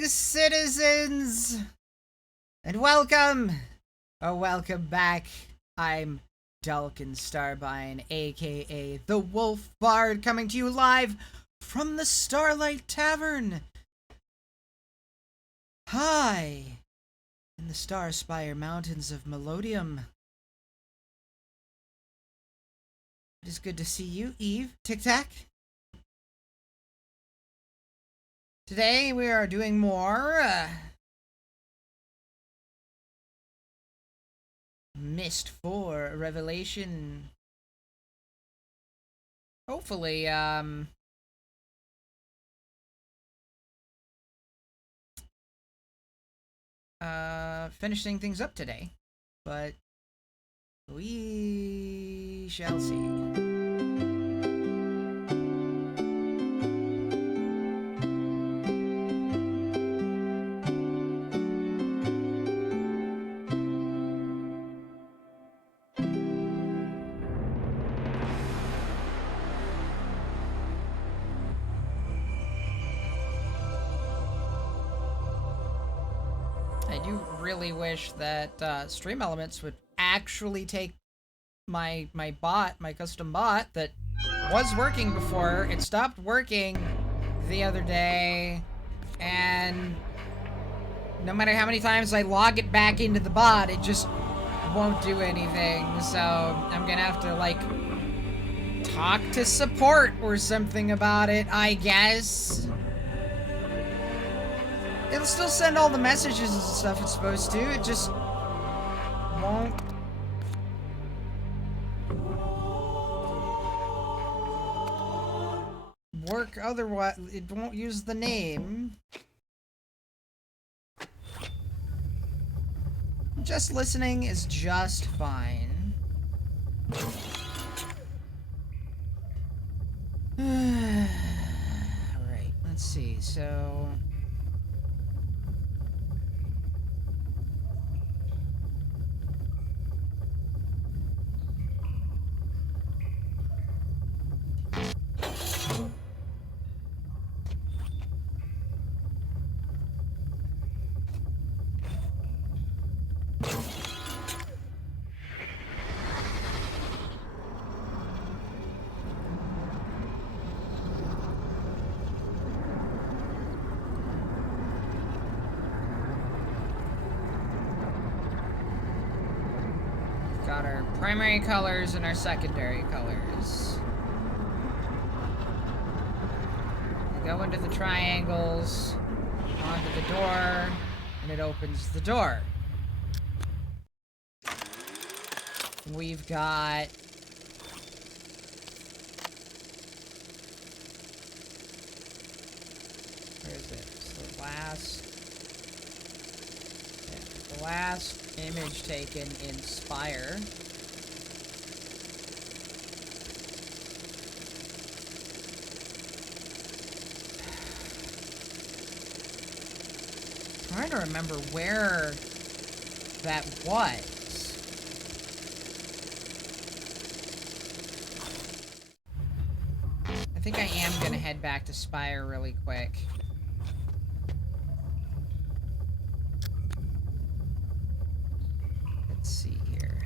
Greetings, citizens, and welcome, or welcome back. I'm Dalkin Starbine, aka the Wolf Bard, coming to you live from the Starlight Tavern. High in the Starspire Mountains of Melodium. It is good to see you, Eve. Tic Tac. Today we are doing more Myst IV Revelation. Hopefully, finishing things up today, but we shall see. I do really wish that Stream Elements would actually take my custom bot that was working before. It stopped working the other day, and no matter how many times I log it back into the bot, it just won't do anything. So I'm gonna have to, like, talk to support or something about it, I guess. It'll still send all the messages and stuff it's supposed to, it just won't. Work otherwise. It won't use the name. Just listening is just fine. Alright, let's see, so... got our primary colors and our secondary colors. We go into the triangles, onto the door, and it opens the door. We've got... where is it? It's the last... yeah, the last image taken in Spire. I'm trying to remember where that was. I think I am gonna head back to Spire really quick. Let's see here.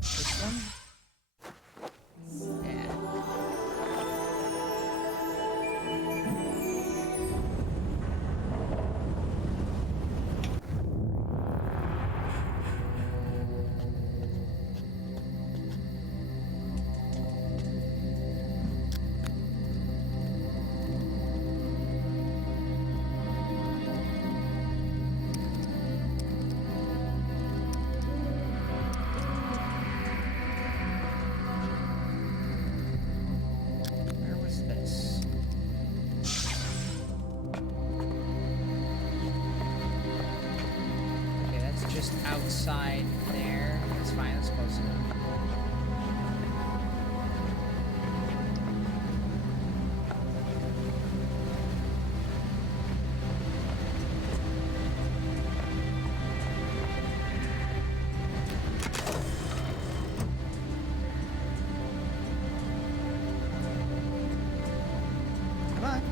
This one? Yeah. Outside there. That's fine, that's close enough. Come on.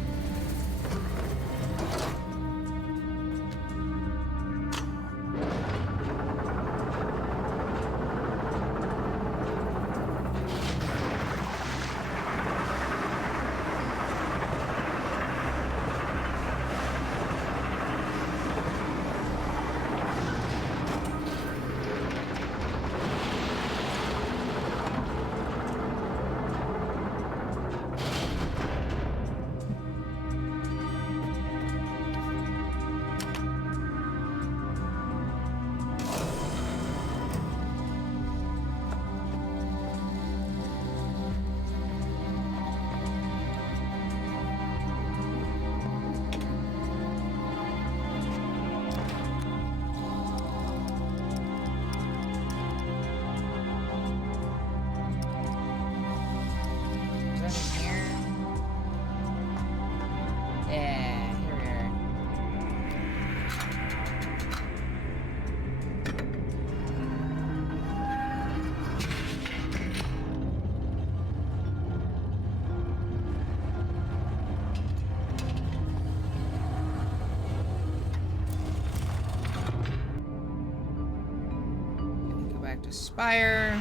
Spire.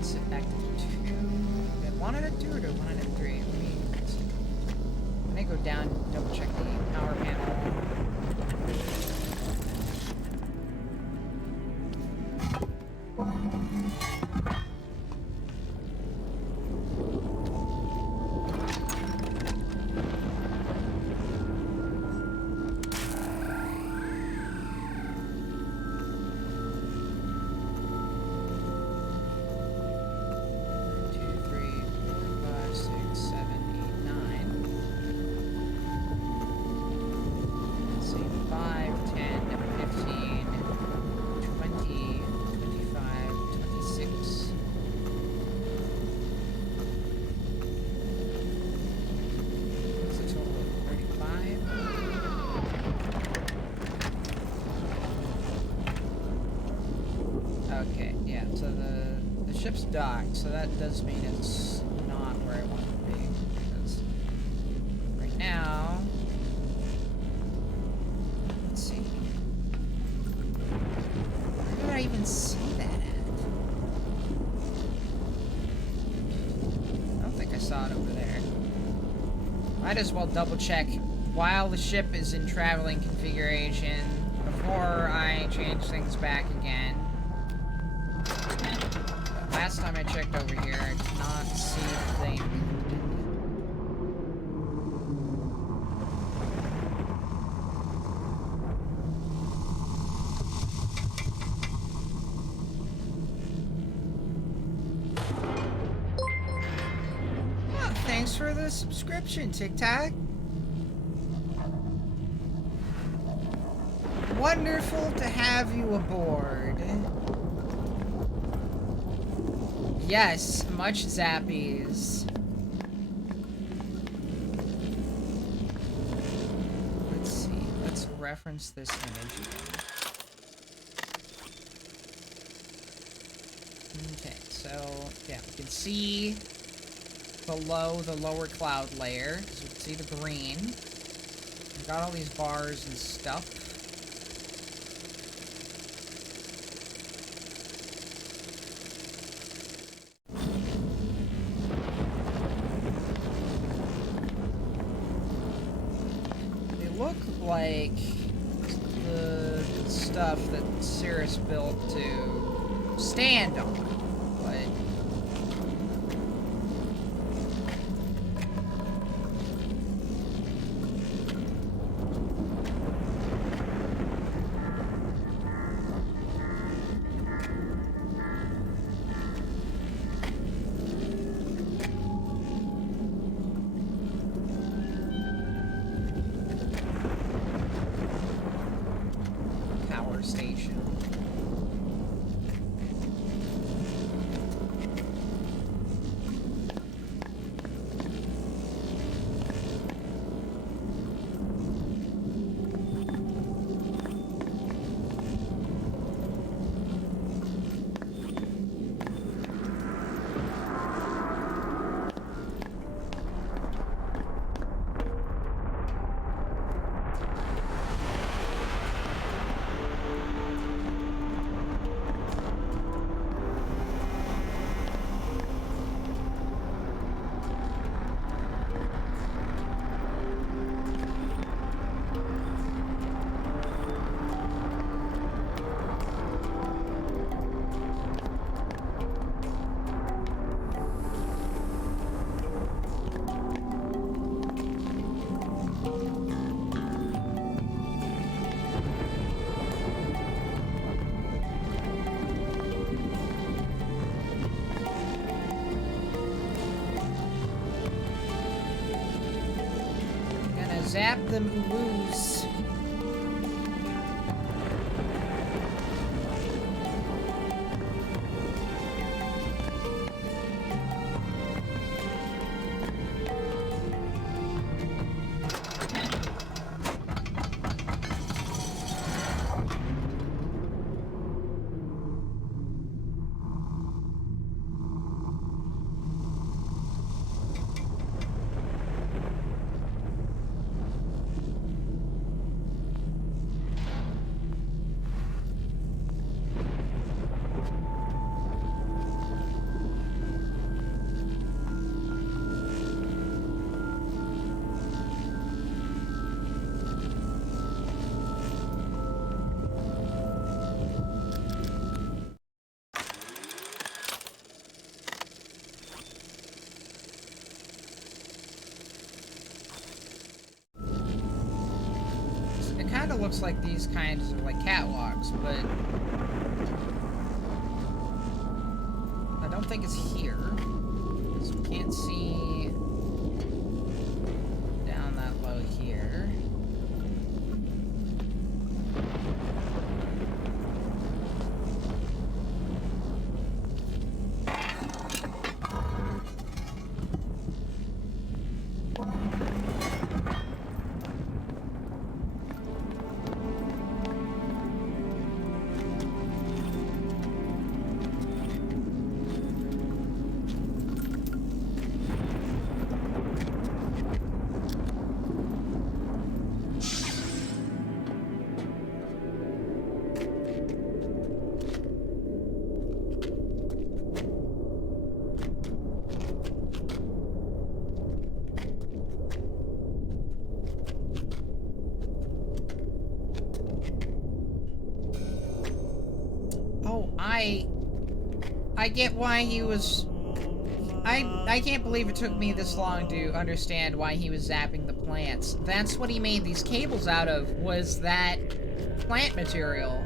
Sit back to 2. Did I want it at 2 or do I want it at 3? Let me go down and double check the power panel. Okay, yeah, so the ship's docked, so that does mean it's not where I want it to be. Because right now, let's see. Where did I even see that at? I don't think I saw it over there. Might as well double check while the ship is in traveling configuration before I change things back again. Last time I checked over here, I did not see the thing. Oh, thanks for the subscription, TikTok. Wonderful to have you aboard. Yes, much zappies. Let's see. Let's reference this image again. Okay, so yeah, we can see below the lower cloud layer. So we can see the green. We've got all these bars and stuff. Like the stuff that Cirrus built to stand on, but station. Zap them ooze. looks like these kinds of like catwalks, but I don't think it's here. Because we can't see down that low here. I get why he was... I can't believe it took me this long to understand why he was zapping the plants. That's what he made these cables out of, was that plant material.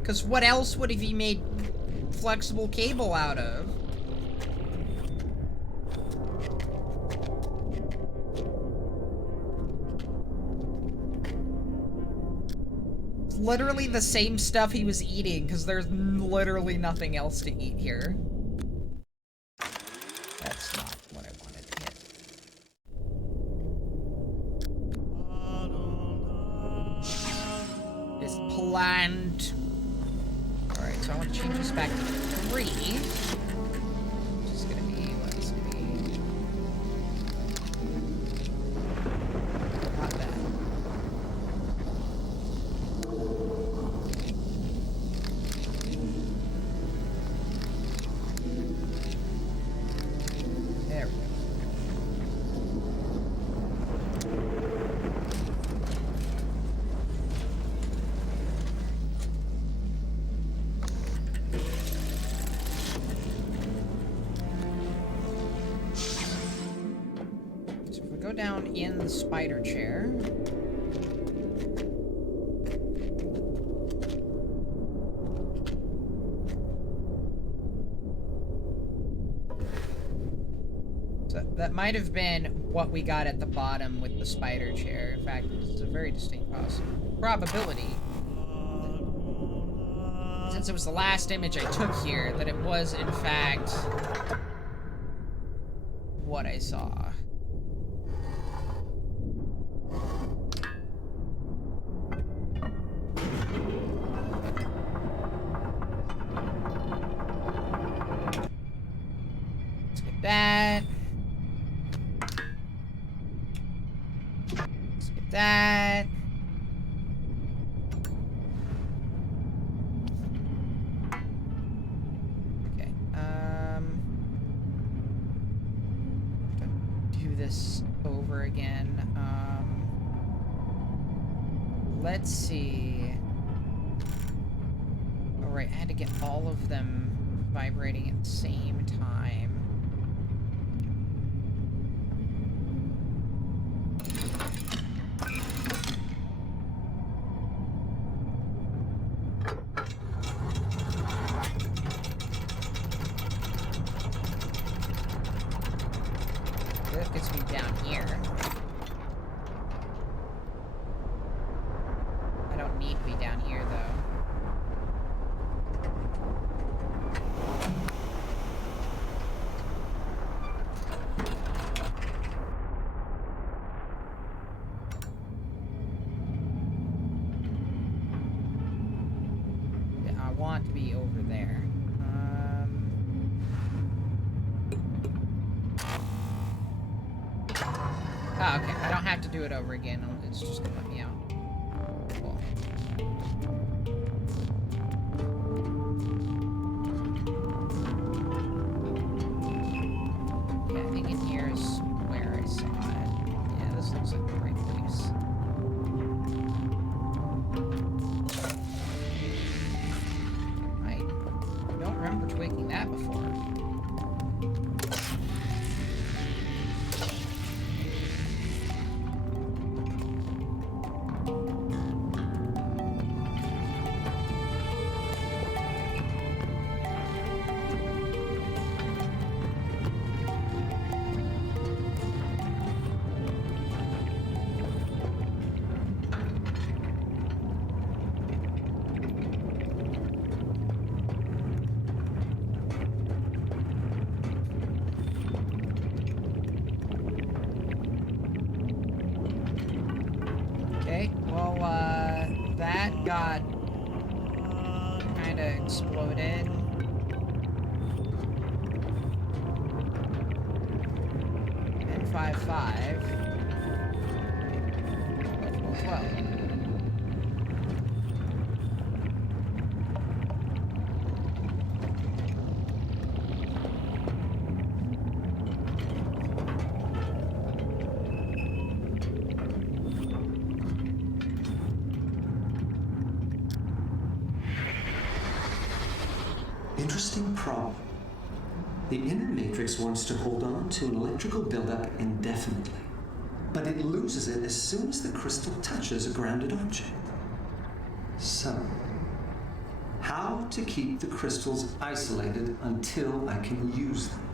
Because what else would have he made flexible cable out of? Literally the same stuff he was eating, because there's literally nothing else to eat here. That's not what I wanted to hit. This plant. Alright, so I want to change this back to 3. Which is gonna be, what is it gonna be? Not bad. There we go. So if we go down in the spider chair. That might have been what we got at the bottom with the spider chair. In fact, it's a very distinct probability. Since it was the last image I took here, that it was, in fact, what I saw. Let's get that. That. Okay. Do this over again. Let's see. All right, I had to get all of them vibrating at the same time. That gets me down here. I don't need to be down here, though. Yeah, I want to be over there. Oh, okay. I don't have to do it over again. It's just gonna let me out. Cool. Yeah, I think in here is where I saw it. Yeah, this looks like the right place. I don't remember twigging that before. Alright, well, that got kinda exploded. And 5-5. 12. Interesting problem. The inner matrix wants to hold on to an electrical buildup indefinitely, but it loses it as soon as the crystal touches a grounded object. So, how to keep the crystals isolated until I can use them?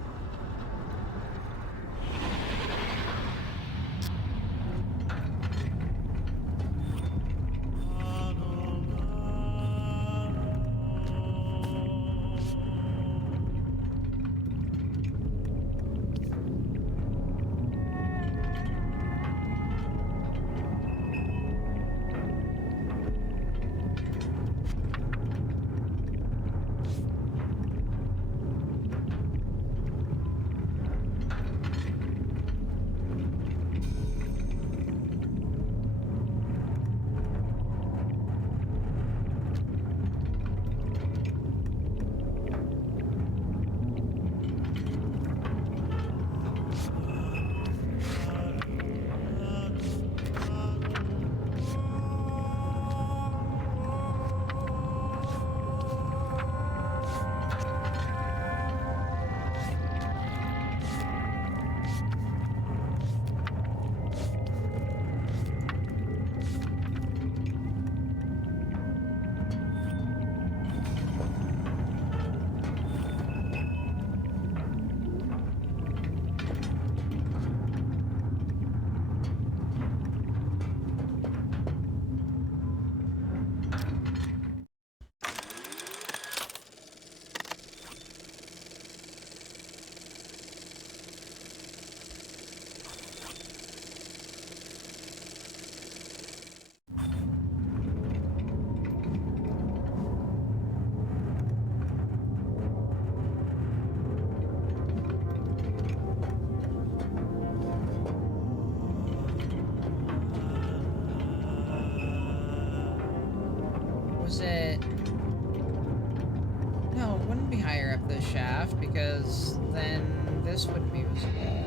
Was it... No, it wouldn't be higher up this shaft, because then this wouldn't be visible.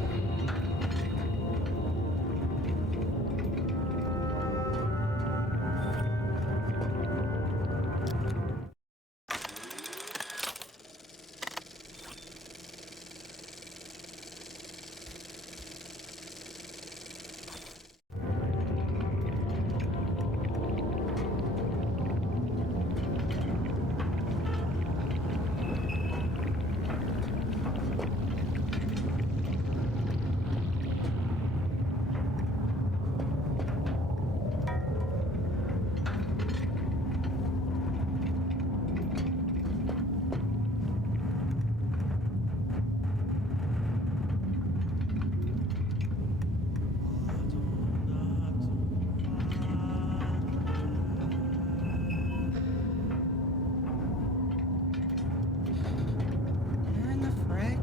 Where in the frick?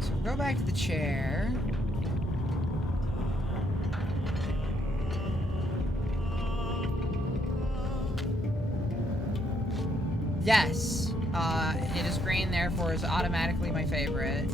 So go back to the chair. Yes. It is green, therefore is automatically my favorite.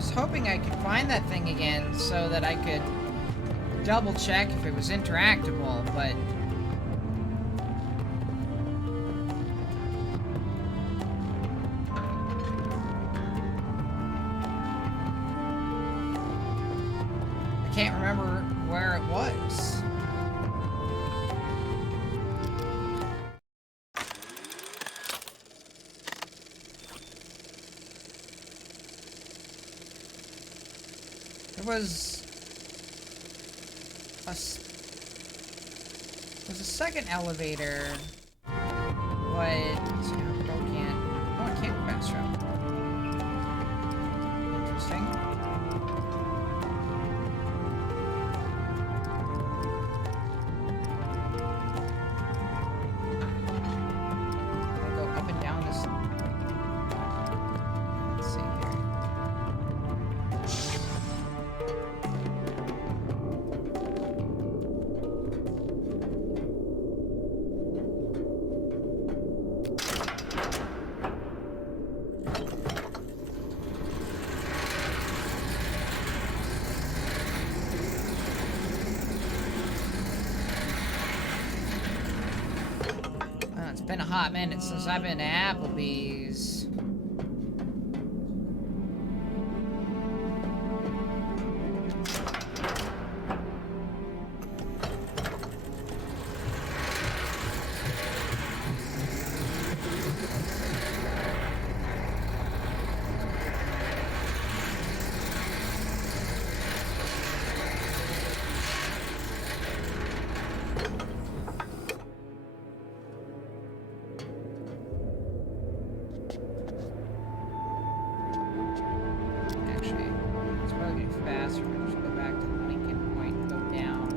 was hoping I could find that thing again so that I could double check if it was interactable, but I can't remember where it was. There was a second elevator, but I can't go fast travel. Interesting. I go up and down this. Let's see here. It's been a hot minute since I've been to Applebee's. Actually, it's probably getting faster. We'll just go back to Lincoln Point and go down.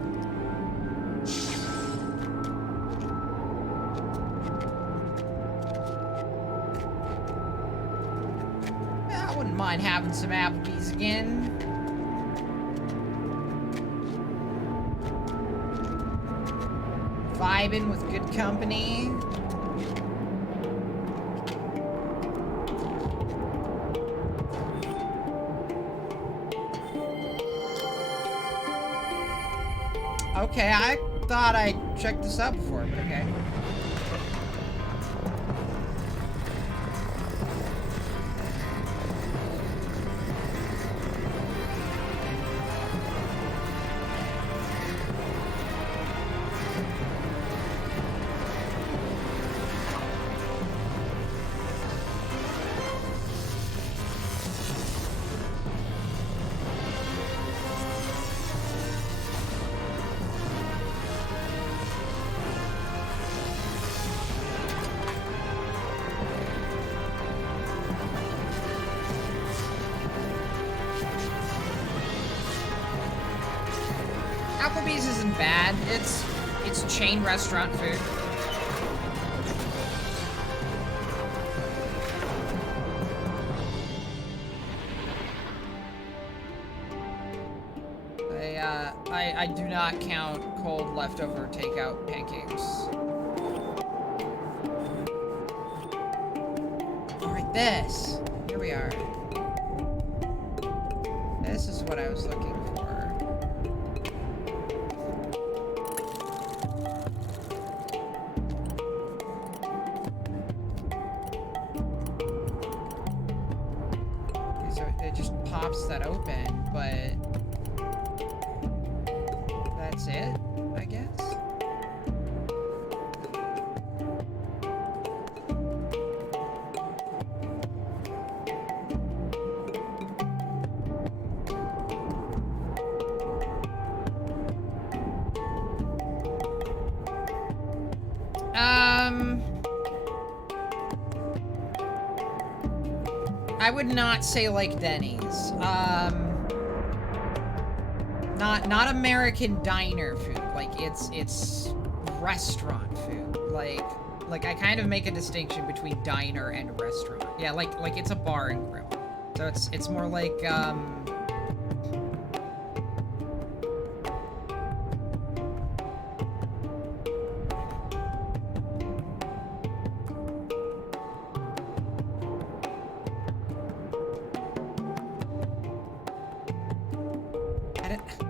Yeah, I wouldn't mind having some Applebee's again. Vibing with good company. Okay, I thought I checked this out before, but okay. Applebee's isn't bad. It's chain restaurant food. I do not count cold leftover takeout pancakes. Alright, this. Here we are. This is what I was looking for. Okay, so it just pops that open, but that's it, I guess. I would not say like Denny's. Not American diner food. Like it's restaurant food. Like I kind of make a distinction between diner and restaurant. Yeah, like it's a bar and grill. So it's more like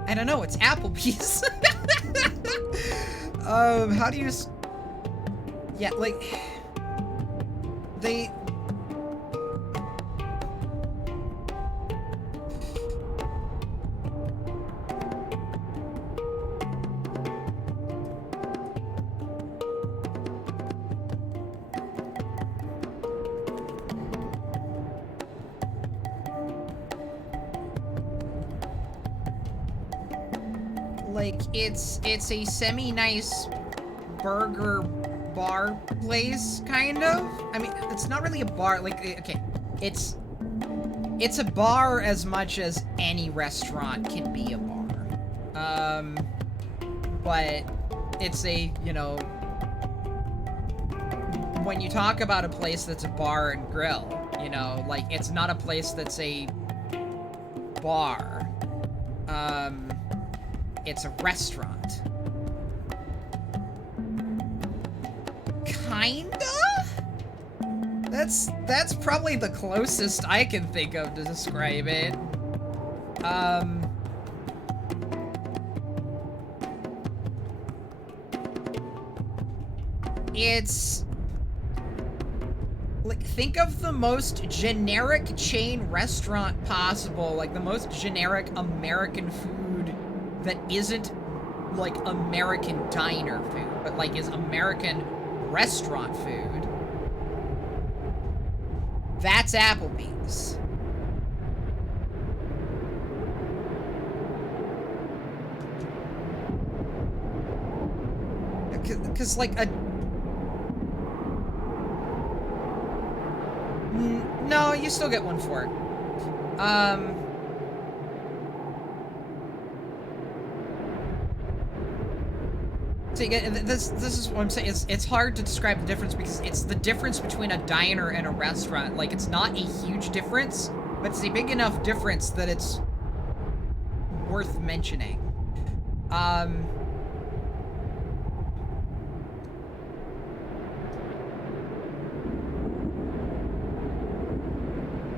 I don't know. It's Applebee's. How do you? Yeah, like they. Like, it's a semi-nice burger bar place, kind of. I mean, it's not really a bar, like, okay, it's a bar as much as any restaurant can be a bar. But it's a, you know, when you talk about a place that's a bar and grill, you know, like, it's not a place that's a bar. It's a restaurant. Kinda? That's probably the closest I can think of to describe it. It's like, think of the most generic chain restaurant possible, like the most generic American food that isn't like American diner food, but like is American restaurant food. That's Applebee's. Cause like a... No, you still get one for it. So again, this is what I'm saying. It's hard to describe the difference because it's the difference between a diner and a restaurant. Like, it's not a huge difference, but it's a big enough difference that it's worth mentioning.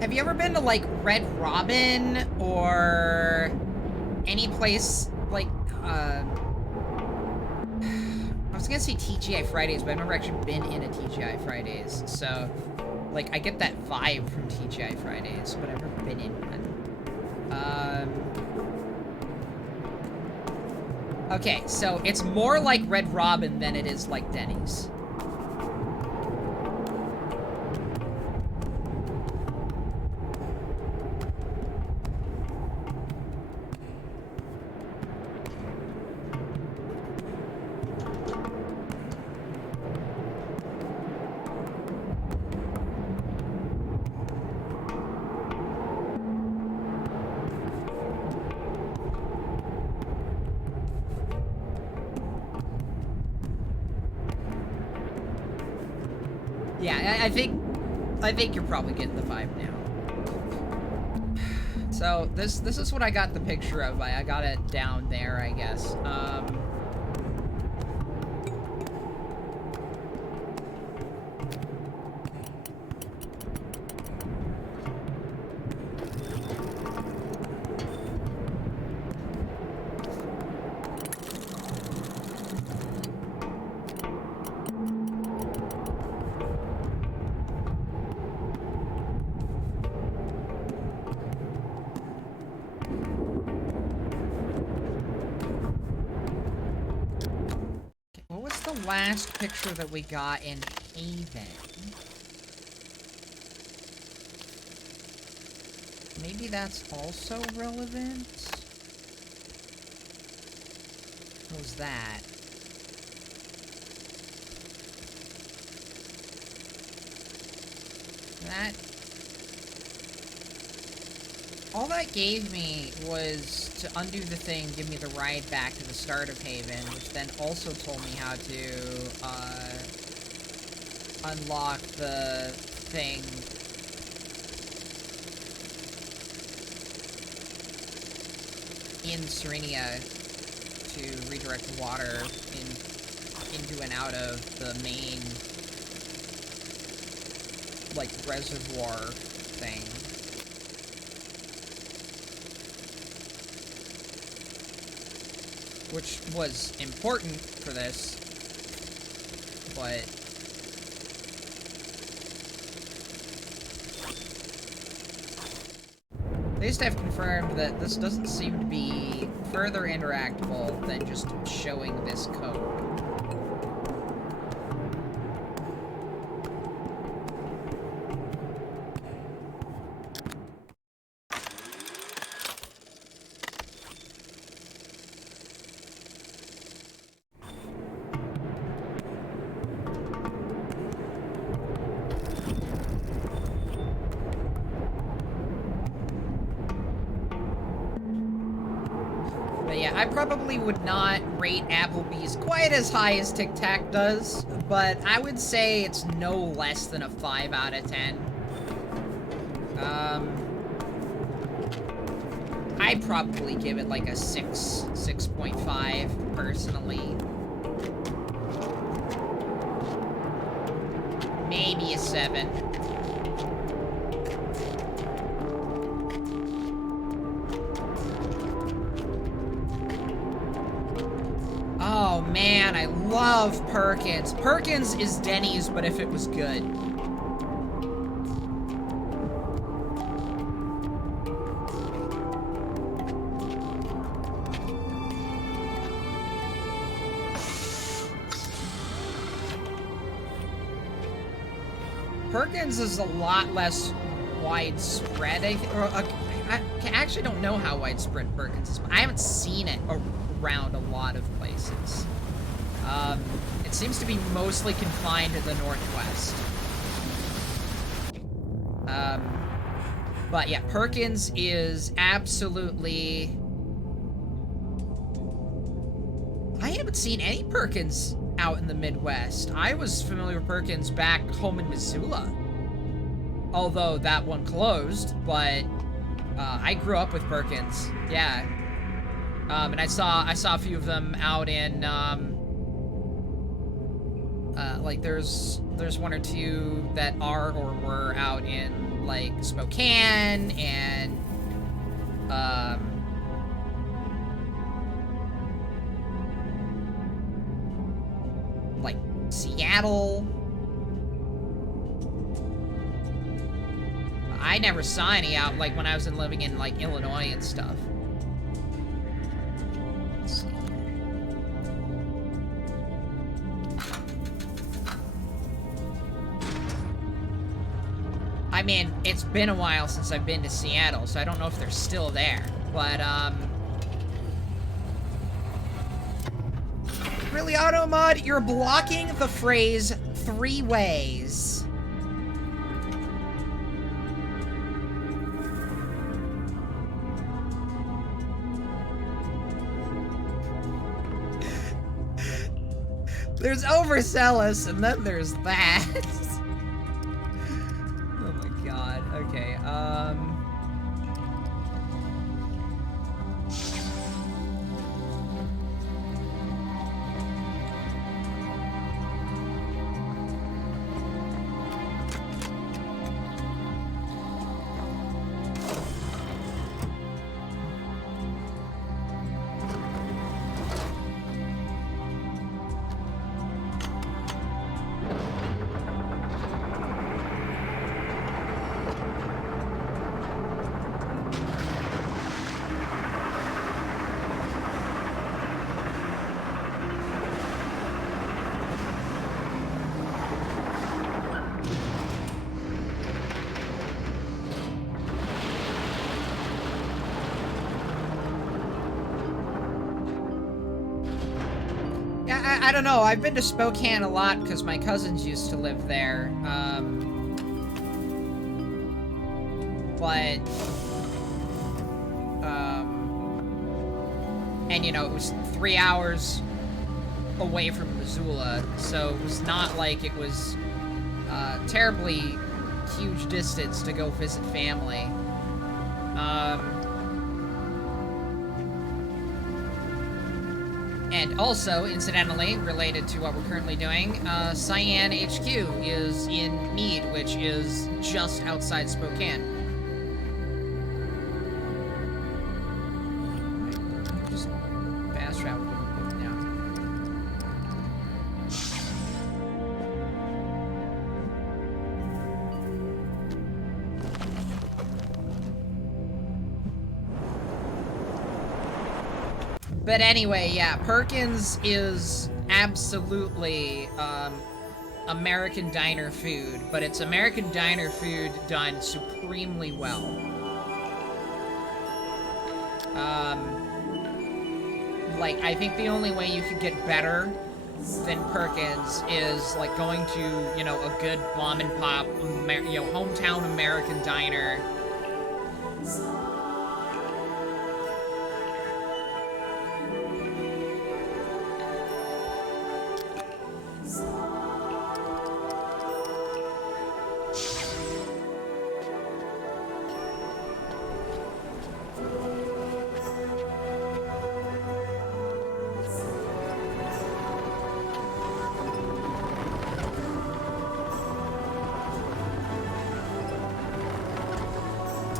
Have you ever been to, like, Red Robin or any place like, I was gonna say TGI Fridays, but I've never actually been in a TGI Fridays, so, like, I get that vibe from TGI Fridays, but I've never been in one. Okay, so it's more like Red Robin than it is like Denny's. Yeah, I think you're probably getting the vibe now. So this is what I got the picture of. I got it down there, I guess. Last picture that we got in Haven. Maybe that's also relevant? What was that? All that gave me was to undo the thing, give me the ride back to the start of Haven, which then also told me how to, unlock the thing. In Serenia to redirect water into and out of the main, like, reservoir thing. which was important for this, but at least I've confirmed that this doesn't seem to be further interactable than just showing this code. But yeah, I probably would not rate Applebee's quite as high as Tic Tac does, but I would say it's no less than a 5 out of 10. I'd probably give it like a 6.5 personally. Maybe a 7. Oh man, I love Perkins. Perkins is Denny's, but if it was good. Perkins is a lot less widespread, I think. I actually don't know how widespread Perkins is. I haven't seen it around a lot of places. It seems to be mostly confined to the Northwest. But yeah, Perkins is absolutely... I haven't seen any Perkins out in the Midwest. I was familiar with Perkins back home in Missoula. Although that one closed, but I grew up with Perkins. Yeah. And I saw a few of them out in like there's one or two that are or were out in like Spokane and like Seattle. I never saw any out like when I was living in like Illinois and stuff. Let's see. I mean, it's been a while since I've been to Seattle, so I don't know if they're still there. But really, Automod, you're blocking the phrase 3 ways. There's overzealous, and then there's that. Oh my god. Okay, I don't know. I've been to Spokane a lot because my cousins used to live there. And you know, it was 3 hours away from Missoula, so it was not like it was terribly huge distance to go visit family. And also, incidentally, related to what we're currently doing, Cyan HQ is in Meade, which is just outside Spokane. Just fast travel. But anyway, yeah, Perkins is absolutely American diner food, but it's American diner food done supremely well. Like, I think the only way you could get better than Perkins is like going to, you know, a good mom and pop, you know, hometown American diner.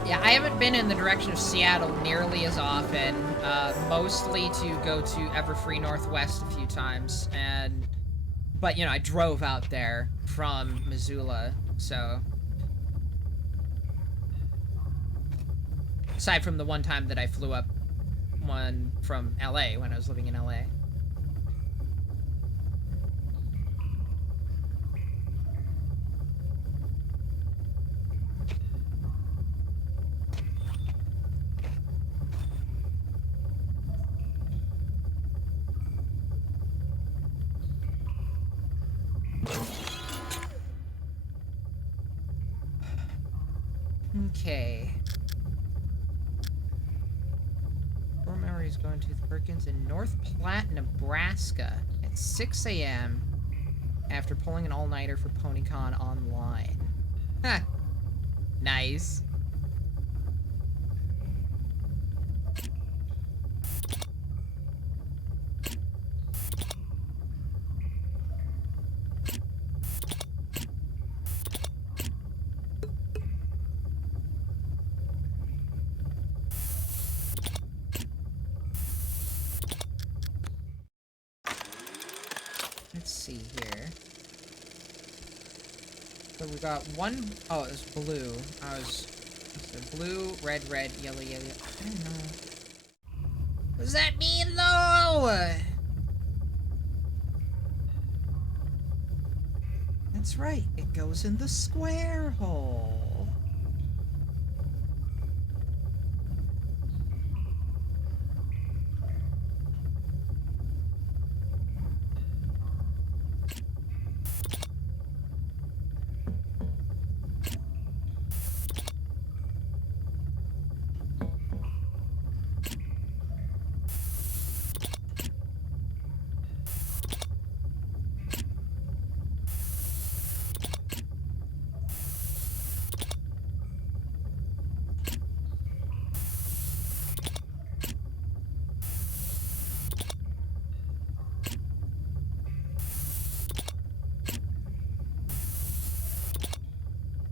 Yeah, I haven't been in the direction of Seattle nearly as often, mostly to go to Everfree Northwest a few times, but, you know, I drove out there from Missoula, so. Aside from the one time that I flew up one from LA when I was living in LA. Okay. Core memories going to the Perkins in North Platte, Nebraska at 6 a.m. after pulling an all-nighter for PonyCon online. Ha! Nice. Let's see here. So we got one. Oh, it was blue. So blue, red, yellow. I don't know. What does that mean, though? That's right. It goes in the square hole.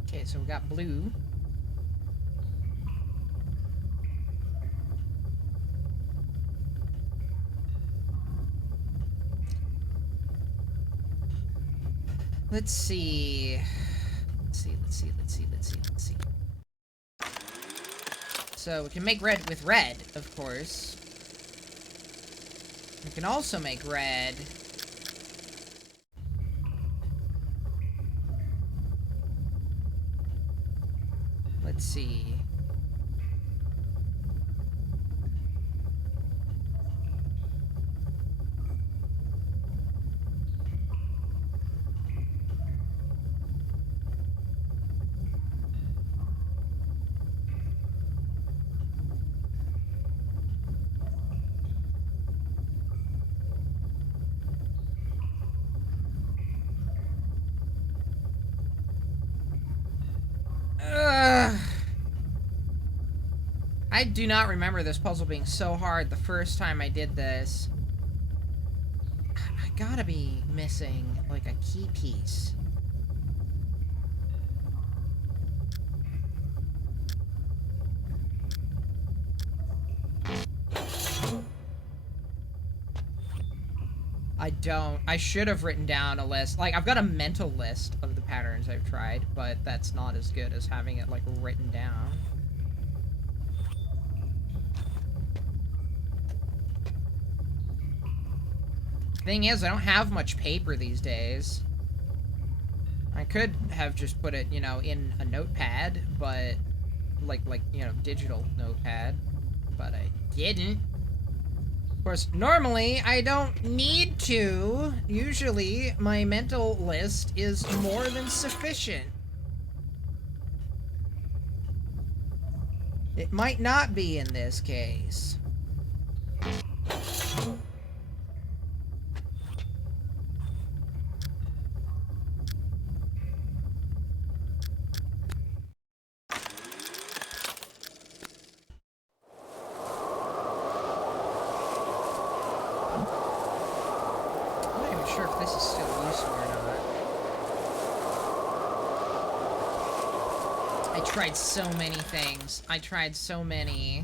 Okay, so we got blue. Let's see. Let's see. So we can make red with red, of course. We can also make red. Let's see. I do not remember this puzzle being so hard the first time I did this. I gotta be missing, like, a key piece. I should have written down a list. Like, I've got a mental list of the patterns I've tried, but that's not as good as having it, like, written down. Thing is, I don't have much paper these days. I could have just put it, you know, in a notepad, but like you know, digital notepad, but I didn't. Of course, normally I don't need to. Usually my mental list is more than sufficient. It might not be in this case. I'm not even sure if this is still useful or not. I tried so many things. I tried so many.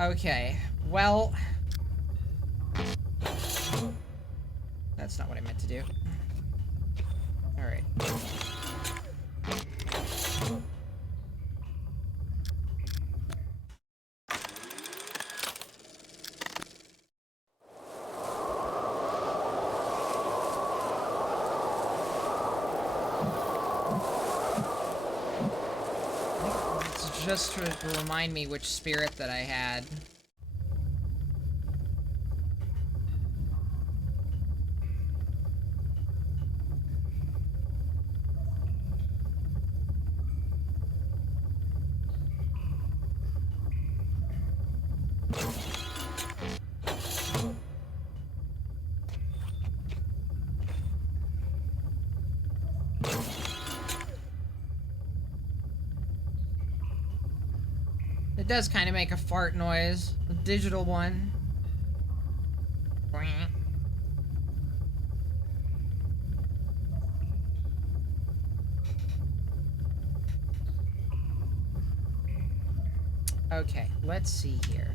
Okay, well... That's not what I meant to do. Alright. It's just to remind me which spirit that I had. It does kind of make a fart noise. A digital one. Okay, let's see here.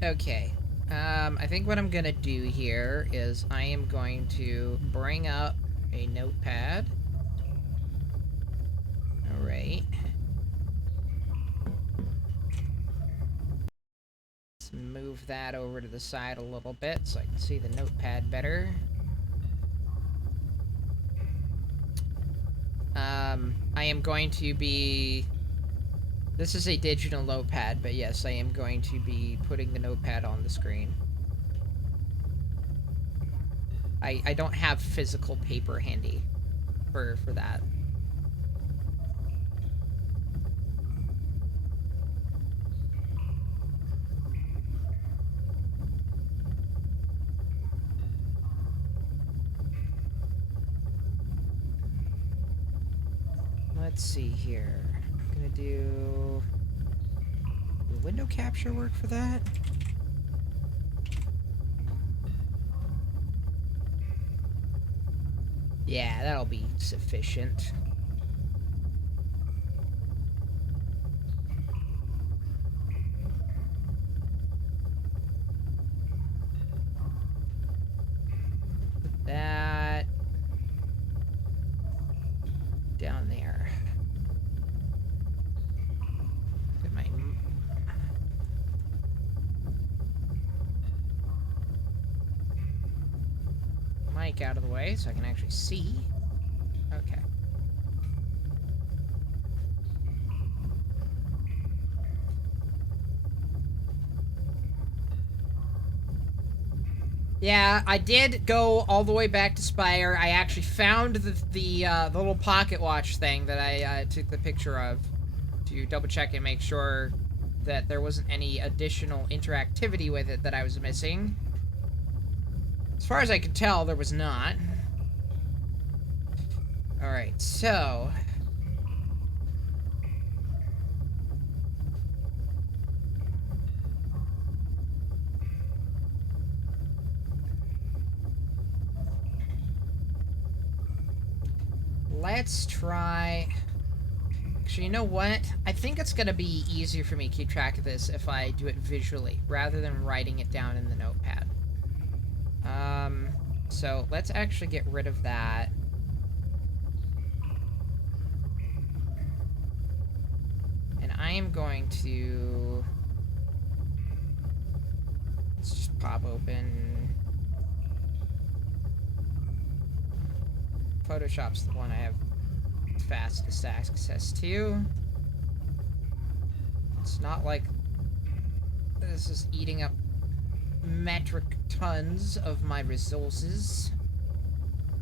Okay. I think what I'm gonna do here is I am going to bring up a notepad. Alright. Let's move that over to the side a little bit so I can see the notepad better. I am going to be... This is a digital notepad, but yes, I am going to be putting the notepad on the screen. I don't have physical paper handy for that. Let's see here. I'm gonna do... Will window capture work for that? Yeah, that'll be sufficient. Put that down there. Get my mic out of the way so I can actually see. Okay. Yeah, I did go all the way back to Spire. I actually found the little pocket watch thing that I took the picture of to double check and make sure that there wasn't any additional interactivity with it that I was missing. As far as I could tell, there was not. Alright, so... let's try... Actually, you know what? I think it's gonna be easier for me to keep track of this if I do it visually, rather than writing it down in the notepad. So let's actually get rid of that. And I am going to... let's just pop open... Photoshop's the one I have fastest access to. It's not like this is eating up metric tons of my resources.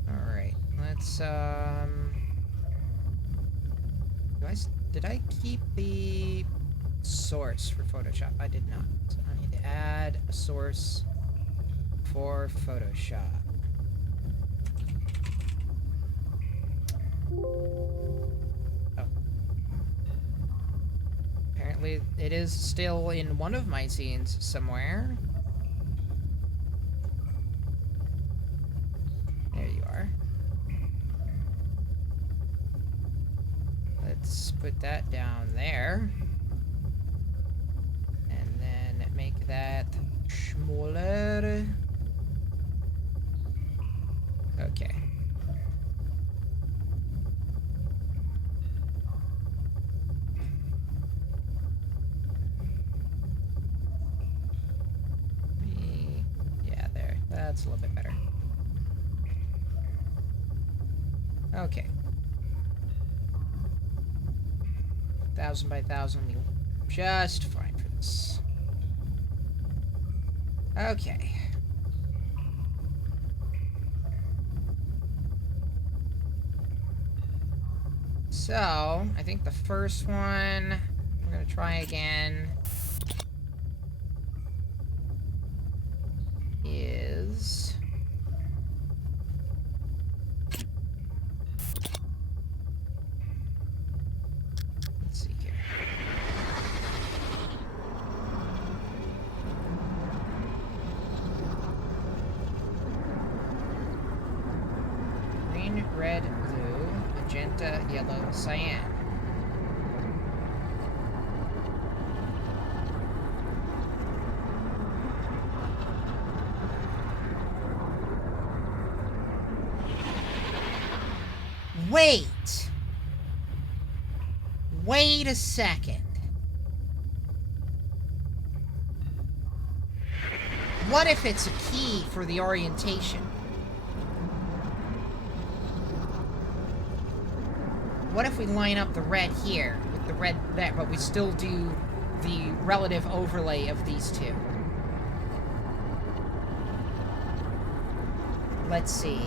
Alright, let's, did I keep the source for Photoshop? I did not. So I need to add a source for Photoshop. Oh. Apparently it is still in one of my scenes somewhere. There you are. Let's put that down there. And then make that smaller. Okay. Yeah, there. That's a little bit better. Okay. 1,000 by 1,000 will be just fine for this. Okay. So, I think the first one, I'm gonna try again, is... let's see here. Green, red, blue, magenta, yellow, cyan. Wait! Wait a second. What if it's a key for the orientation? What if we line up the red here with the red there, but we still do the relative overlay of these two? Let's see.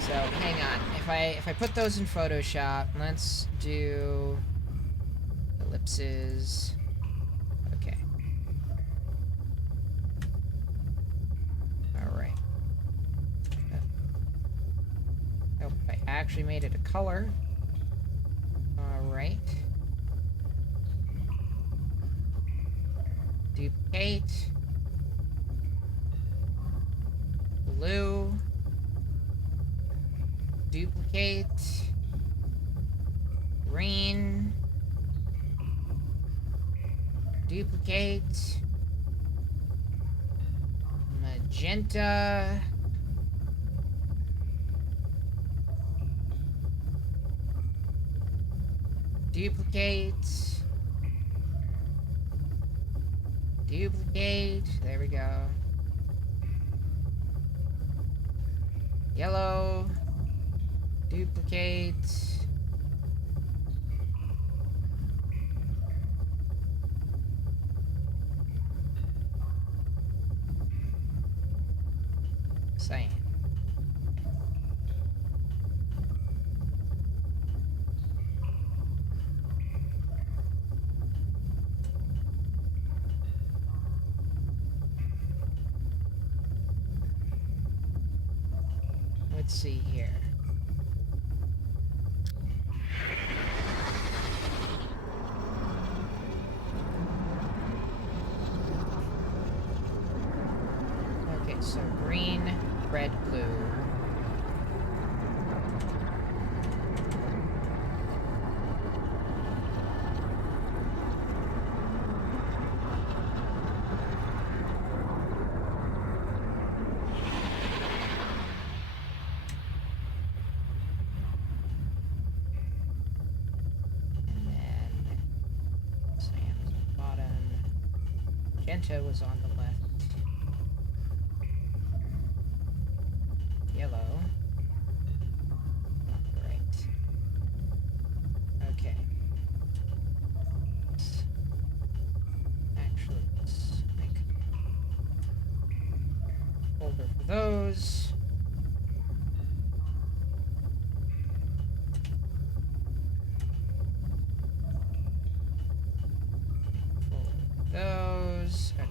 So, hang on. If I put those in Photoshop, let's do ellipses. Okay. Alright. Oh, I actually made it a color. Alright. Duplicate. Blue. Duplicate. Green. Duplicate. Magenta. Duplicate. Duplicate. There we go. Yellow. Duplicate. Cyan. let's see here. Okay, so green, red, blue. Magenta was on the left. Yellow. On the right. Okay. Actually, let's make a folder for those. Those. Okay.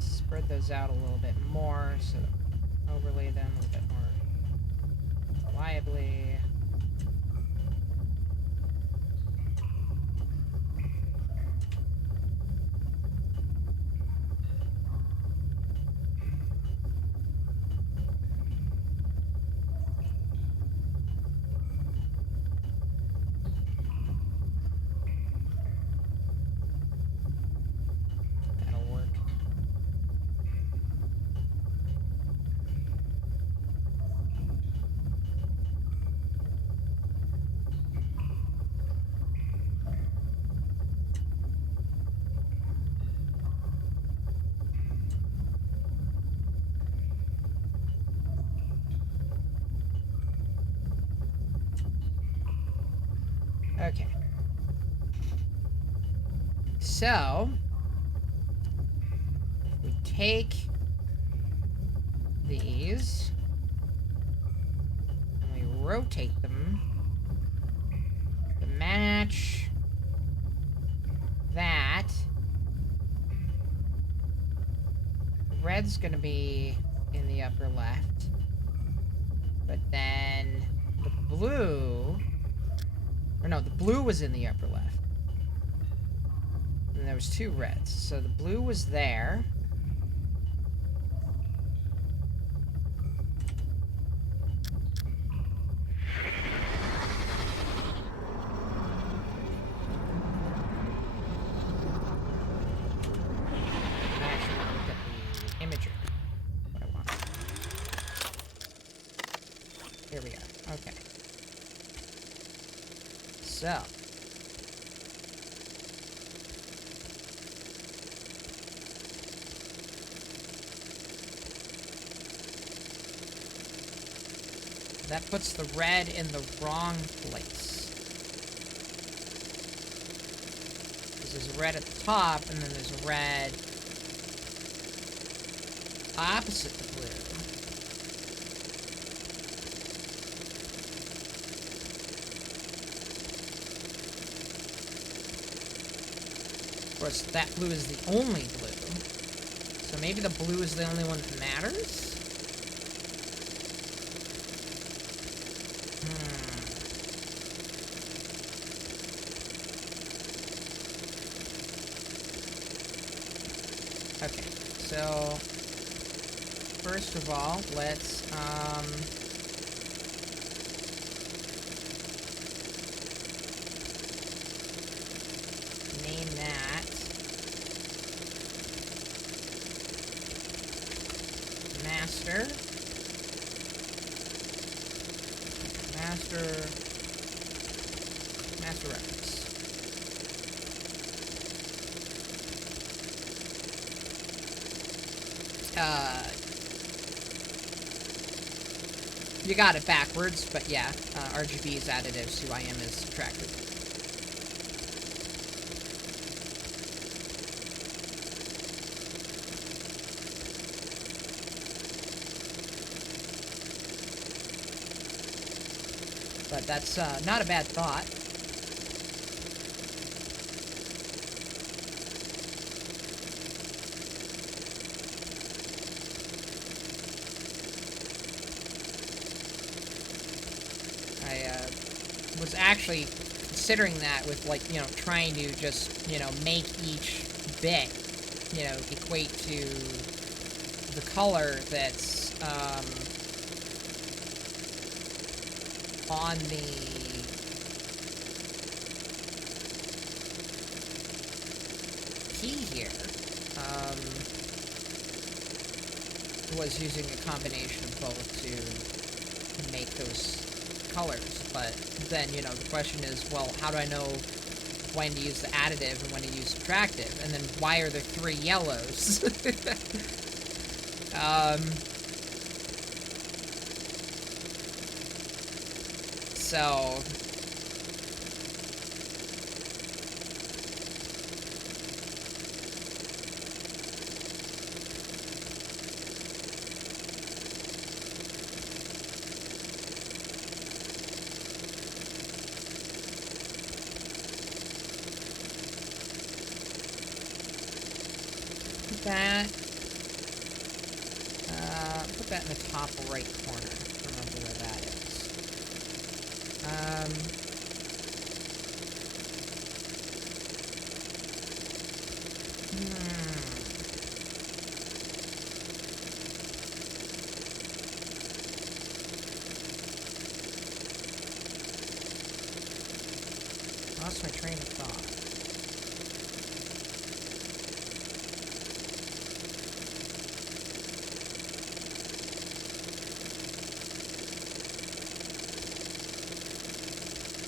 Spread those out a little bit more so that overlay them a little bit more reliably. That'll work. Okay. So, if we take these and we rotate them to match that, red's gonna be in the upper left, but then the blue, or no, the blue was in the upper left. And there was two reds. So the blue was there. I actually want to look at the imager. What I want. Here we go. Okay. So. That puts the red in the wrong place. Because there's a red at the top, and then there's a red opposite the blue. Of course, that blue is the only blue. So maybe the blue is the only one that matters? Okay, so first of all, let's name that master reference. You got it backwards, but yeah, RGB is additive, CYM is subtractive. But that's not a bad thought. was actually considering that with, like, you know, trying to just, you know, make each bit, you know, equate to the color that's on the key here. Was using a combination of both to make those colors, but then, you know, the question is, well, how do I know when to use the additive and when to use subtractive? And then why are there 3 yellows? So that. Put that in the top right corner. Remember where that is. Lost my train of thought.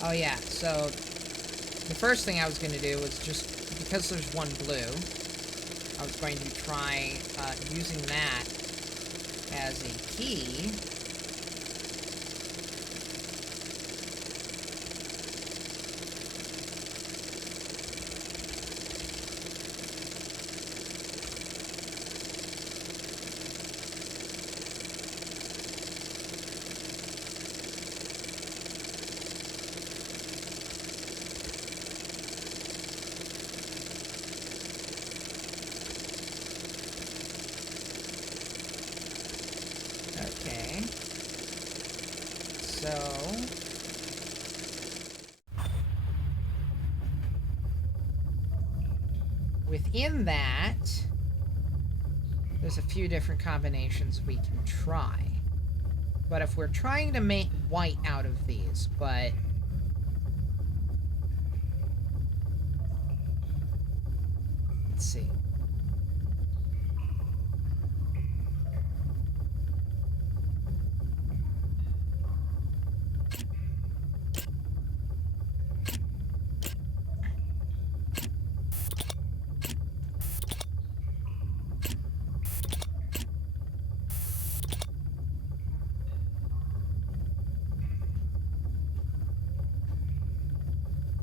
Oh yeah, so the first thing I was going to do was just, because there's one blue, I was going to try using that as a key. Okay. So within that, there's a few different combinations we can try. But if we're trying to make white out of these, but let's see.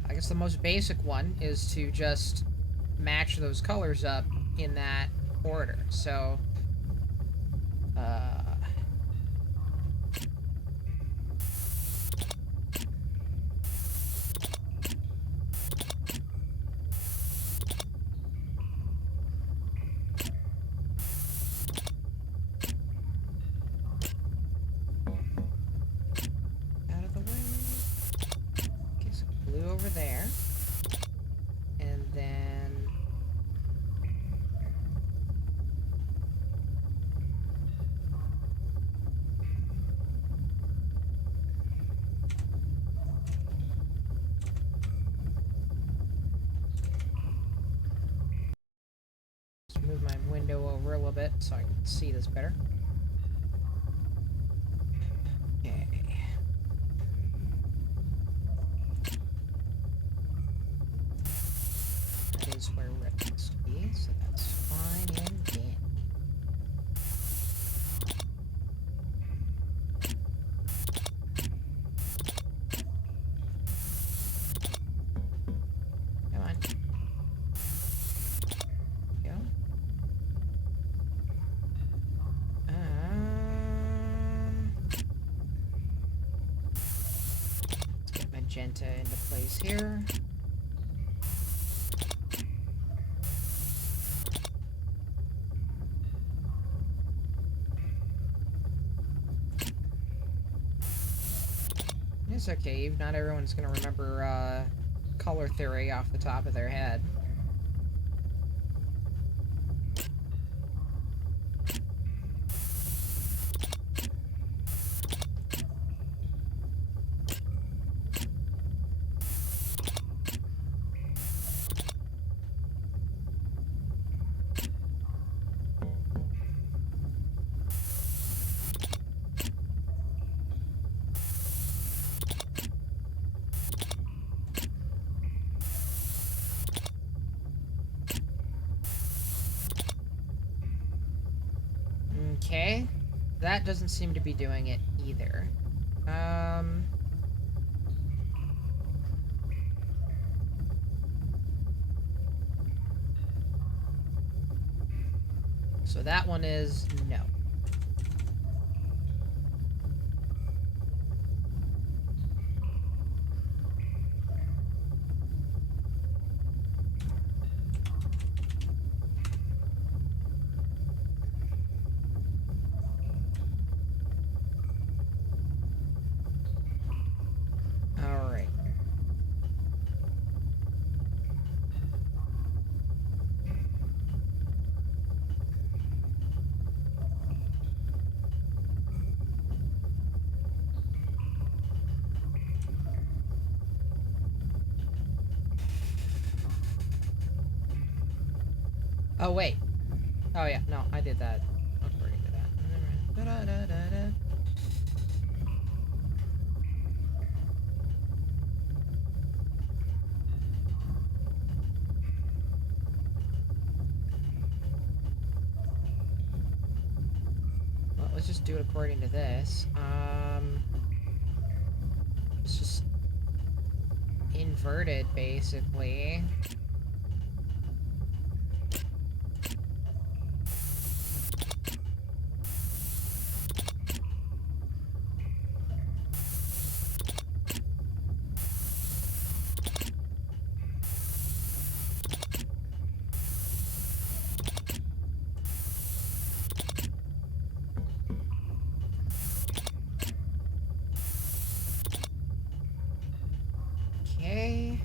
I guess the most basic one is to just match those colors up in that order. So, out of the way. Okay, so blue over there. And then just move my window over a little bit so I can see this better. Okay. That is where red needs to be, so that's fine and dandy. Come on. Go. Let's get magenta into place here. It's okay, Eve. Not everyone's gonna remember color theory off the top of their head. Okay. That doesn't seem to be doing it either. So that one is no. Alright. Oh, wait. Oh, yeah. No, I did that according to that. Da-da-da-da-da. Well, let's just do it according to this. It's just inverted, basically. Okay.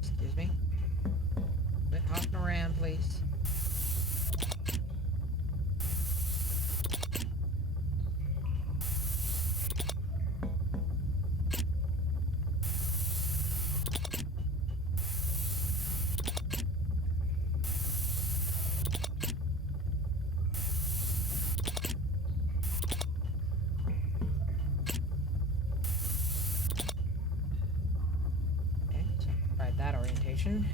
Excuse me. Quit hopping around, please. Okay, so tried that orientation.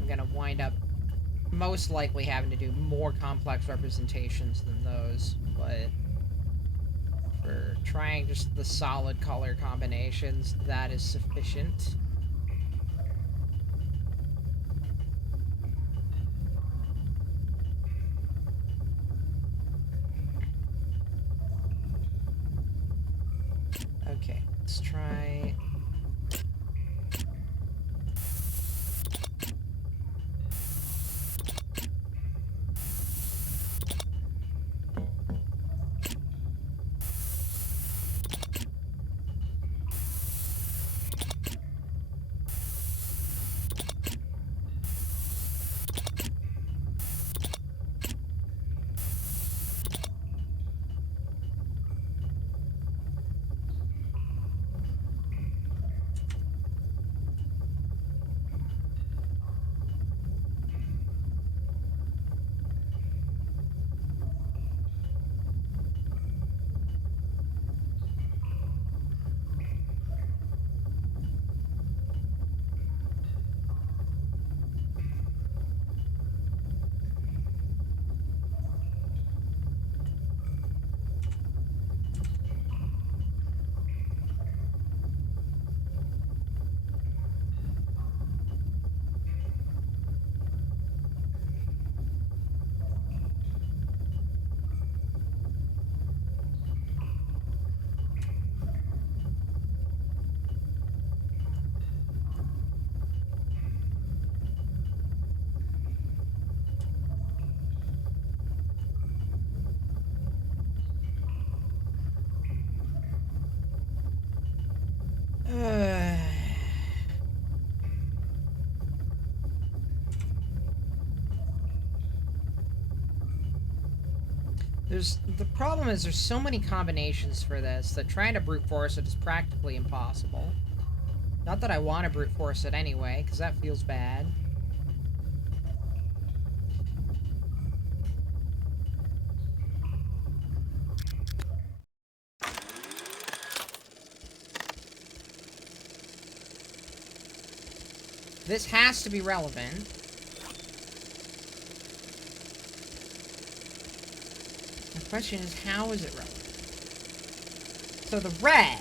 I'm gonna wind up most likely having to do more complex representations than those, but for trying just the solid color combinations, that is sufficient. Okay, let's try... The problem is there's so many combinations for this that trying to brute force it is practically impossible. Not that I want to brute force it anyway, because that feels bad. This has to be relevant. The question is, how is it relevant? So the red.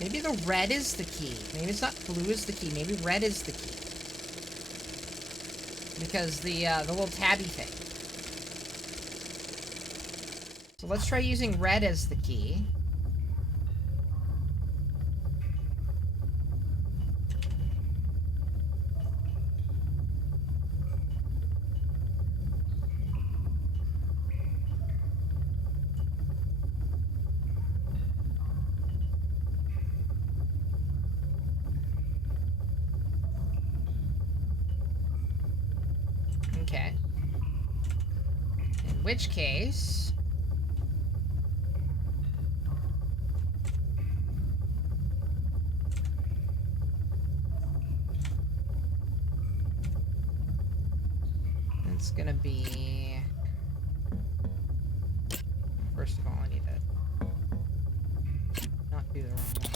Maybe the red is the key. Maybe it's not blue is the key. Maybe red is the key. Because the little tabby thing. So let's try using red as the key. Okay. In which case... it's gonna be... First of all, I need to not do the wrong one.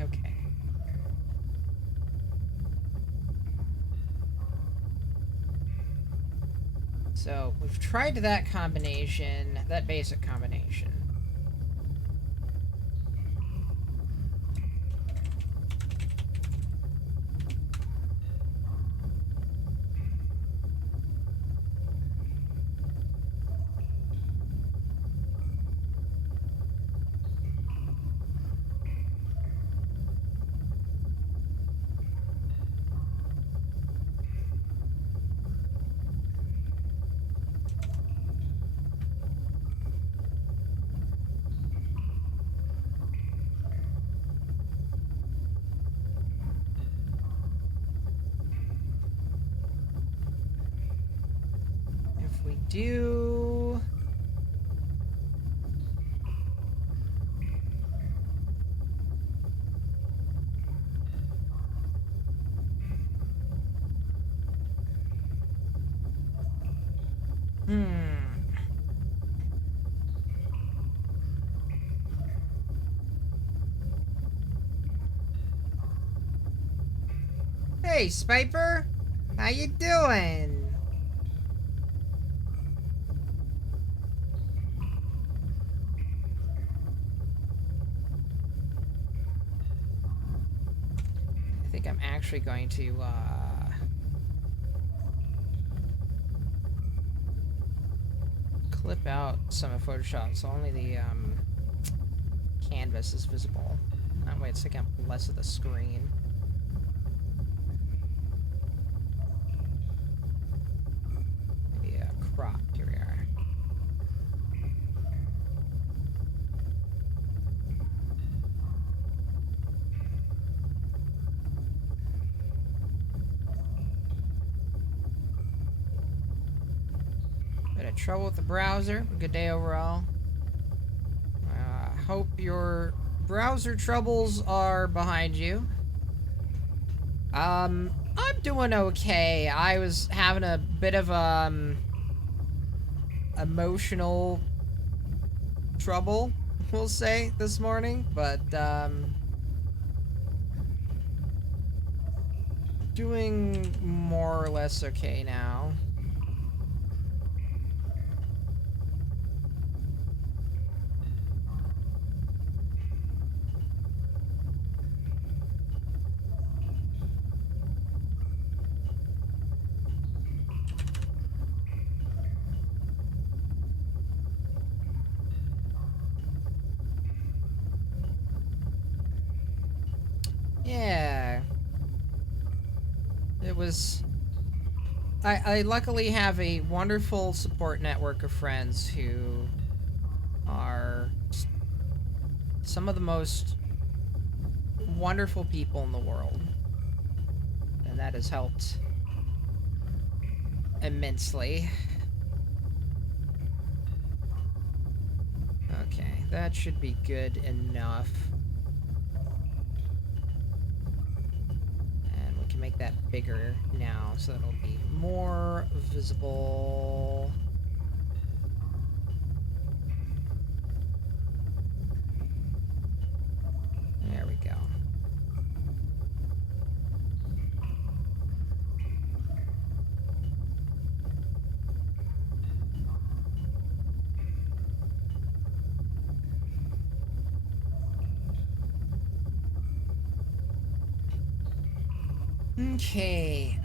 Okay. So, we've tried that combination, that basic combination. If we do... Hey, Spiper! How you doing? I think I'm actually going to, clip out some of Photoshop so only the, canvas is visible. That way it's taking up less of the screen. Maybe, cropped. Here we are. Bit of trouble with the browser. Good day overall. Hope your browser troubles are behind you. I'm doing okay. I was having a bit of emotional trouble, we'll say, this morning, but doing more or less okay now. Yeah. It was... I luckily have a wonderful support network of friends who are some of the most wonderful people in the world. And that has helped immensely. Okay, that should be good enough. And we can make that bigger now so it'll be more visible. There we go. Okay,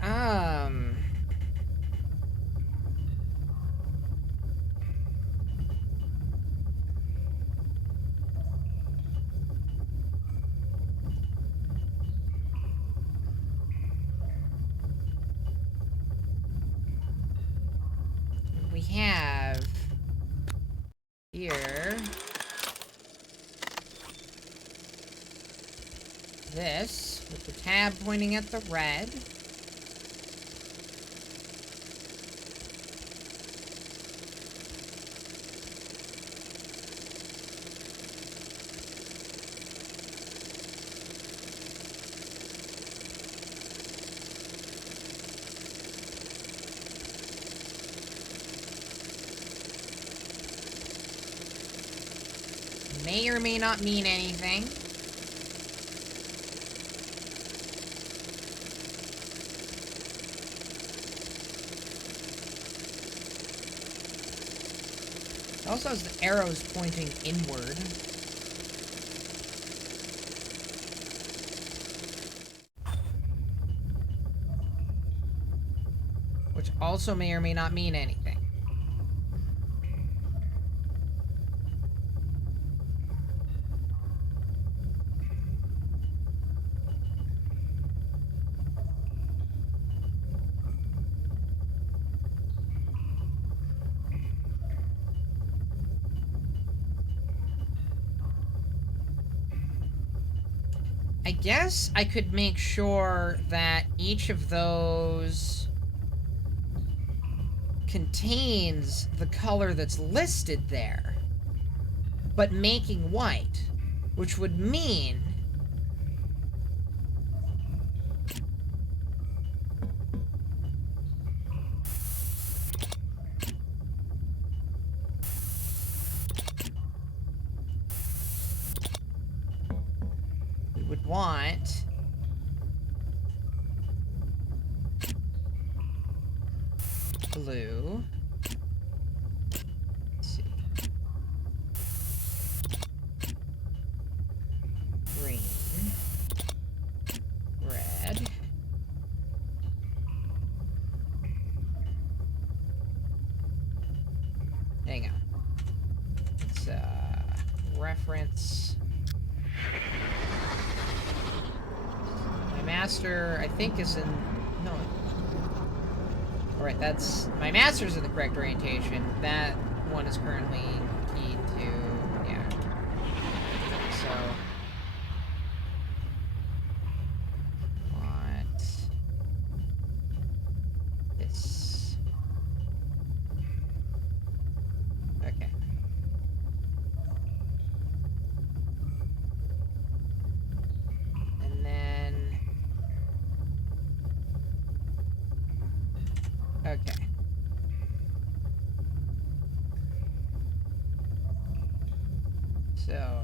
we have here this with the tab pointing at the red. May or may not mean anything. It also has the arrows pointing inward. Which also may or may not mean anything. I guess I could make sure that each of those contains the color that's listed there, but making white, which would mean we would want blue. Let's see. Green. Red. Hang on. Let's reference. My master, I think, is in... No. Alright, that's... My master's in the correct orientation. That one is currently keyed to... Yeah. So... What? This... Okay. And then... Okay. So...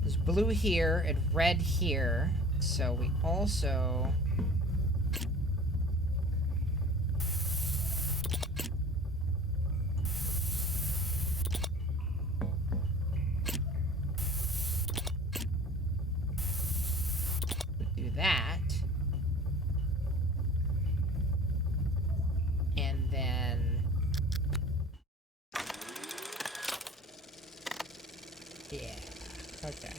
there's blue here and red here. So we also... do that. And then... yeah. Okay.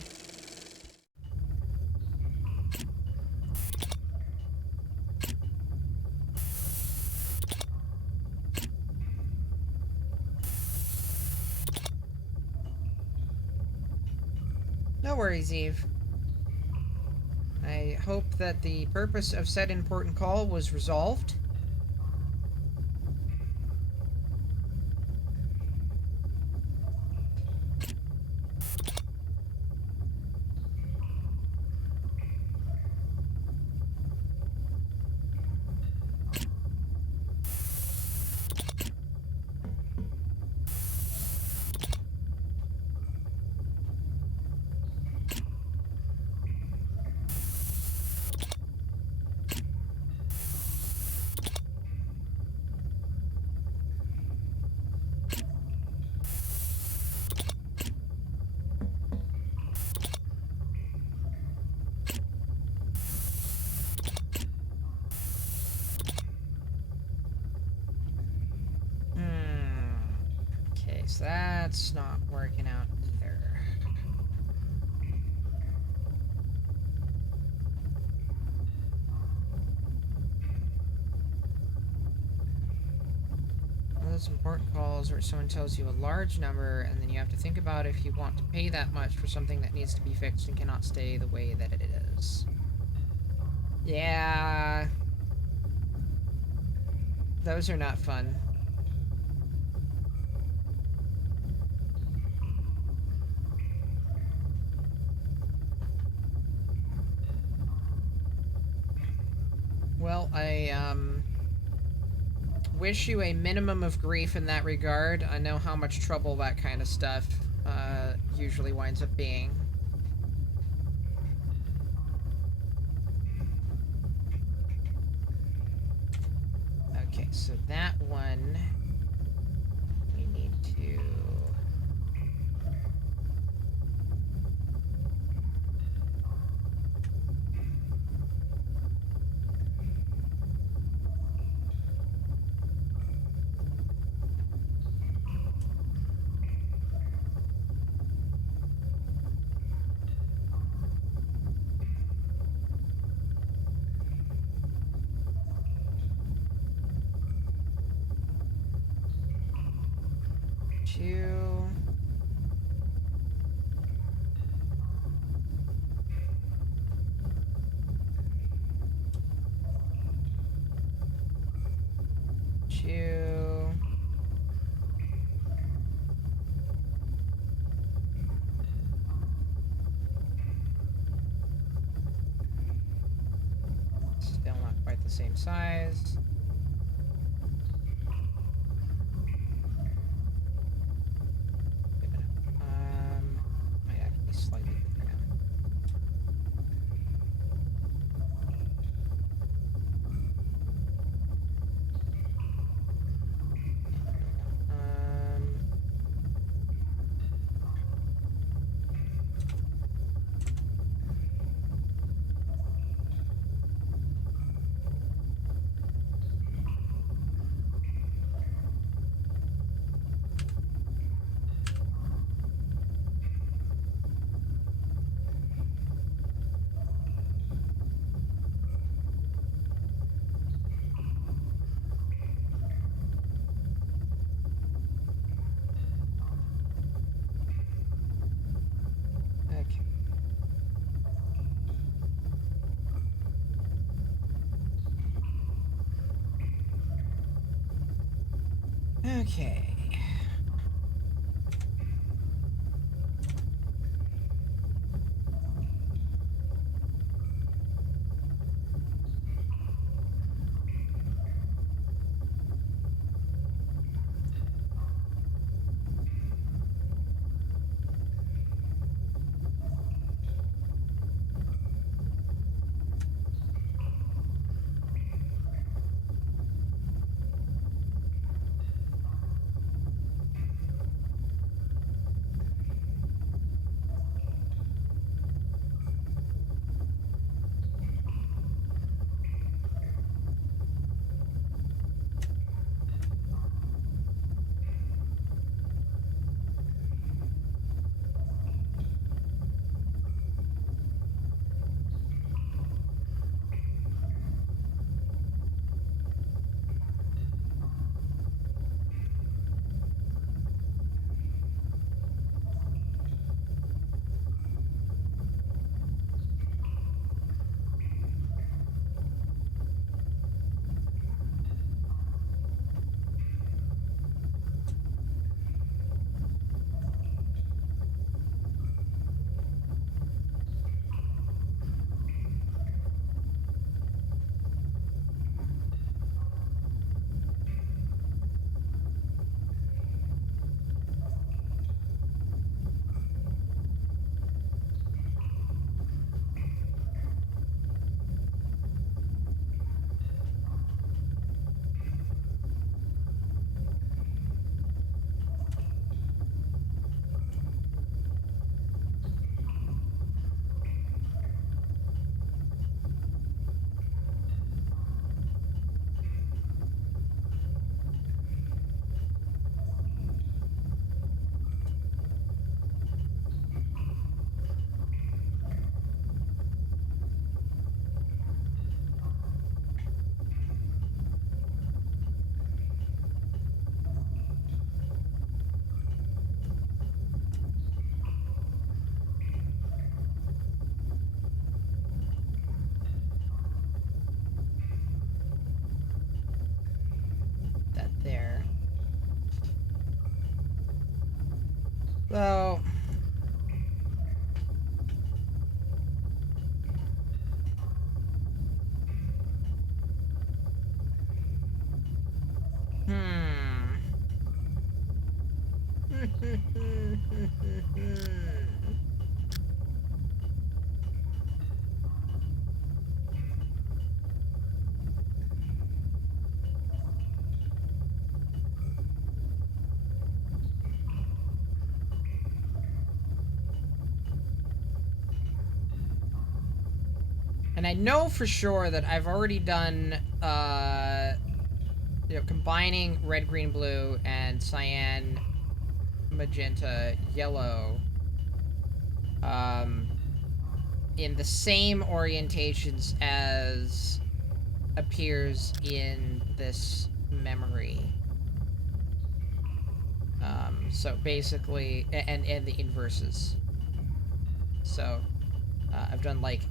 No worries, Eve. I hope that the purpose of said important call was resolved. Okay, so that's not working out either. One of those important calls where someone tells you a large number and then you have to think about if you want to pay that much for something that needs to be fixed and cannot stay the way that it is. Yeah. Those are not fun. Well, I, wish you a minimum of grief in that regard. I know how much trouble that kind of stuff, usually winds up being. Okay, so that one... we need to... two... two... Still not quite the same size. Might actually be slightly bigger now. Okay. Okay. So... Hmm. And I know for sure that I've already done, combining red, green, blue, and cyan, magenta, yellow, um, in the same orientations as appears in this memory. So basically, and the inverses. So, I've done, like,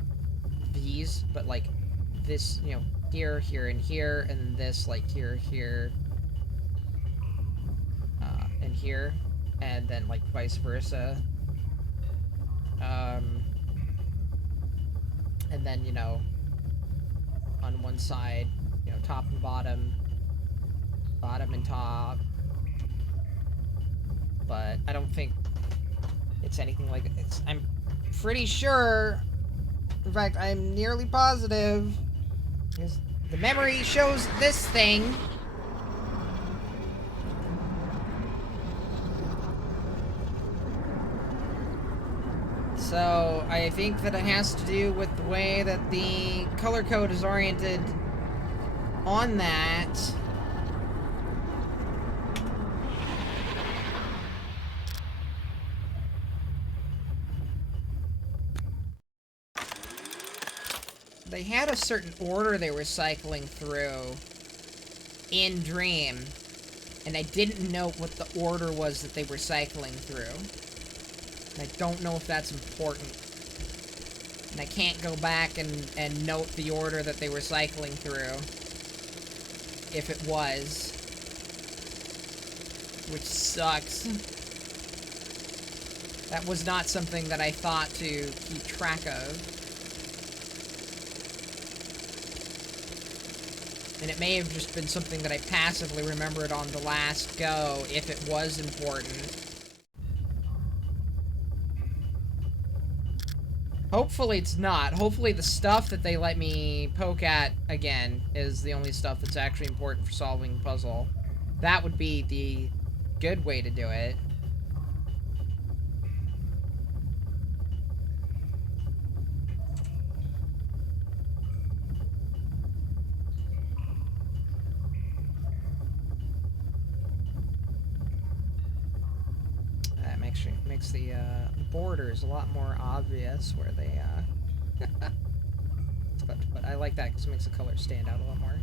these, but, like, this, here, here, and here, and then this, like, here, here, and here, and then, like, vice versa. Um, and then, on one side, top and bottom, bottom and top. But I don't think it's anything like it's. I'm pretty sure. In fact, I'm nearly positive. Because the memory shows this thing. So I think that it has to do with the way that the color code is oriented on that. They had a certain order they were cycling through in Dream, and I didn't know what the order was that they were cycling through. And I don't know if that's important. And I can't go back and note the order that they were cycling through. If it was. Which sucks. That was not something that I thought to keep track of. And it may have just been something that I passively remembered on the last go, if it was important. Hopefully it's not. Hopefully the stuff that they let me poke at again is the only stuff that's actually important for solving the puzzle. That would be the good way to do it. That makes the borders a lot more obvious where they but I like that because it makes the colors stand out a lot more.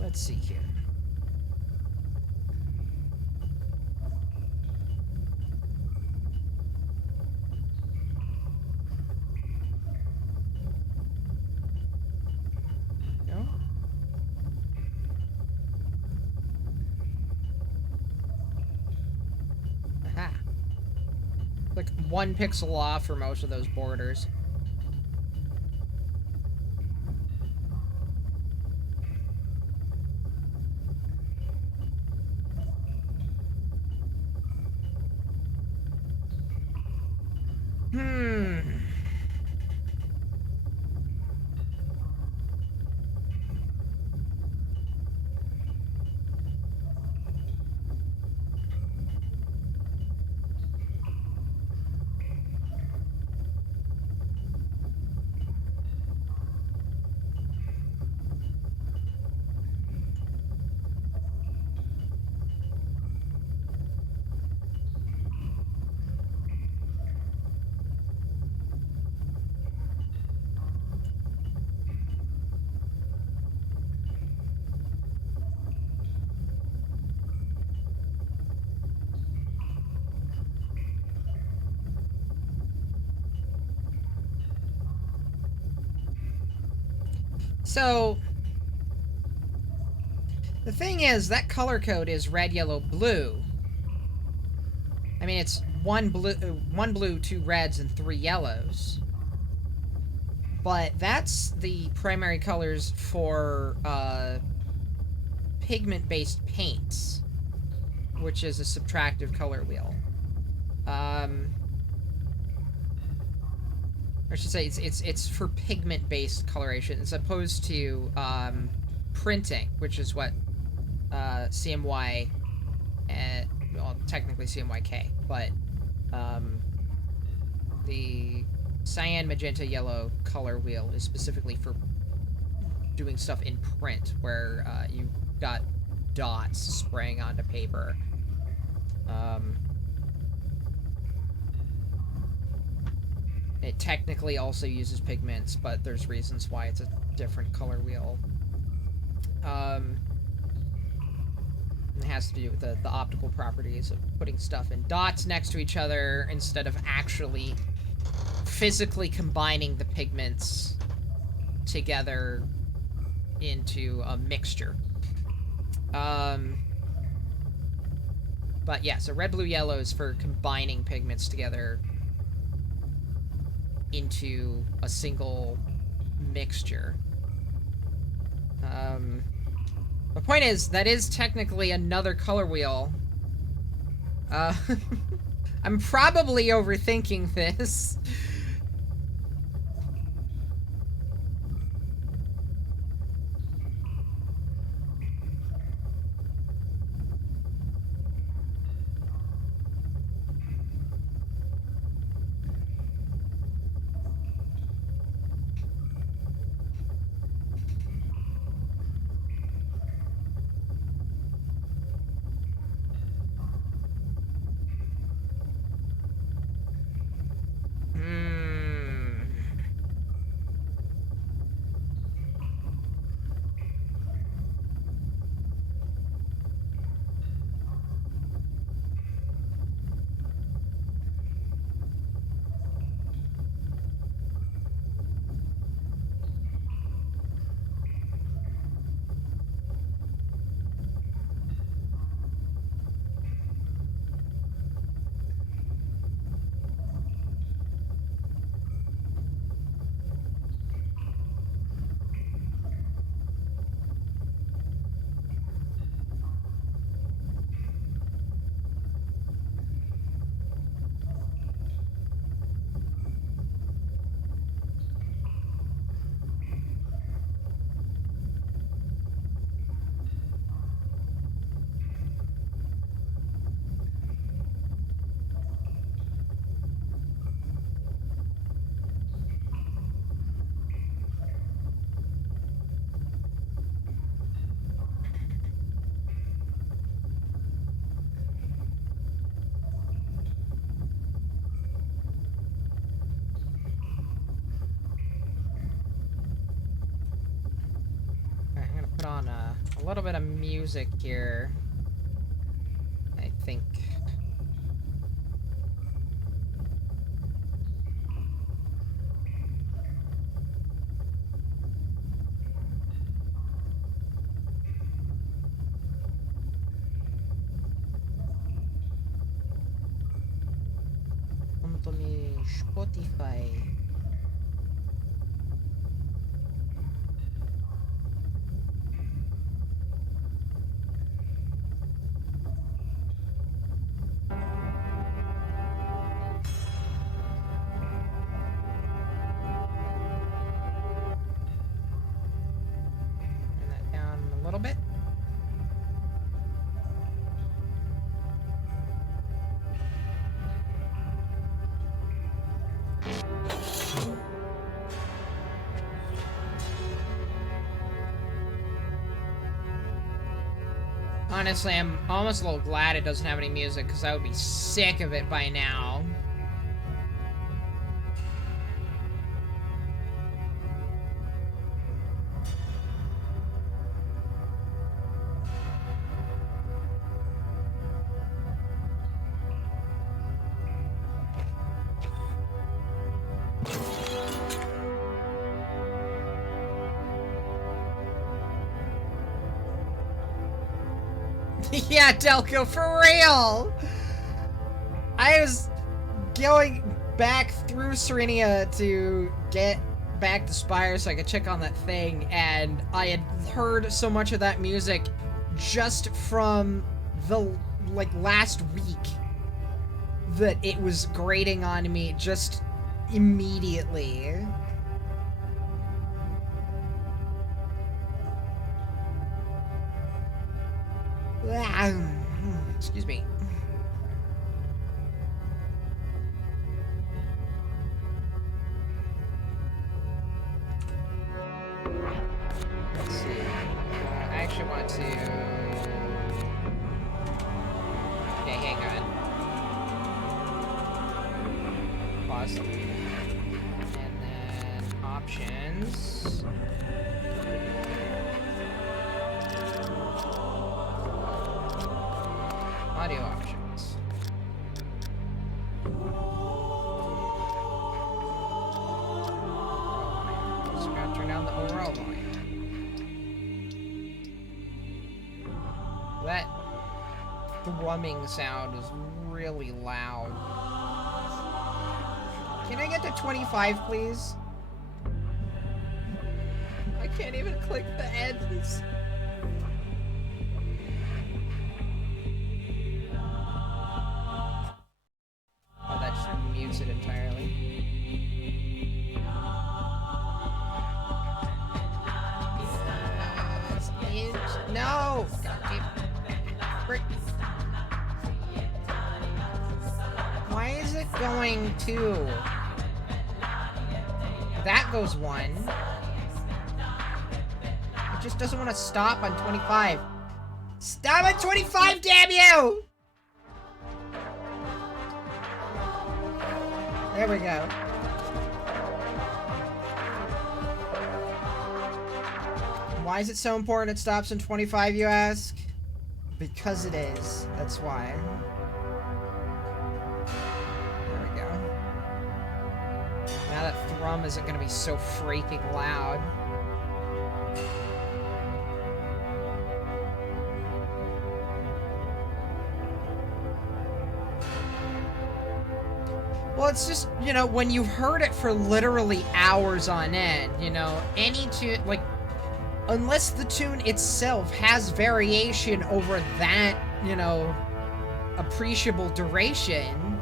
Let's see here. No? Aha. Like 1 pixel off for most of those borders. So, The thing is, that color code is red, yellow, blue. I mean, it's one blue, two reds, and three yellows. But that's the primary colors for pigment-based paints, which is a subtractive color wheel. Or I should say, it's for pigment-based coloration as opposed to printing, which is what CMY, well, technically CMYK, but the cyan, magenta, yellow color wheel is specifically for doing stuff in print, where you got dots spraying onto paper. It technically also uses pigments, but there's reasons why it's a different color wheel. It has to do with the optical properties of putting stuff in dots next to each other instead of actually physically combining the pigments together into a mixture. But yeah, so red, blue, yellow is for combining pigments together into a single mixture. The point is, that is technically another color wheel. I'm probably overthinking this. Alright, I'm gonna put on a little bit of music here. I think. Come to me, Spotify. Turn that down a little bit. Honestly, I'm almost a little glad it doesn't have any music, because I would be sick of it by now. Yeah, Delco, for real! I was going back through Serenia to get back to Spire so I could check on that thing, and I had heard so much of that music just from the, like, last week that it was grating on me just immediately. Excuse me. Let's see. I actually want to... Okay, hang on. Pause. And then options. Audio options. Just gotta turn down the overall volume. That thrumming sound is really loud. Can I get to 25, please? I can't even click the ends. Oh, that just mutes it entirely. No! Why is it going 2? That goes 1. It just doesn't want to stop on 25. Stop at 25, damn you! There we go. Why is it so important it stops in 25, you ask? Because it is. That's why. There we go. Now that thrum isn't going to be so freaking loud. Well, it's just, you know, when you've heard it for literally hours on end, you know, any tune, like, unless the tune itself has variation over that, you know, appreciable duration,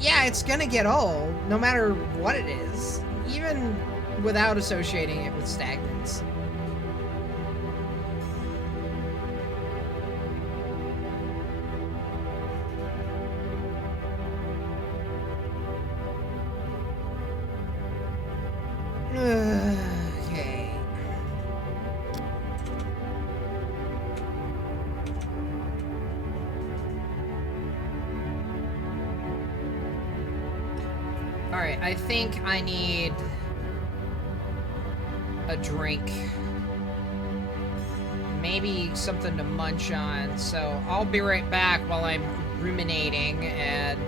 yeah, it's gonna get old, no matter what it is, even without associating it with stagnance. Okay. Alright, I think I need a drink. Maybe something to munch on, so I'll be right back while I'm ruminating, and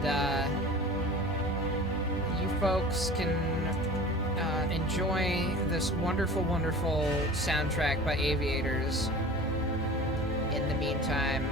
you folks can enjoy this wonderful, wonderful soundtrack by Aviators in the meantime.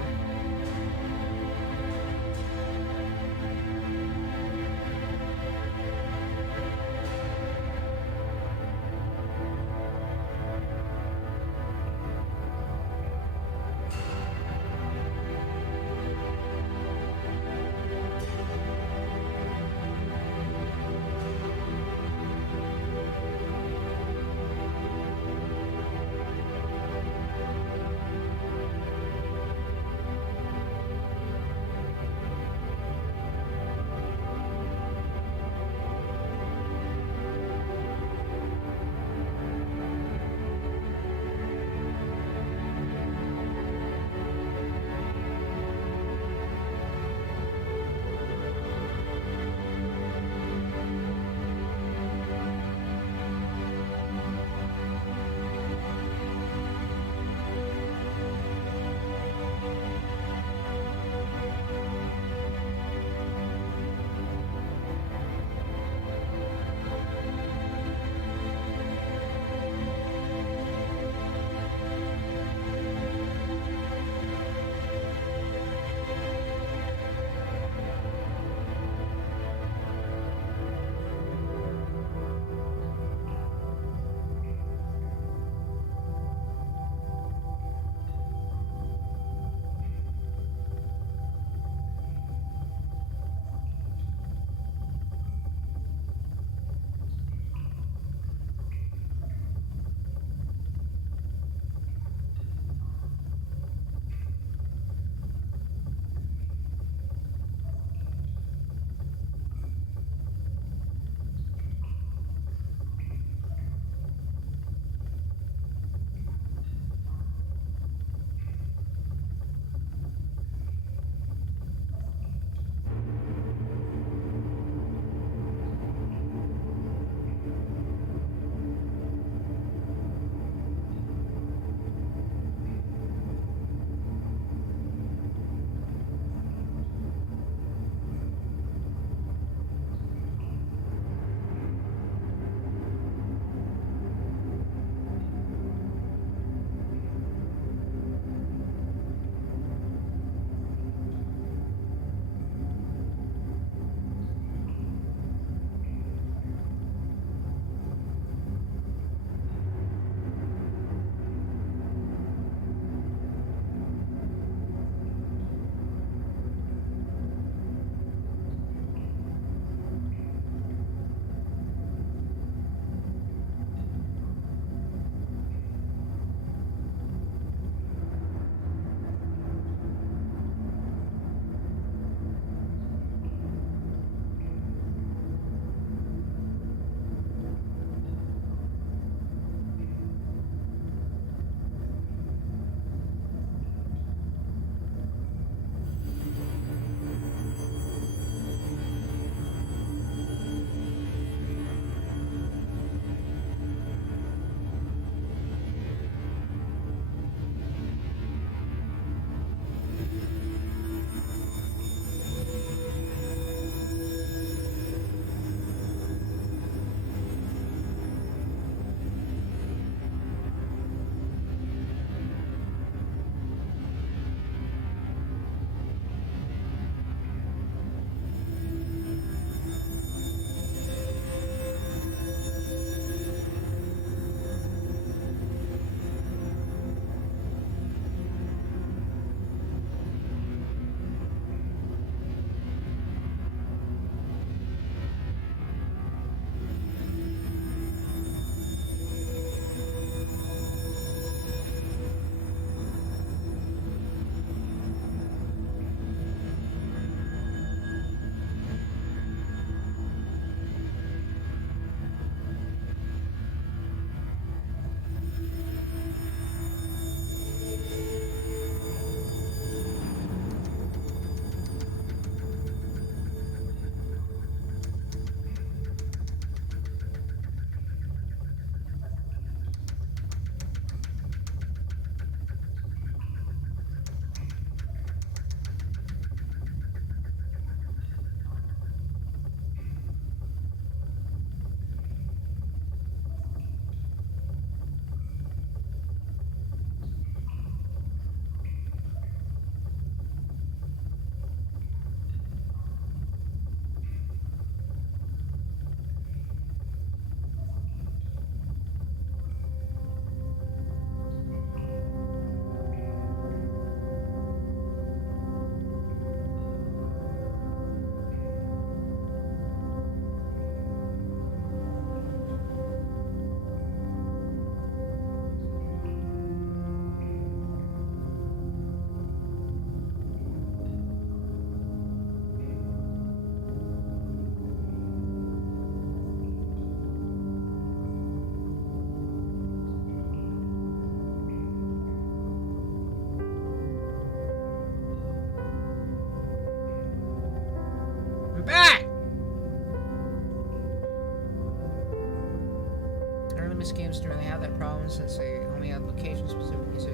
of Myst games don't really have that problem since they only have location-specific music.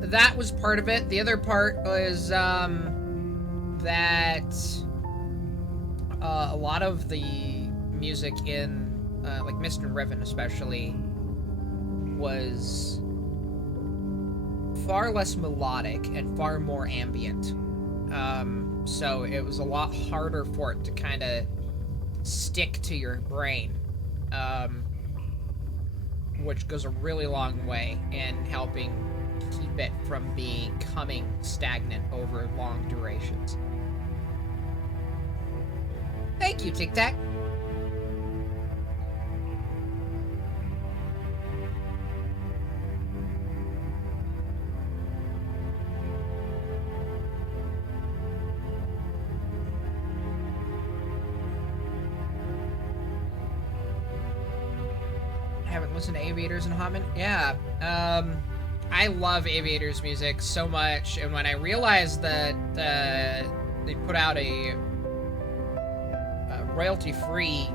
That was part of it. The other part was that a lot of the music in like Myst and Riven especially was far less melodic and far more ambient. So it was a lot harder for it to kind of stick to your brain, which goes a really long way in helping keep it from becoming stagnant over long durations. Thank you, Tic Tac. Haven't listened to Aviators and Hotman. Yeah, I love Aviators music so much, and when I realized that they put out a royalty-free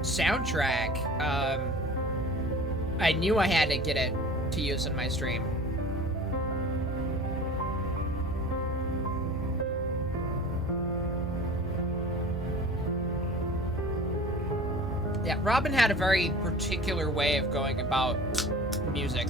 soundtrack, I knew I had to get it to use in my stream. Yeah, Robin had a very particular way of going about music.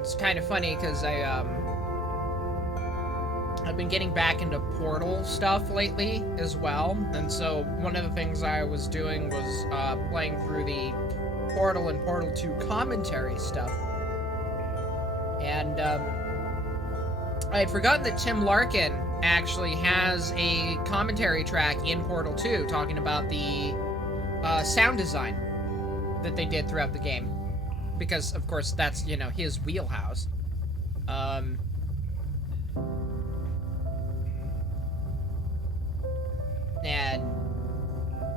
It's kind of funny because I've been getting back into Portal stuff lately as well, and so one of the things I was doing was playing through the Portal and Portal 2 commentary stuff, and I had forgotten that Tim Larkin actually has a commentary track in Portal 2 talking about the sound design that they did throughout the game. Because, of course, that's, you know, his wheelhouse. And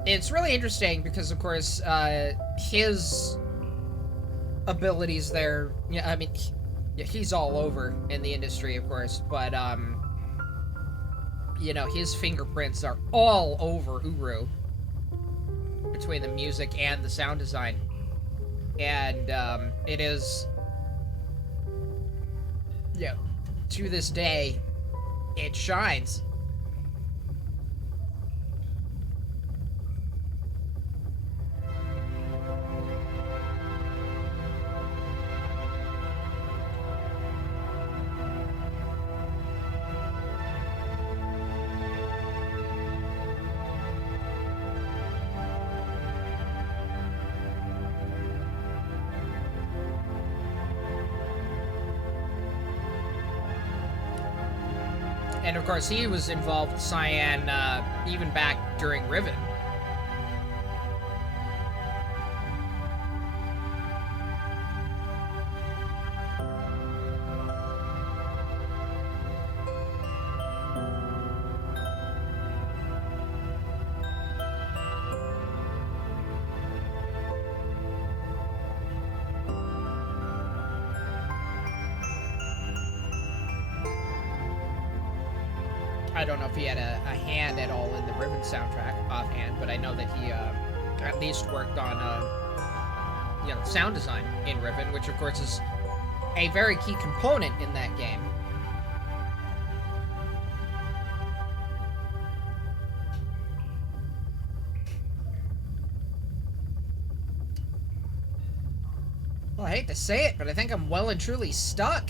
it's really interesting because, of course, his abilities there, yeah, I mean, he's all over in the industry, of course, but, you know, his fingerprints are all over Uru between the music and the sound design. And it is, yeah, to this day, it shines. And of course, he was involved with Cyan even back during Riven. I don't know if he had a hand at all in the Riven soundtrack offhand, but I know that he at least worked on you know, sound design in Riven, which of course is a very key component in that game. Well, I hate to say it, but I think I'm well and truly stuck.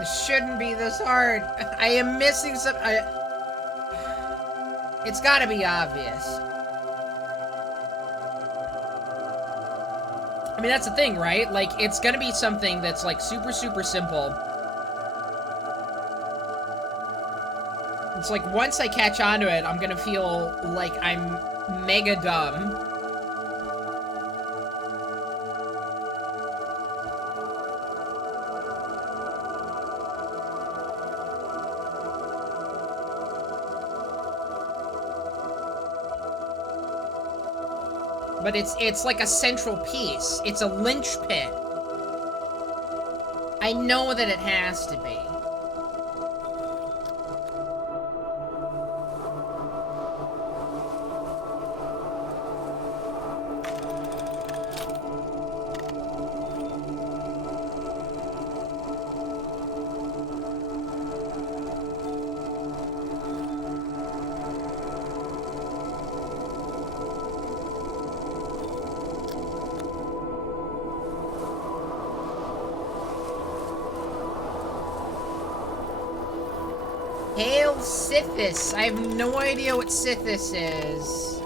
It shouldn't be this hard. I am missing some. It's gotta be obvious. I mean, that's the thing, right? Like, it's gonna be something that's, like, super, super simple. It's like, once I catch on to it, I'm gonna feel like I'm mega dumb. But it's like a central piece. It's a linchpin. I know that it has to be. Hail Sithis! I have no idea what Sithis is.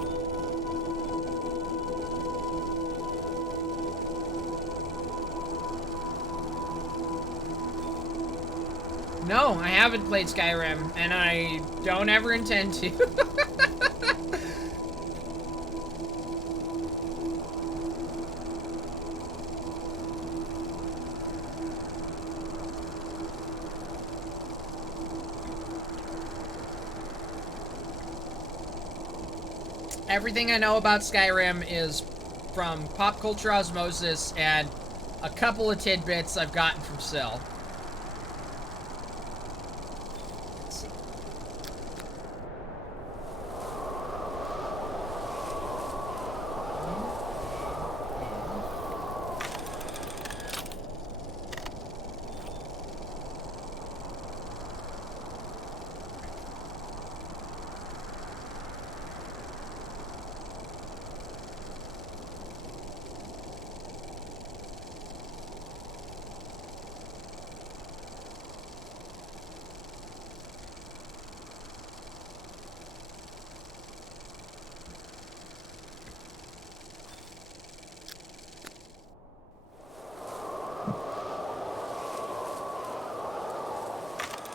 No, I haven't played Skyrim, and I don't ever intend to. Everything I know about Skyrim is from pop culture osmosis and a couple of tidbits I've gotten from Syl.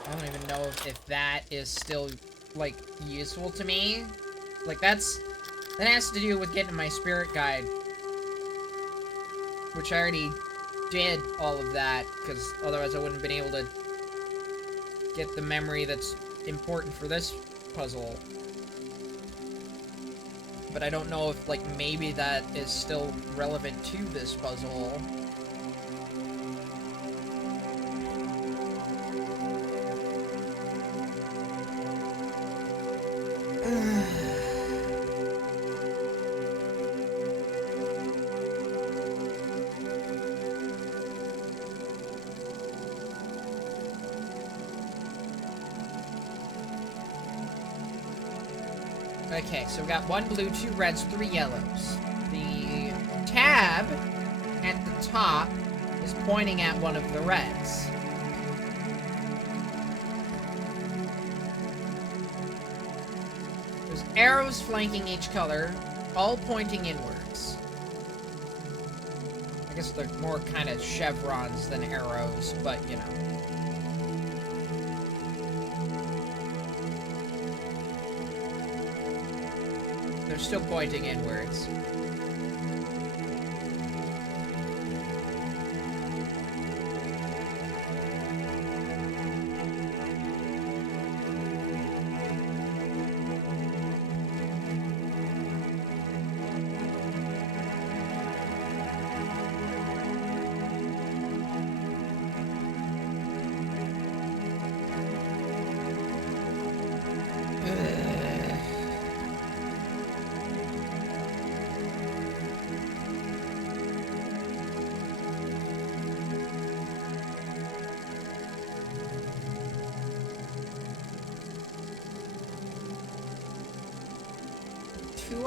I don't even know if that is still, like, useful to me. Like, that has to do with getting my spirit guide. Which I already did all of that, because otherwise I wouldn't have been able to get the memory that's important for this puzzle. But I don't know if, like, maybe that is still relevant to this puzzle. Okay, so we've got 1 blue, 2 reds, 3 yellows. The tab at the top is pointing at one of the reds. There's arrows flanking each color, all pointing inwards. I guess they're more kind of chevrons than arrows, but you know. They're still pointing inwards.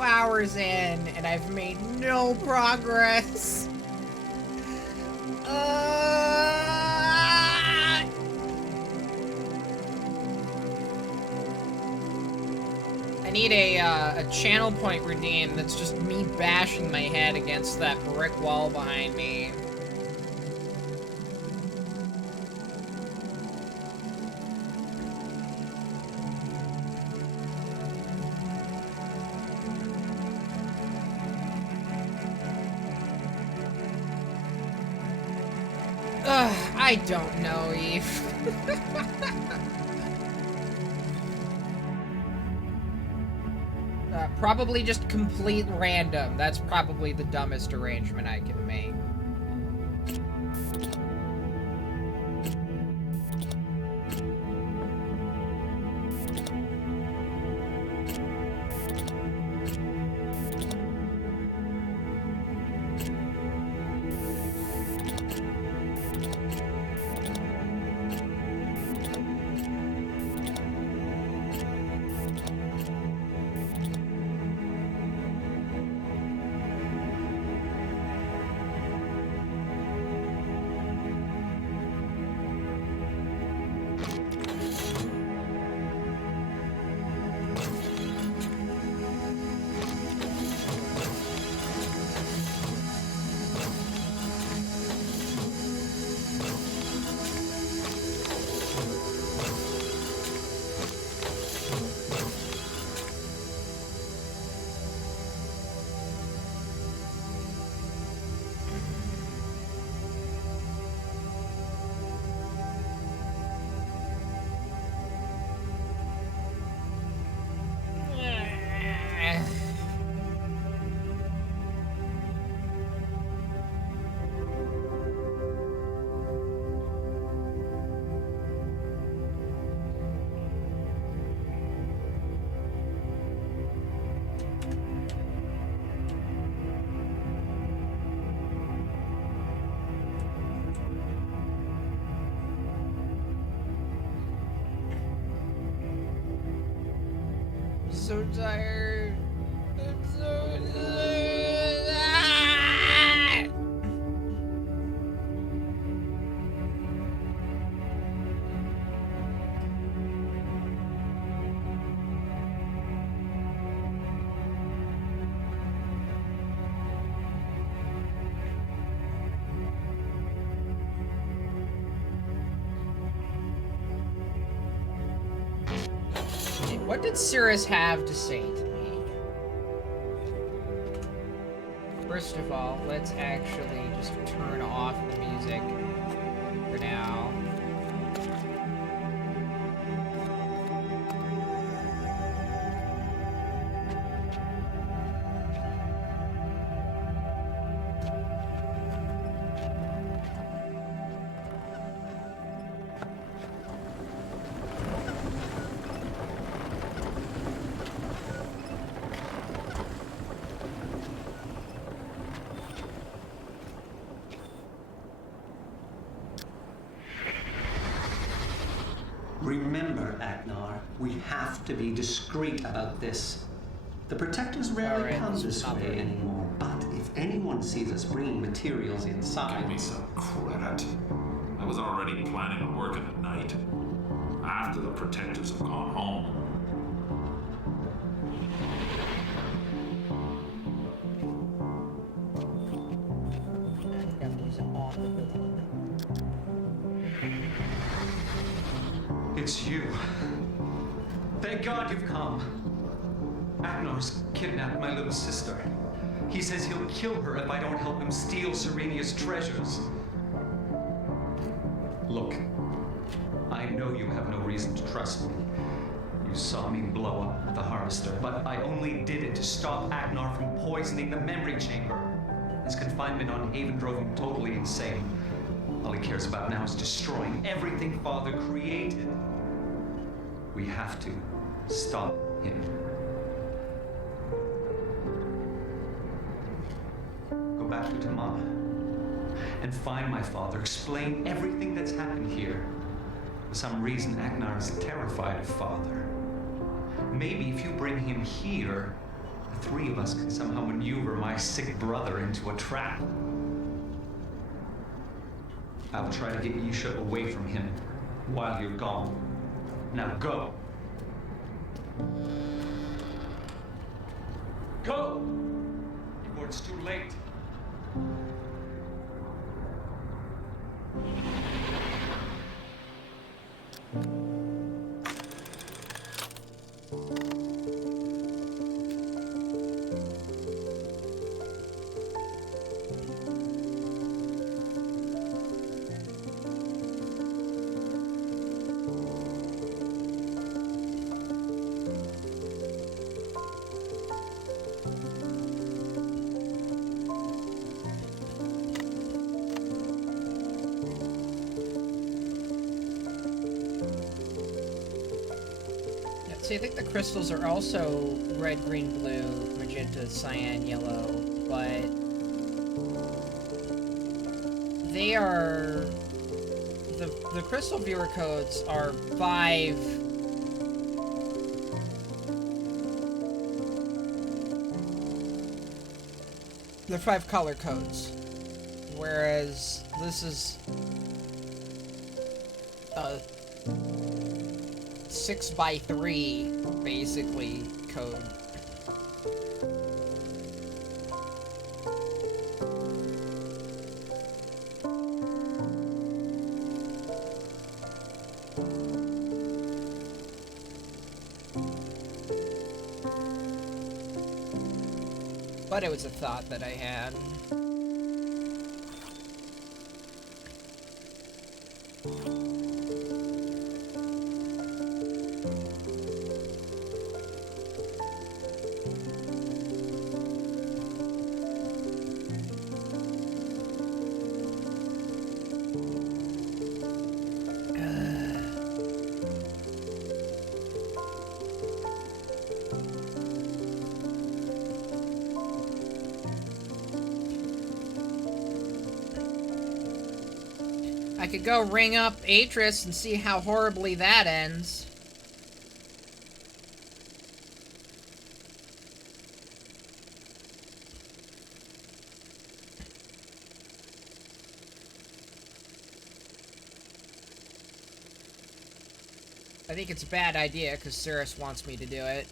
Hours in, and I've made no progress. I need a channel point redeem that's just me bashing my head against that brick wall behind me. I don't know, Eve. Probably just complete random. That's probably the dumbest arrangement I can make. So tired. I'm so tired. Ah! What did Cirrus have to say to me? First of all, let's actually just turn off the music for now. Remember, Agnar, we have to be discreet about this. The protectors rarely Alright, come this this is not way very- anymore, but if anyone sees us bringing materials inside... Give me some credit. I was already planning on working at night. After the protectors have gone home. It's you. Thank God you've come. Agnor's kidnapped my little sister. He says he'll kill her if I don't help him steal Serenia's treasures. Look, I know you have no reason to trust me. You saw me blow up the harvester, but I only did it to stop Agnor from poisoning the memory chamber. His confinement on Haven drove him totally insane. All he cares about now is destroying everything Father created. We have to stop him. Go back to Tamana and find my father. Explain everything that's happened here. For some reason, Agnar is terrified of Father. Maybe if you bring him here, the three of us can somehow maneuver my sick brother into a trap. I'll try to get Yisha away from him while you're gone. Now go. Go! Before it's too late. See, I think the crystals are also red, green, blue, magenta, cyan, yellow, but they are... The crystal viewer codes are 5... They're 5 color codes, whereas this is 6x3 basically code. But it was a thought that I had. I could go ring up Atris and see how horribly that ends. I think it's a bad idea because Cirrus wants me to do it.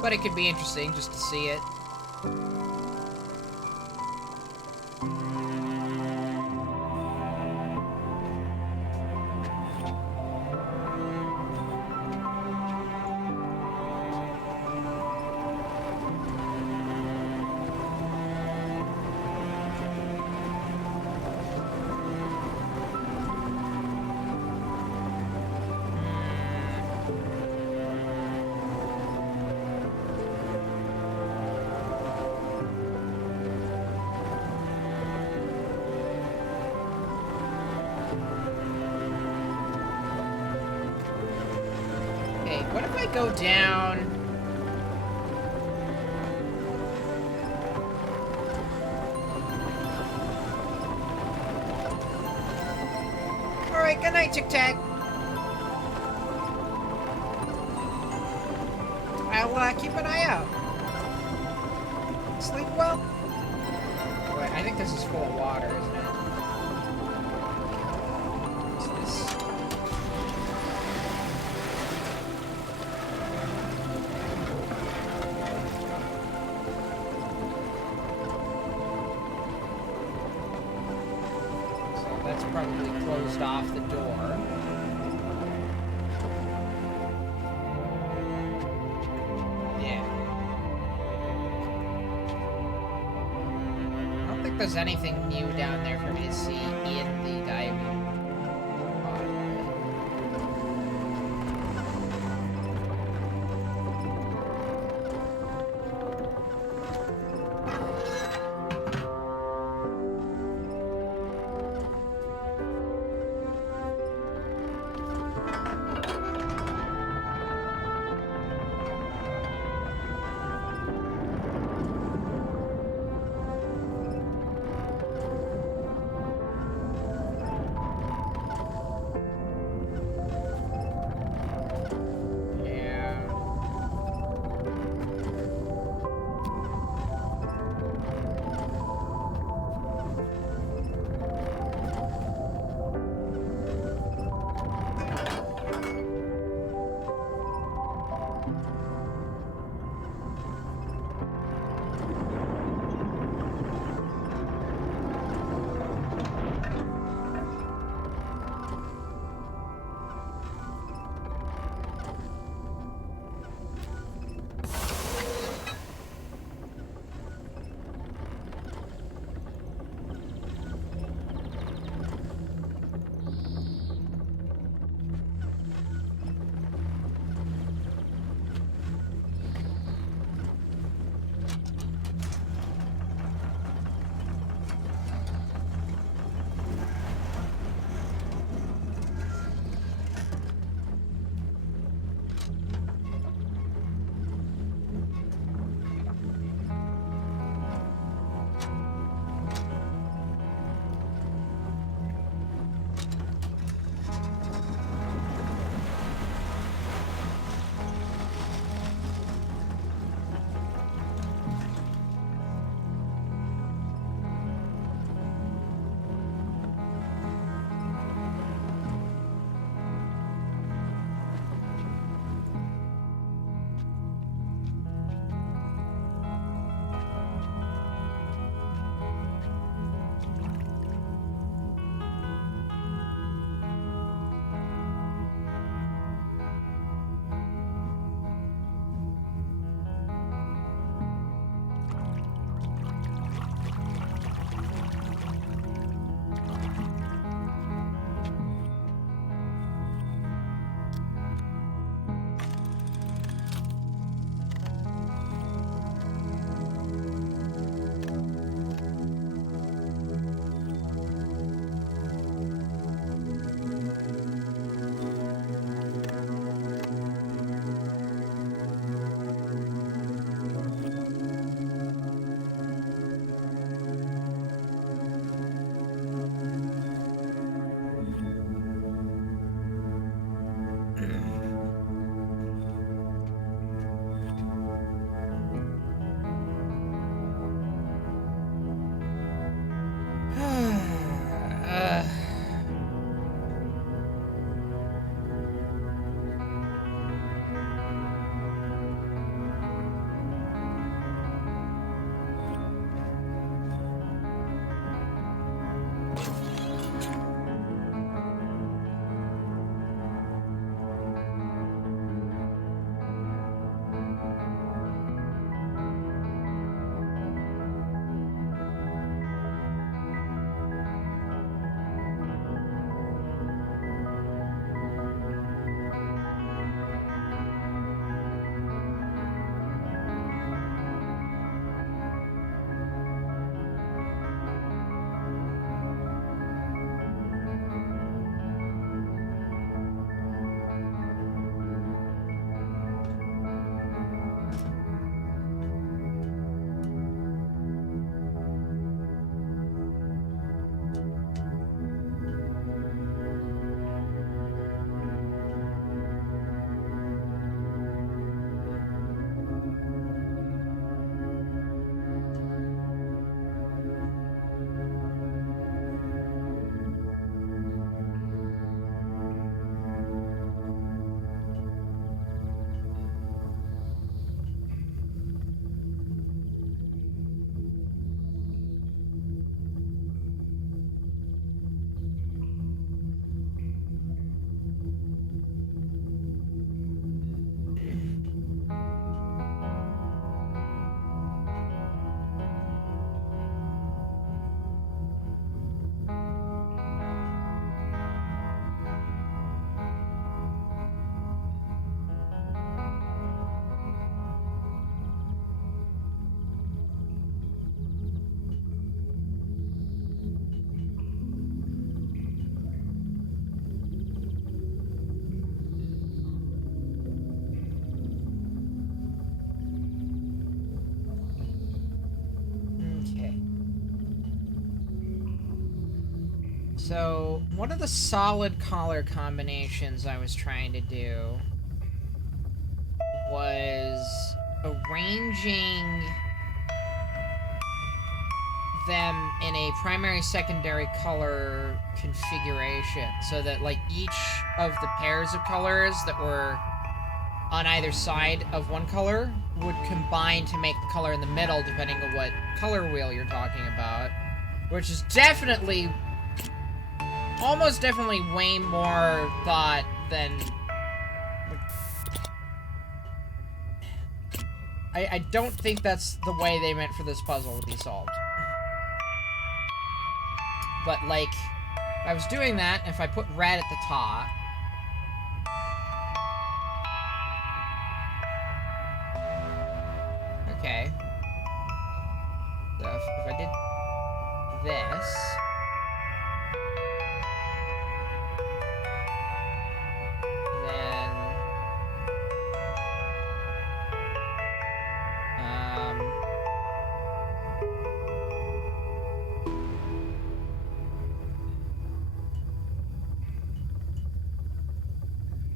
But it could be interesting just to see it. What if I go down? Alright, good night, Tic Tac. I'll keep an eye out. Sleep well. Wait, I think this is full of water, isn't it? What's this? So that's probably closed off the door. There's anything new down there for me to see in the diving pod. So, one of the solid color combinations I was trying to do was arranging them in a primary secondary color configuration so that like each of the pairs of colors that were on either side of one color would combine to make the color in the middle depending on what color wheel you're talking about, which is definitely almost definitely way more thought than I don't think that's the way they meant for this puzzle to be solved. But, like, if I was doing that, if I put red at the top... Okay. So, if I did this... Then...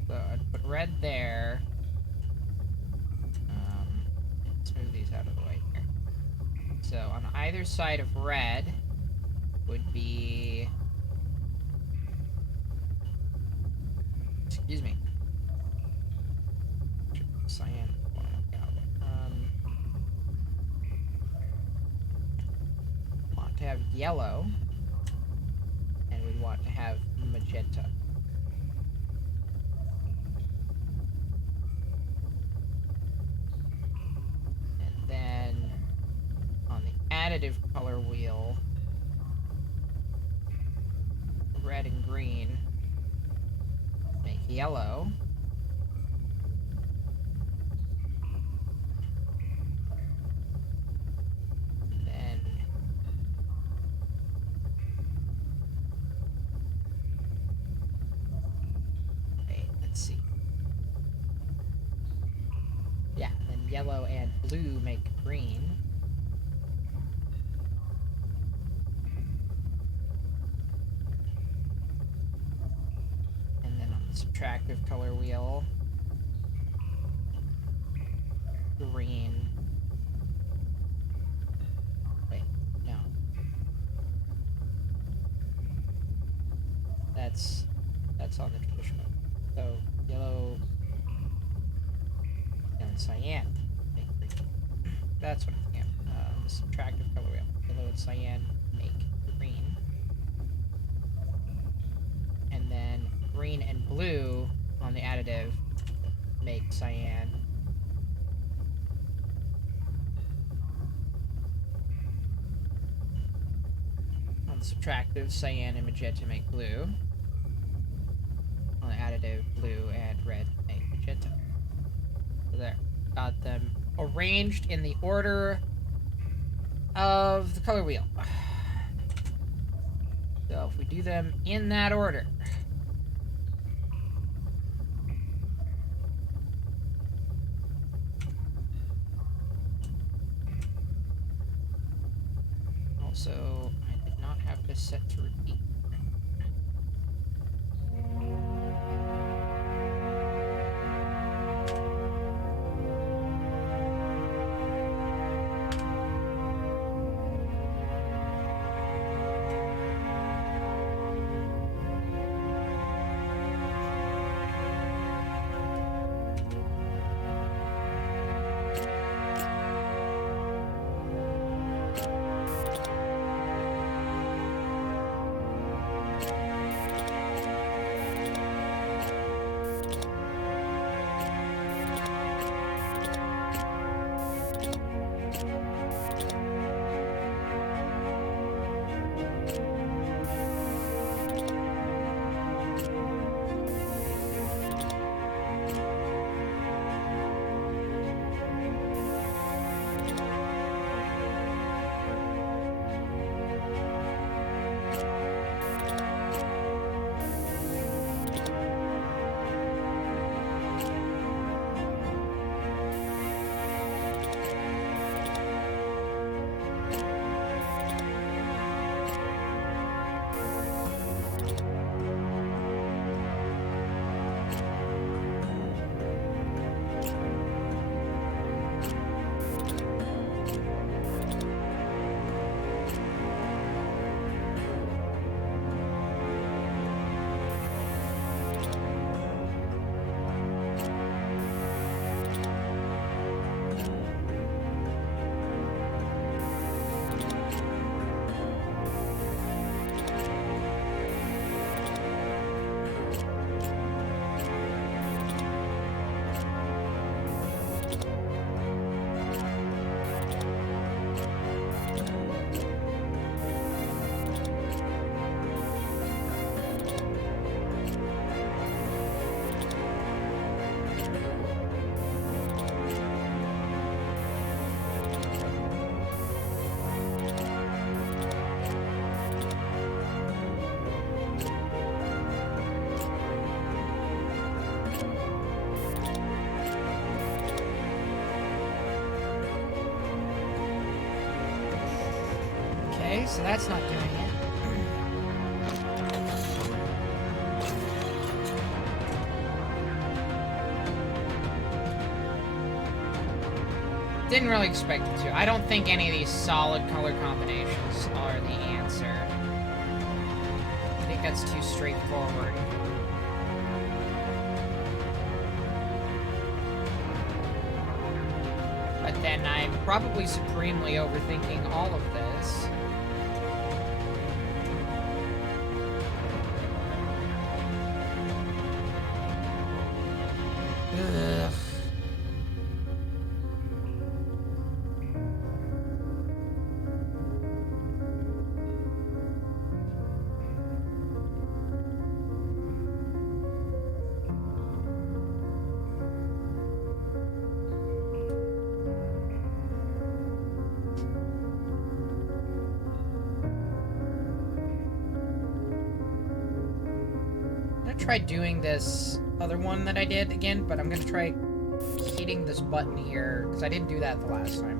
So, I'd put red there. Let's move these out of the way here. So, on either side of red would be... Excuse me. Cyan. Want to have yellow, and we want to have magenta. And then on the additive color wheel, red and green make yellow. Then wait, let's see. Yeah, then yellow and blue make green. And then on the subtractive color wheel, green. Wait, no. That's on the traditional. So yellow and cyan make green. That's what I'm thinking. The subtractive color wheel. Yellow and cyan make green. And then green and blue on the additive make cyan. On the subtractive, cyan and magenta make blue. On the additive, blue and red make magenta. So there. Got them arranged in the order of the color wheel. So if we do them in that order. Also, I did not have this set to repeat. Okay, so that's not doing it. Didn't really expect it to. I don't think any of these solid color combinations are the answer. I think that's too straightforward. But then I'm probably supremely overthinking all of this. Ugh. I'm gonna try doing this other one that I did again, but I'm gonna try hitting this button here, because I didn't do that the last time.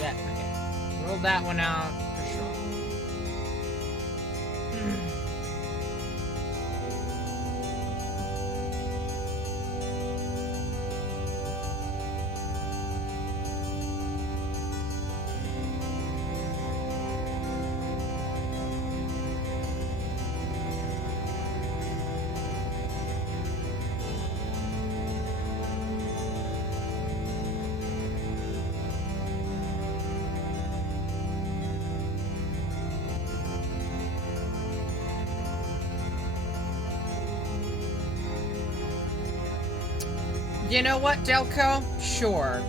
Yeah, okay. Rolled that one out for sure. You know what, Delco? Sure.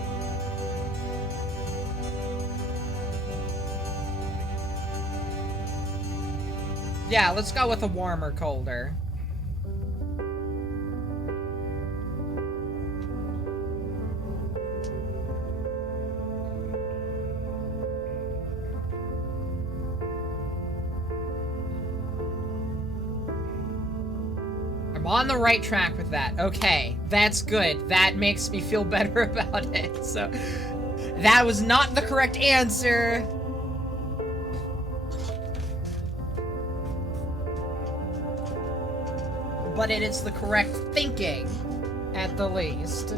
Yeah, let's go with a warmer, colder. I'm on the right track with that. Okay, that's good. That makes me feel better about it. So, that was not the correct answer. But it is the correct thinking, at the least.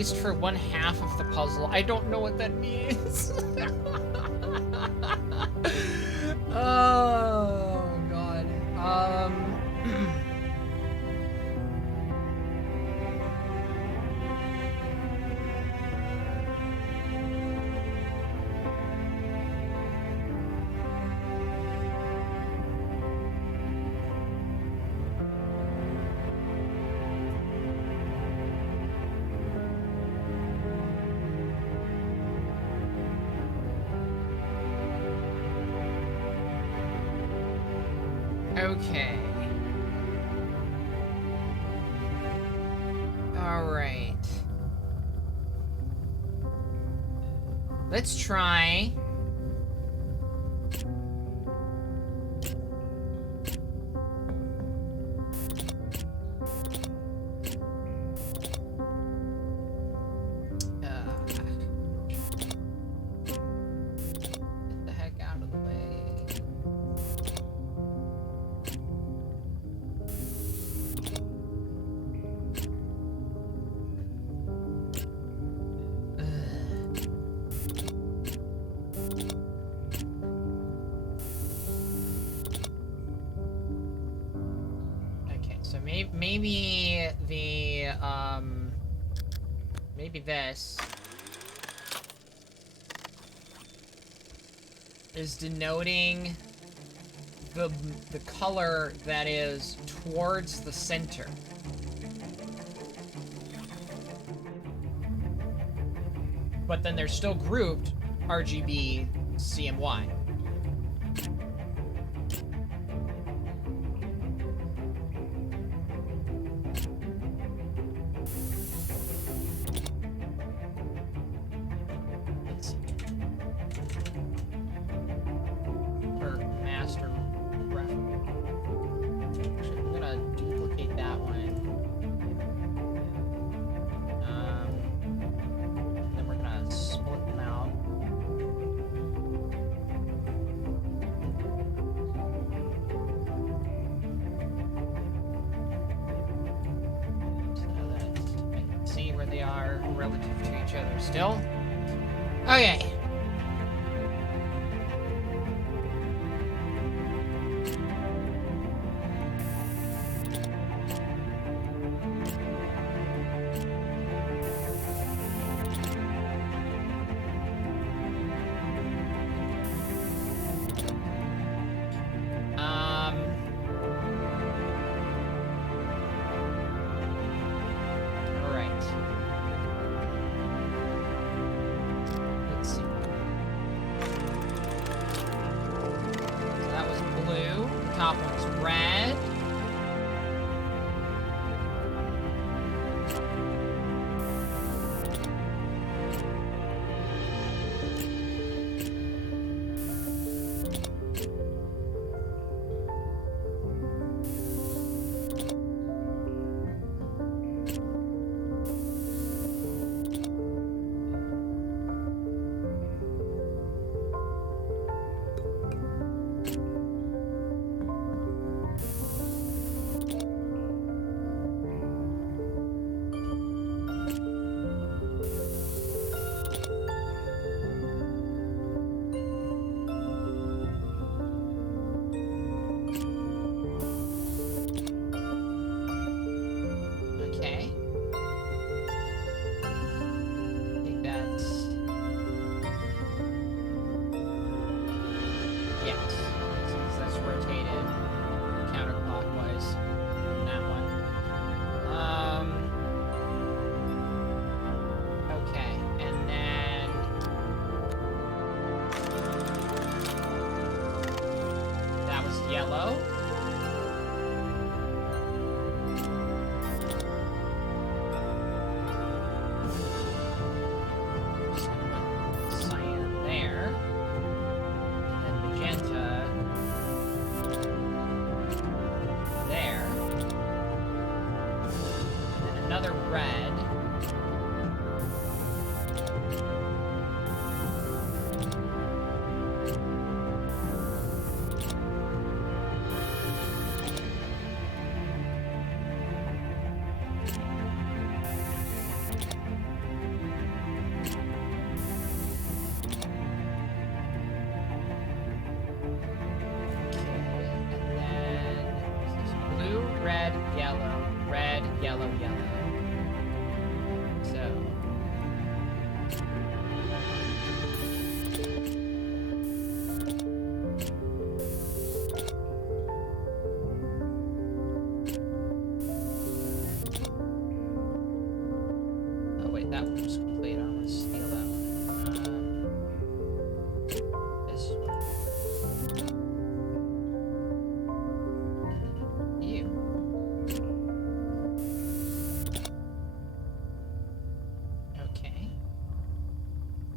least for one half of the puzzle. I don't know what that means. Oh, God. Okay. Alright. Let's try... Get the heck out of the way. Okay, so maybe the, maybe this is denoting the color that is towards the center. But then they're still grouped RGB, CMY. Let's see. Or master reference. Actually, I'm gonna duplicate that one. Then we're gonna split them out. So that I can see where they are relative to each other still. Okay. All right. Let's see. So that was blue. The top one's red. Okay. I think that's... Yes. Since that's rotated counterclockwise from that one. Okay. And then... That was yellow. Cyan there. And magenta there. And then another red. Oh wait, that one was complete. I want to steal that one. This one. You. Okay.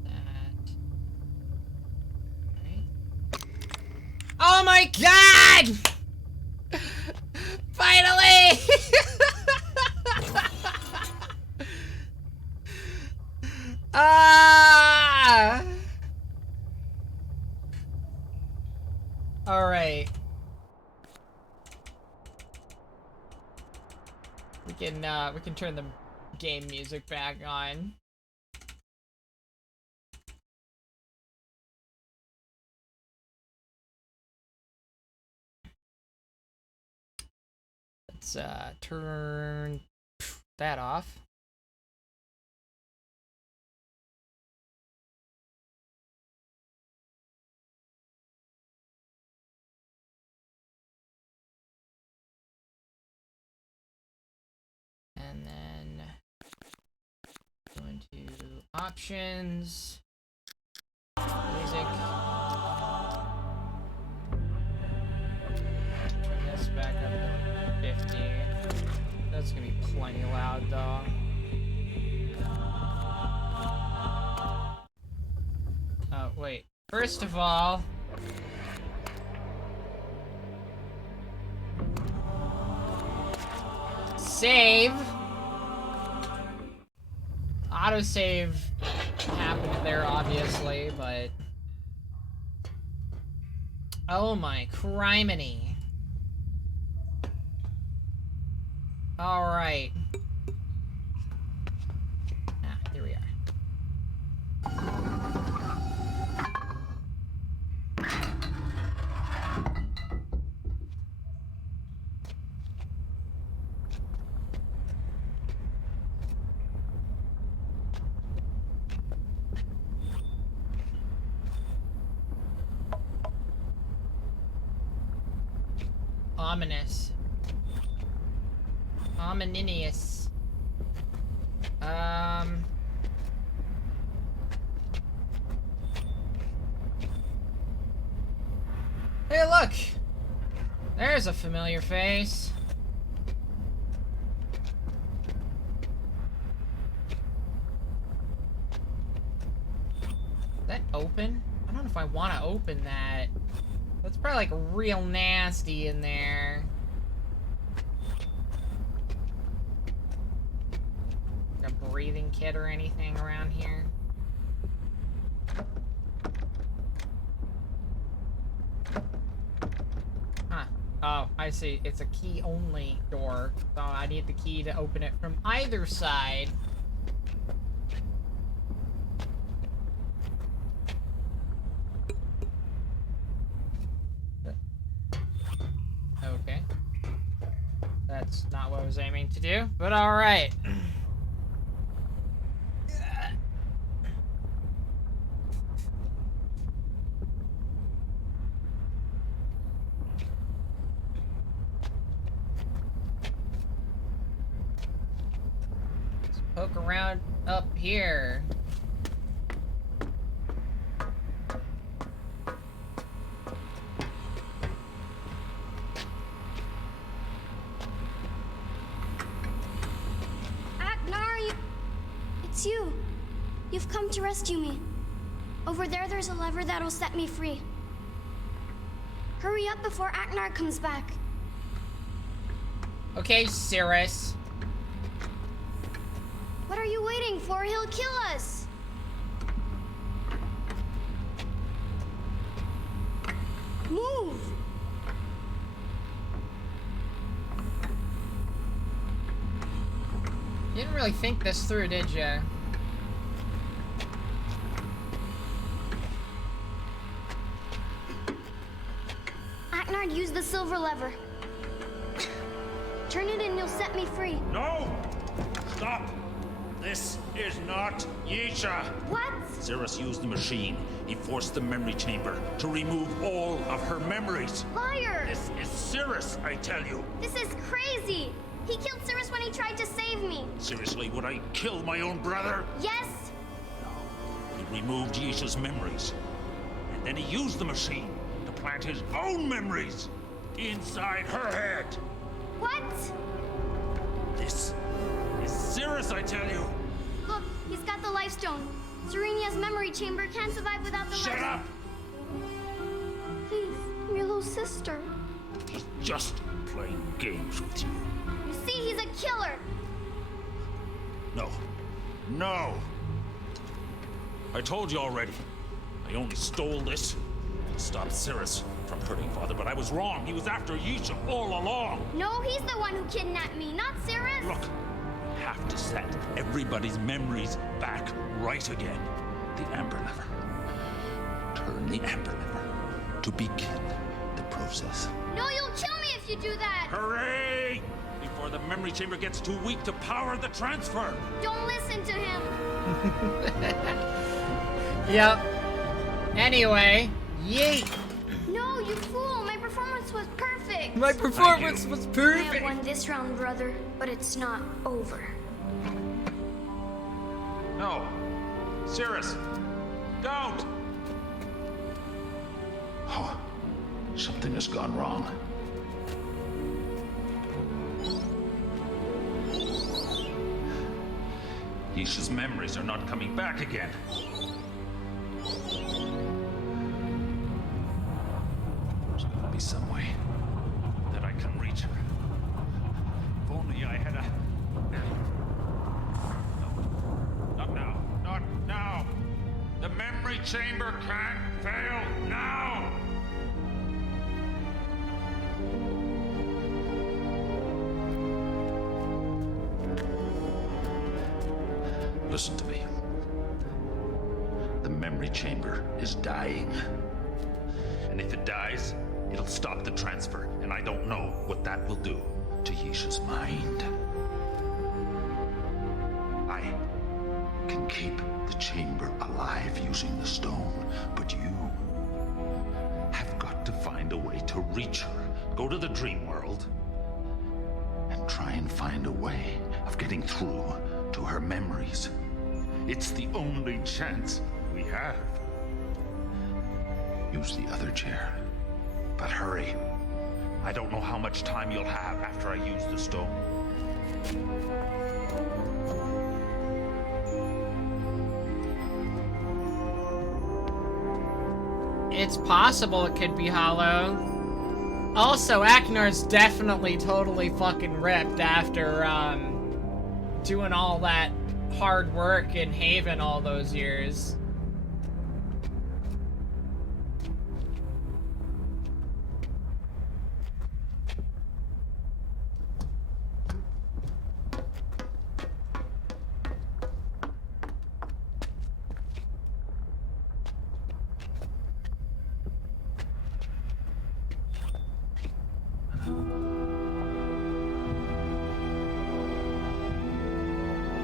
That. Right. Oh my god! Finally! Ah! All right. We can turn the game music back on. Let's turn that off. And then go into options, music. Turn this back up to like 50. That's gonna be plenty loud though. Oh, wait. First of all, save. Autosave happened there, obviously, but... Oh my criminy. Alright. Ah, here we are. Ominous. Ominous. Hey, look! There's a familiar face. Is that open? I don't know if I want to open that. That's probably like real nasty in there. Like a breathing kit or anything around here? Huh. Oh, I see. It's a key-only door. So I need the key to open it from either side. Okay. That's not what I was aiming to do, but alright. Let's poke around up here. It's you. You've come to rescue me. Over there's a lever that'll set me free. Hurry up before Aknar comes back. Okay, Cirrus. What are you waiting for? He'll kill us. Move. You didn't really think this through, did you? Aknar, use the silver lever. Turn it and you'll set me free. No! Stop! This is not Yisha. What? Cirrus used the machine. He forced the memory chamber to remove all of her memories. Liar! This is Cirrus, I tell you. This is crazy! He killed Cirrus when he tried to save me. Seriously, would I kill my own brother? Yes? He removed Yisha's memories. And then he used the machine to plant his own memories inside her head. What? This is Cirrus, I tell you. Look, he's got the life stone. Serenia's memory chamber can't survive without the Shut life. up! Please, I'm your little sister. He's just playing games with you. You see, he's a killer. No. No! I told you already. I only stole this to stop Cirrus from hurting Father, but I was wrong. He was after Yisha all along. No, he's the one who kidnapped me, not Cirrus. Look, we have to set everybody's memories back right again. The Amber Lever. Turn the Amber Lever to begin the process. No, you'll kill me if you do that. Hooray! Before the memory chamber gets too weak to power the transfer. Don't listen to him. Yep. Anyway, yeet. No, you fool. My performance was perfect. My performance was I have perfect. won this round, brother, but it's not over. No. Cirrus, don't! Oh, something has gone wrong. Yisha's memories are not coming back again. There's gotta be some way that I can reach her. If only I had a... No, not now. Not now. The memory chamber can't fail now. Listen to me. The memory chamber is dying. And if it dies, it'll stop the transfer. And I don't know what that will do to Yisha's mind. I can keep the chamber alive using the stone, but you have got to find a way to reach her. Go to the dream world and try and find a way of getting through to her memories. It's the only chance we have. Use the other chair, but hurry. I don't know how much time you'll have after I use the stone. It's possible it could be hollow. Also, Aknar's definitely totally fucking ripped after, doing all that hard work in Haven all those years.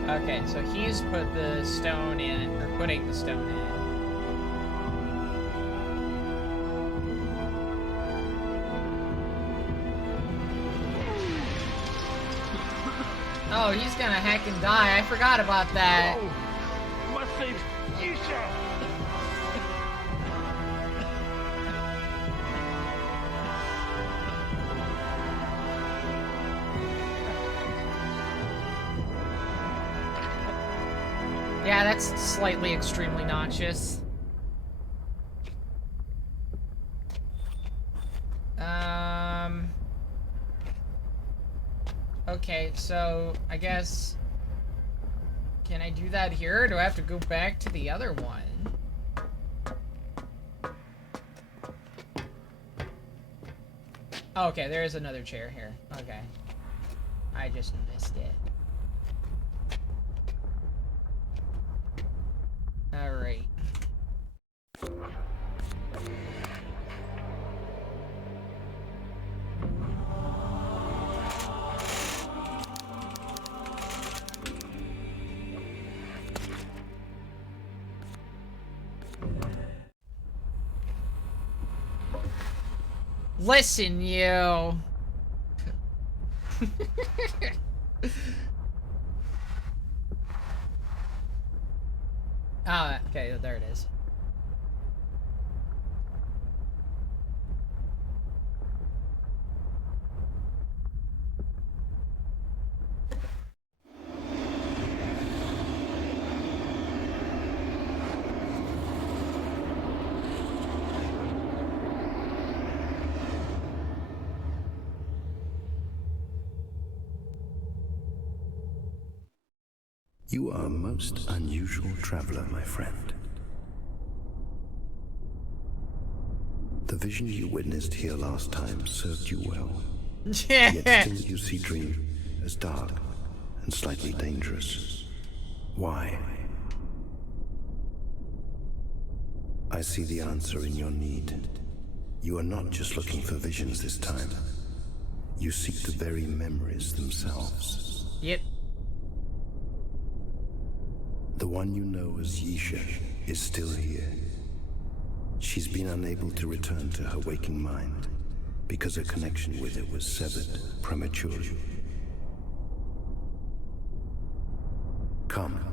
Okay, so he's put the stone in, or putting the stone in. Oh, he's gonna heck and die. I forgot about that. Oh, must save Yisha! Yeah, that's slightly extremely noxious. Okay, so I guess... Can I do that here, or do I have to go back to the other one? Oh, okay, there is another chair here. Okay. I just missed it. Alright. Listen, you. Ah, okay, there it is. You are a most unusual traveler, my friend. The vision you witnessed here last time served you well. Yet still you see Dream as dark and slightly dangerous. Why? I see the answer in your need. You are not just looking for visions this time. You seek the very memories themselves. Yep. The one you know as Yisha is still here. She's been unable to return to her waking mind because her connection with it was severed prematurely. Come,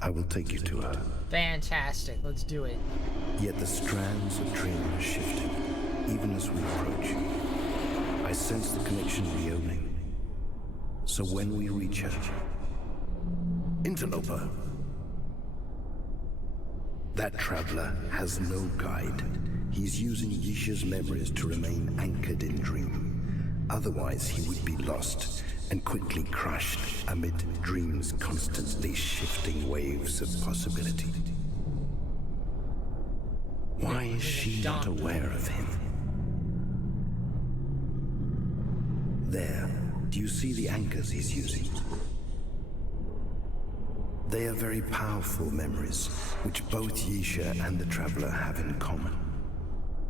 I will take you to her. Fantastic. Let's do it. Yet the strands of Dream are shifting, even as we approach. I sense the connection reopening. So when we reach her... Interloper! That traveler has no guide. He's using Yisha's memories to remain anchored in Dream. Otherwise, he would be lost and quickly crushed amid Dream's constantly shifting waves of possibility. Why is she not aware of him? There, do you see the anchors he's using? They are very powerful memories, which both Yisha and the Traveler have in common.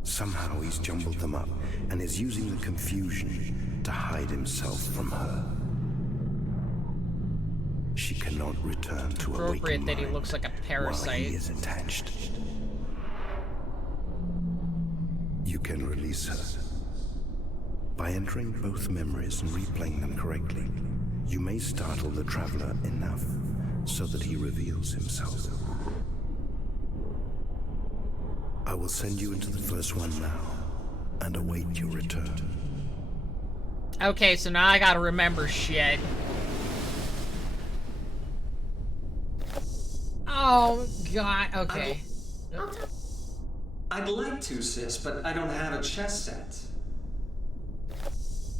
Somehow he's jumbled them up and is using the confusion to hide himself from her. She cannot return to a waking Appropriate that he mind looks like a while parasite. he is attached. You can release her. By entering both memories and replaying them correctly, you may startle the Traveler enough so that he reveals himself. I will send you into the first one now and await your return. Okay, so now I gotta remember shit. Oh, God. Okay. I'd like to, sis, but I don't have a chess set.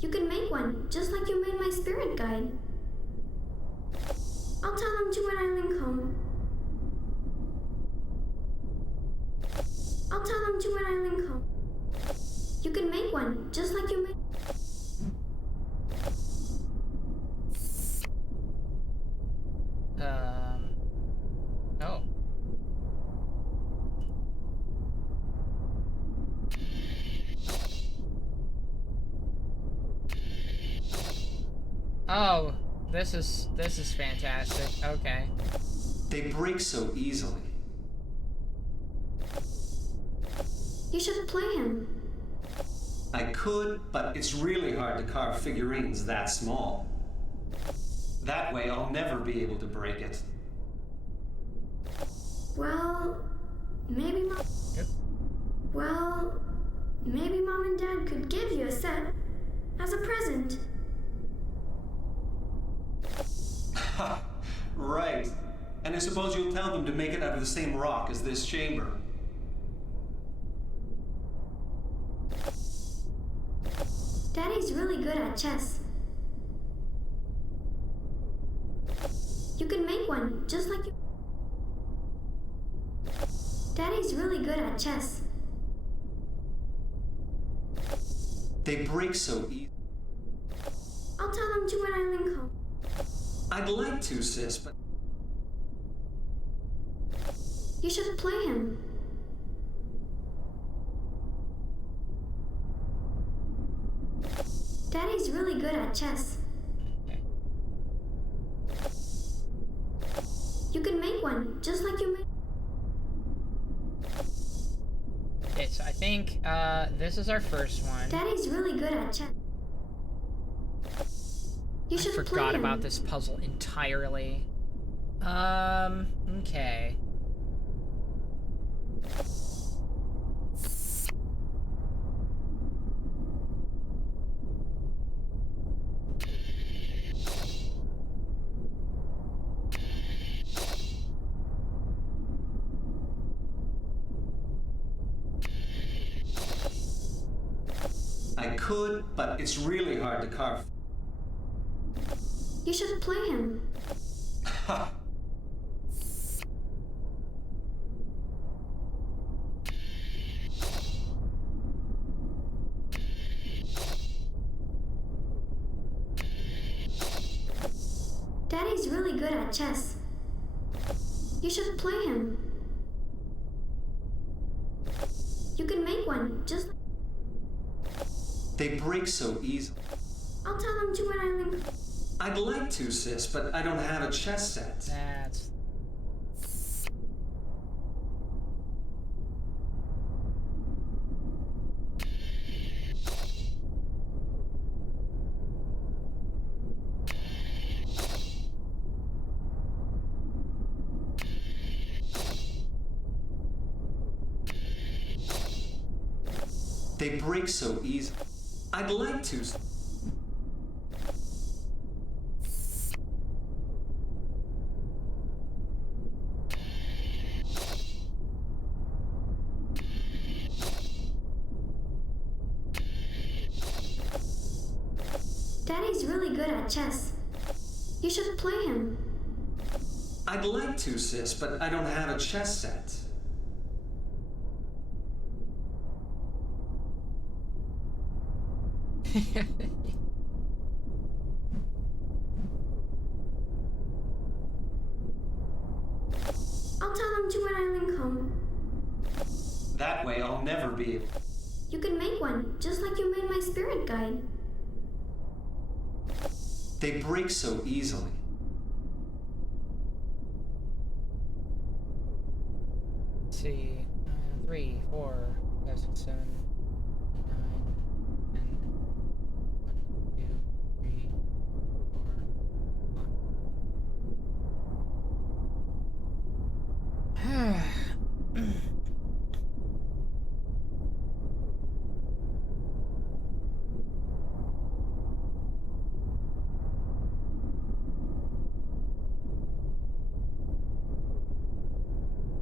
You can make one, just like you made my spirit guide. I'll tell them to when I link home. I'll tell them to when I link home. You can make one, just like you made... Oh. Oh, this is fantastic. Okay. They break so easily. You should play him. I could, but it's really hard to carve figurines that small. That way I'll never be able to break it. Well, maybe Mom... Yep. Well, maybe Mom and Dad could give you a set as a present. Right. And I suppose you'll tell them to make it out of the same rock as this chamber. Daddy's really good at chess. You can make one, just like you... Daddy's really good at chess. They break so easily. I'll tell them to when I link home. I'd like to, sis, but... You should play him. Daddy's really good at chess. You can make one, just like you made... It's, I think... think this is our first one. Daddy's really good at chess. You I should play forgot him. about this puzzle entirely. Okay. I could, but it's really hard to carve. You should play him. Ha! Daddy's really good at chess. You should play him. You can make one, just like... They break so easily. I'll tell them to when I link. I'd like to, sis, but I don't have a chess set. That's... They break so easily. I'd like to. Daddy's really good at chess. You should play him. I'd like to, sis, but I don't have a chess set. I'll tell them to when I link home. That way I'll never be able. You can make one, just like you made my spirit guide. They break so easily. Let's see. 3, 4, 5, 6, 7, 8, 9, 10, 1, 2, 3, 4, 5.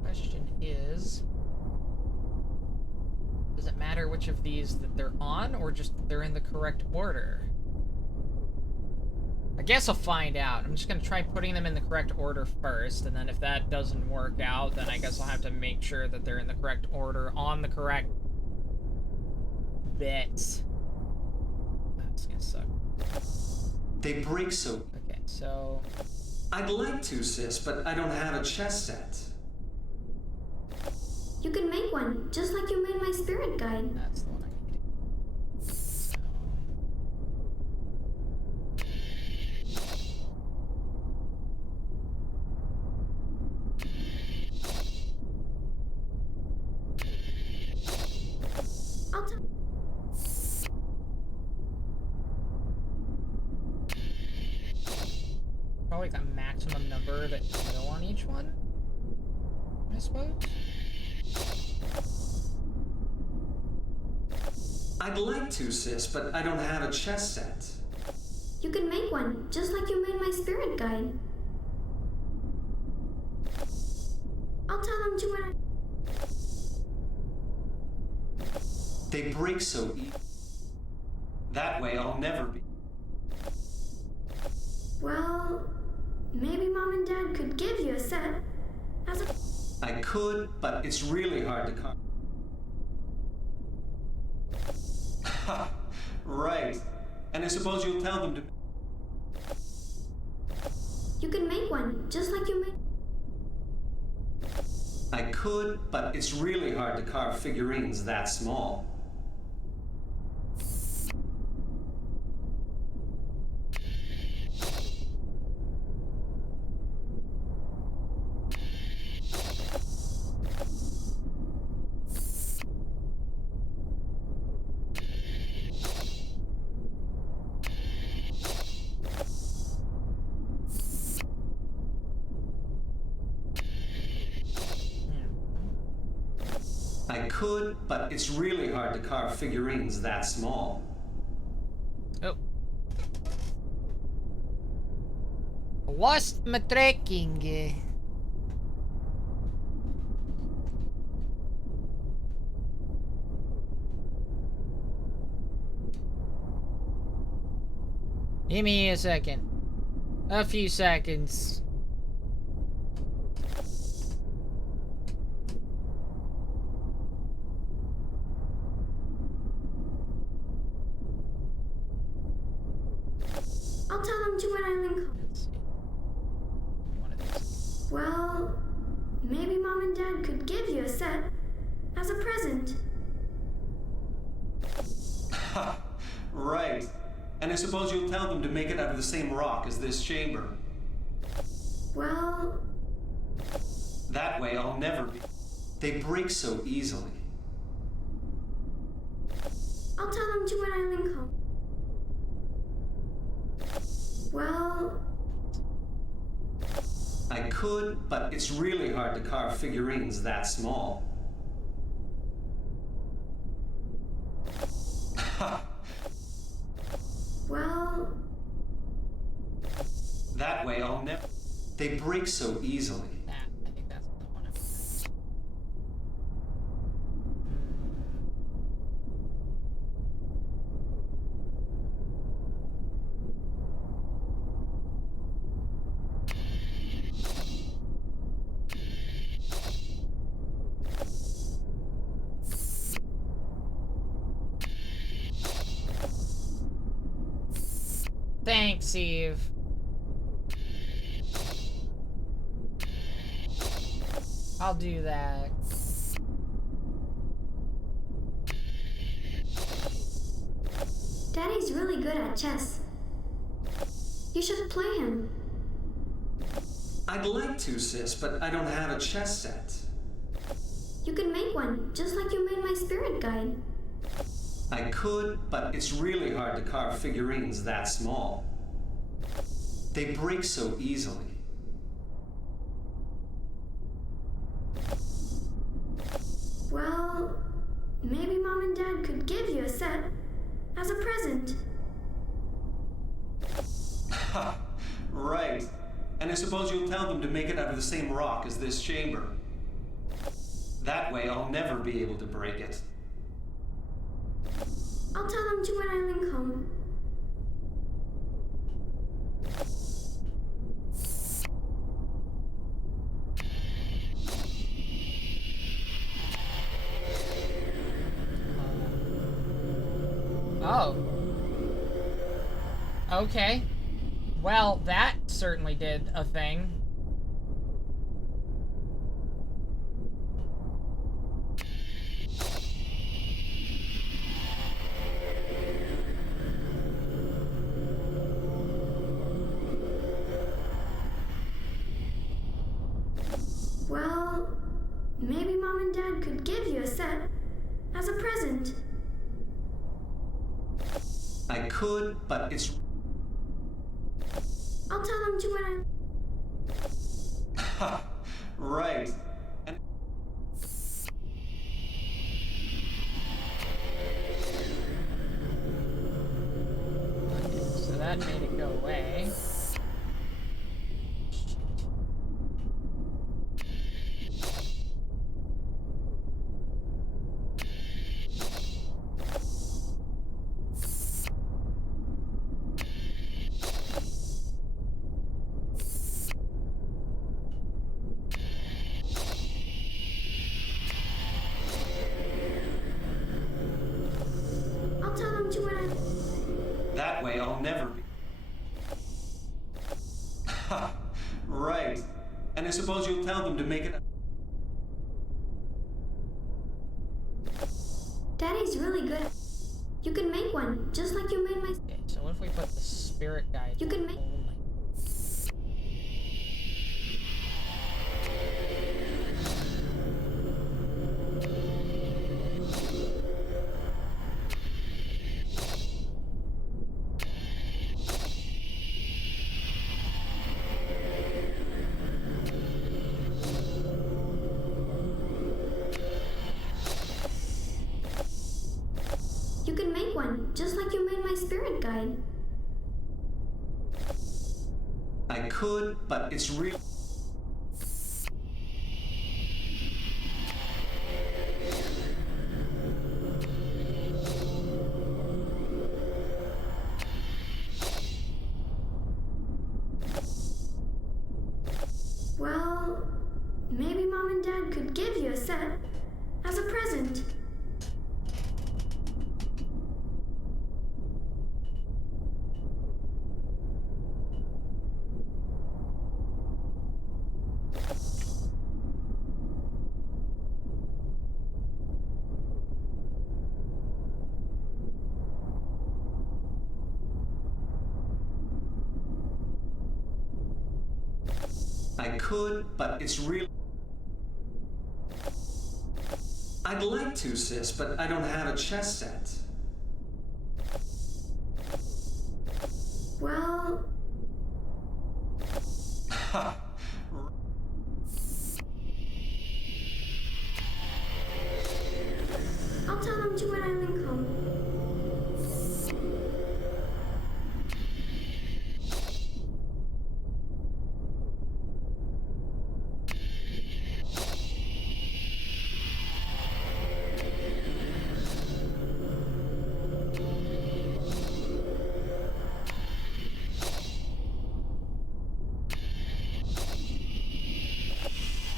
Question is, does it matter which of these that they're on, or just that they're in the correct order? I guess I'll find out. I'm just gonna try putting them in the correct order first, and then if that doesn't work out, then I guess I'll have to make sure that they're in the correct order on the correct bits. That's gonna suck. They break so. Okay, so I'd like to, sis, but I don't have a chess set. You can make one, just like you made my spirit guide. that's the one I need. So, I'll tell. probably like a maximum number that can go on each one, I suppose. I'd like to, sis, but I don't have a chess set. You can make one, just like you made my spirit guide. I'll tell them to when I... They break so easily. That way I'll never be. Well, maybe Mom and Dad could give you a set. As a... I could, but it's really hard to carve. Ha! Right. And I suppose you'll tell them to. You can make one, just like you made... I could, but it's really hard to carve figurines that small. I could, but it's really hard to carve figurines that small. Oh. Lost my tracking. Give me a second. A few seconds. I'll tell them to when I link home. Let's see. One of these. Well, maybe Mom and Dad could give you a set as a present. Right. And I suppose you'll tell them to make it out of the same rock as this chamber. Well, That way I'll never be... They break so easily. I'll tell them to when I link home. Well, I could, but it's really hard to carve figurines that small. well, That way I'll never... They break so easily. That, I think that's the one. Thanks, Eve. I'll do that. Daddy's really good at chess. You should play him. I'd like to, sis, but I don't have a chess set. You can make one, just like you made my spirit guide. I could, but it's really hard to carve figurines that small. They break so easily. Well, maybe Mom and Dad could give you a set as a present. Right. And I suppose you'll tell them to make it out of the same rock as this chamber. That way I'll never be able to break it. I'll tell them to when I link home. Oh. Okay. Well, that certainly did a thing. Well, maybe Mom and Dad could give you a set as a present. I could, but it's... I'll tell them to when I... Right. And So that made it go away. I'll tell them to when I... that way I'll never be... Right. And I suppose you'll tell them to make it... Daddy's really good. You can make one, just like you made my... Okay, so what if we put the spirit guide You can make... only? just like you made my spirit guide. I could, but it's real. Well, maybe Mom and Dad could give you a set as a present. I could, but it's real. I'd like to, sis, but I don't have a chess set. Well, I'll tell them to when I link home.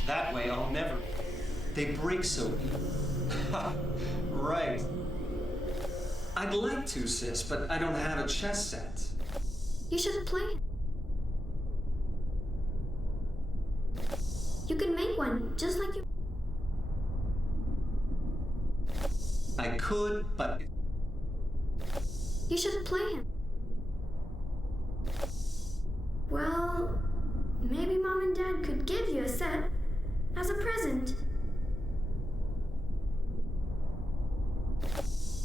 That way I'll never. They break so easily. Right. I'd like to, sis, but I don't have a chess set. You should play. You can make one, just like you. I could, but You should play him. Well, maybe Mom and Dad could give you a set as a present.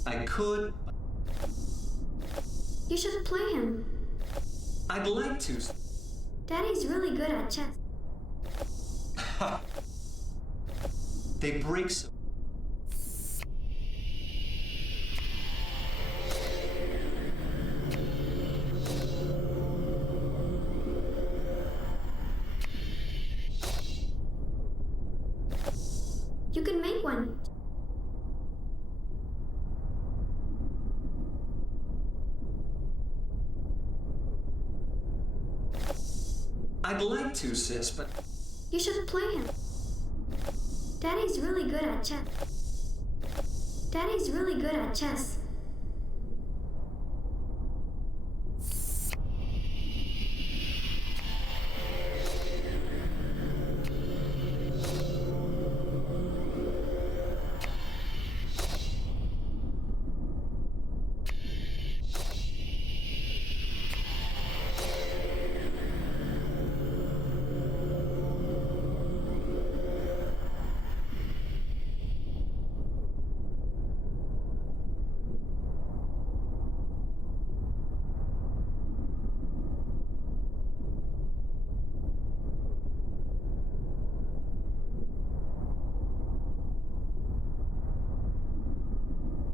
I could. You should play him. I'd like to. Daddy's really good at chess. They break so. You can make one. I'd like to, sis, but You should play him. Daddy's really good at chess. Daddy's really good at chess.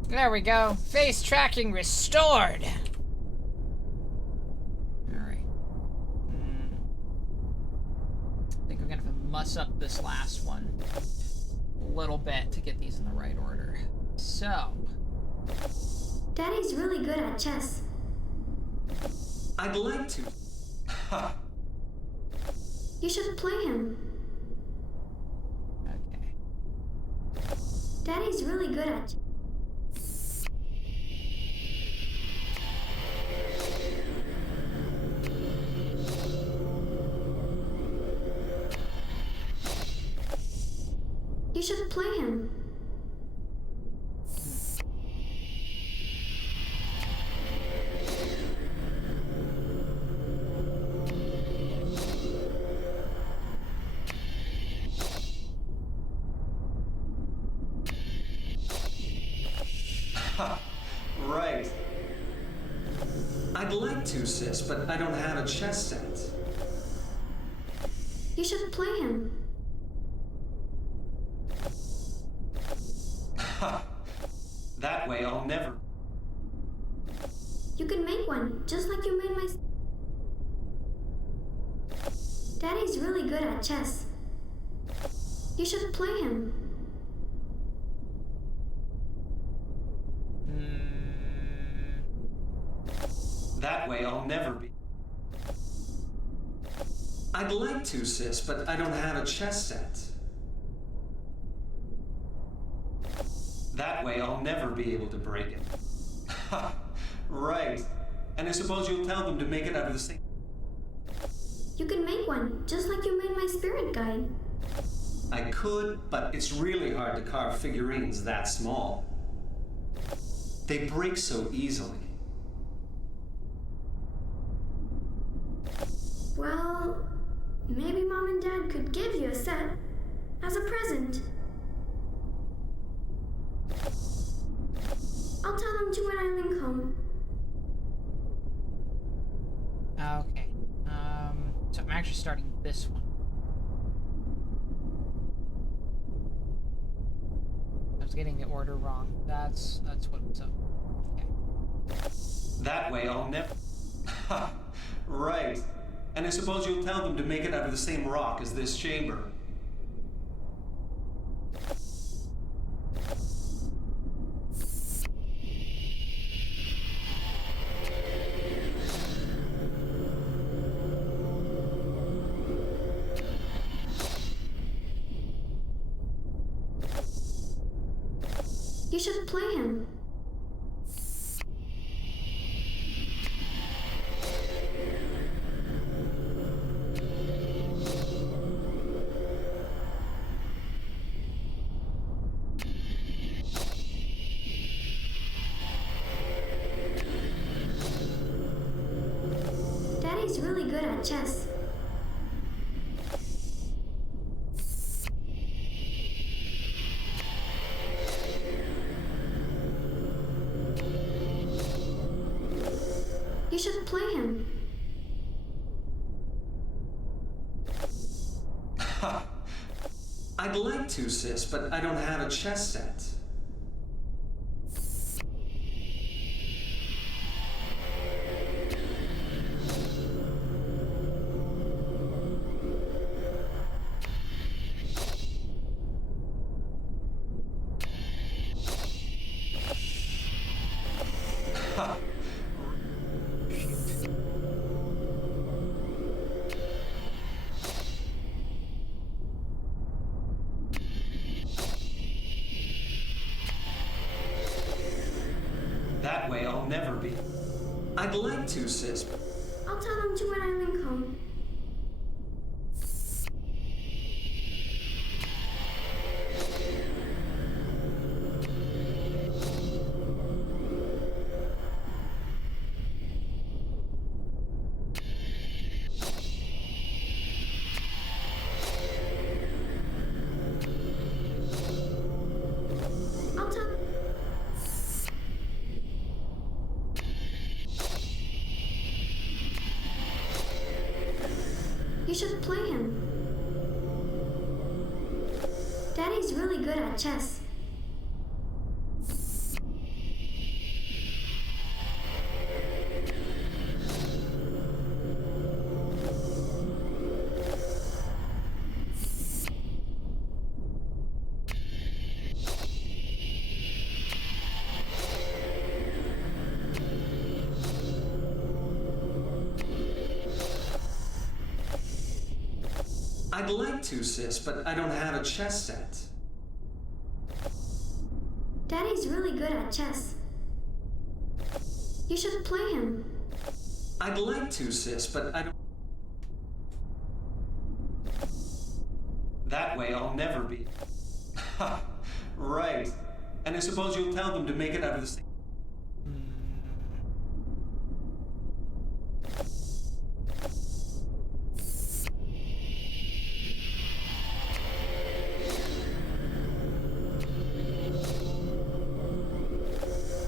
There we go. Face tracking restored. Alright. I think we're gonna have to muss up this last one a little bit to get these in the right order. So. Daddy's really good at chess. I'd like to. You should play him. Okay. Daddy's really good at chess. You should play him. Right. I'd like to, sis, but I don't have a chess set. You should play him. That way I'll never. You can make one, just like you made my... Daddy's really good at chess. You should play him. That way I'll never be... I'd like to, sis, but I don't have a chess set. That way I'll never be able to break it. Ha! Right. And I suppose you'll tell them to make it out of the same... You can make one, just like you made my spirit guide. I could, but it's really hard to carve figurines that small. They break so easily. Well, maybe Mom and Dad could give you a set as a present. I'll tell them to when I link home. Okay. So I'm actually starting this one. I was getting the order wrong. That's what's up. Okay. That way I'll never... Ha! Right. And I suppose you'll tell them to make it out of the same rock as this chamber. You should play him. Daddy's really good at chess. You should play him. Ha! I'd like to, sis, but I don't have a chess set. Ha! That way I'll never be... I'd like to, sis. I'll tell them to when I link home. I'll tell... You should play him. Daddy's really good at chess. I'd like to, sis, but I don't have a chess set. Daddy's really good at chess. You should play him. I'd like to, sis, but I don't... That way I'll never be... Ha! Right. And I suppose you'll tell them to make it out of the same...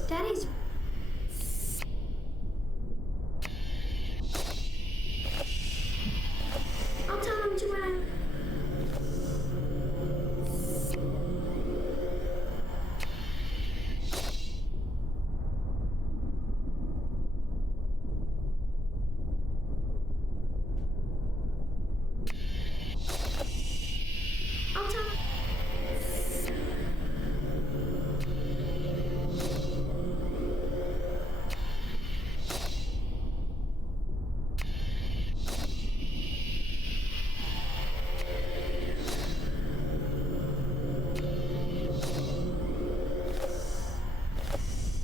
Daddy's... I'll tell them to when I...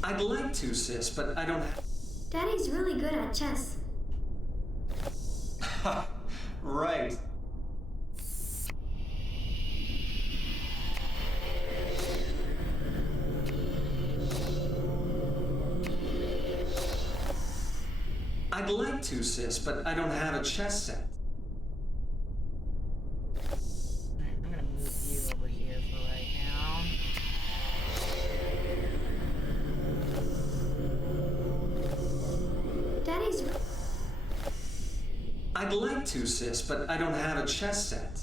I'd like to, sis, but I don't have... Daddy's really good at chess. Right. I'd like to, sis, but I don't have a chess set. Alright, I'm gonna move you over here for right now. Daddy's... I'd like to, sis, but I don't have a chess set.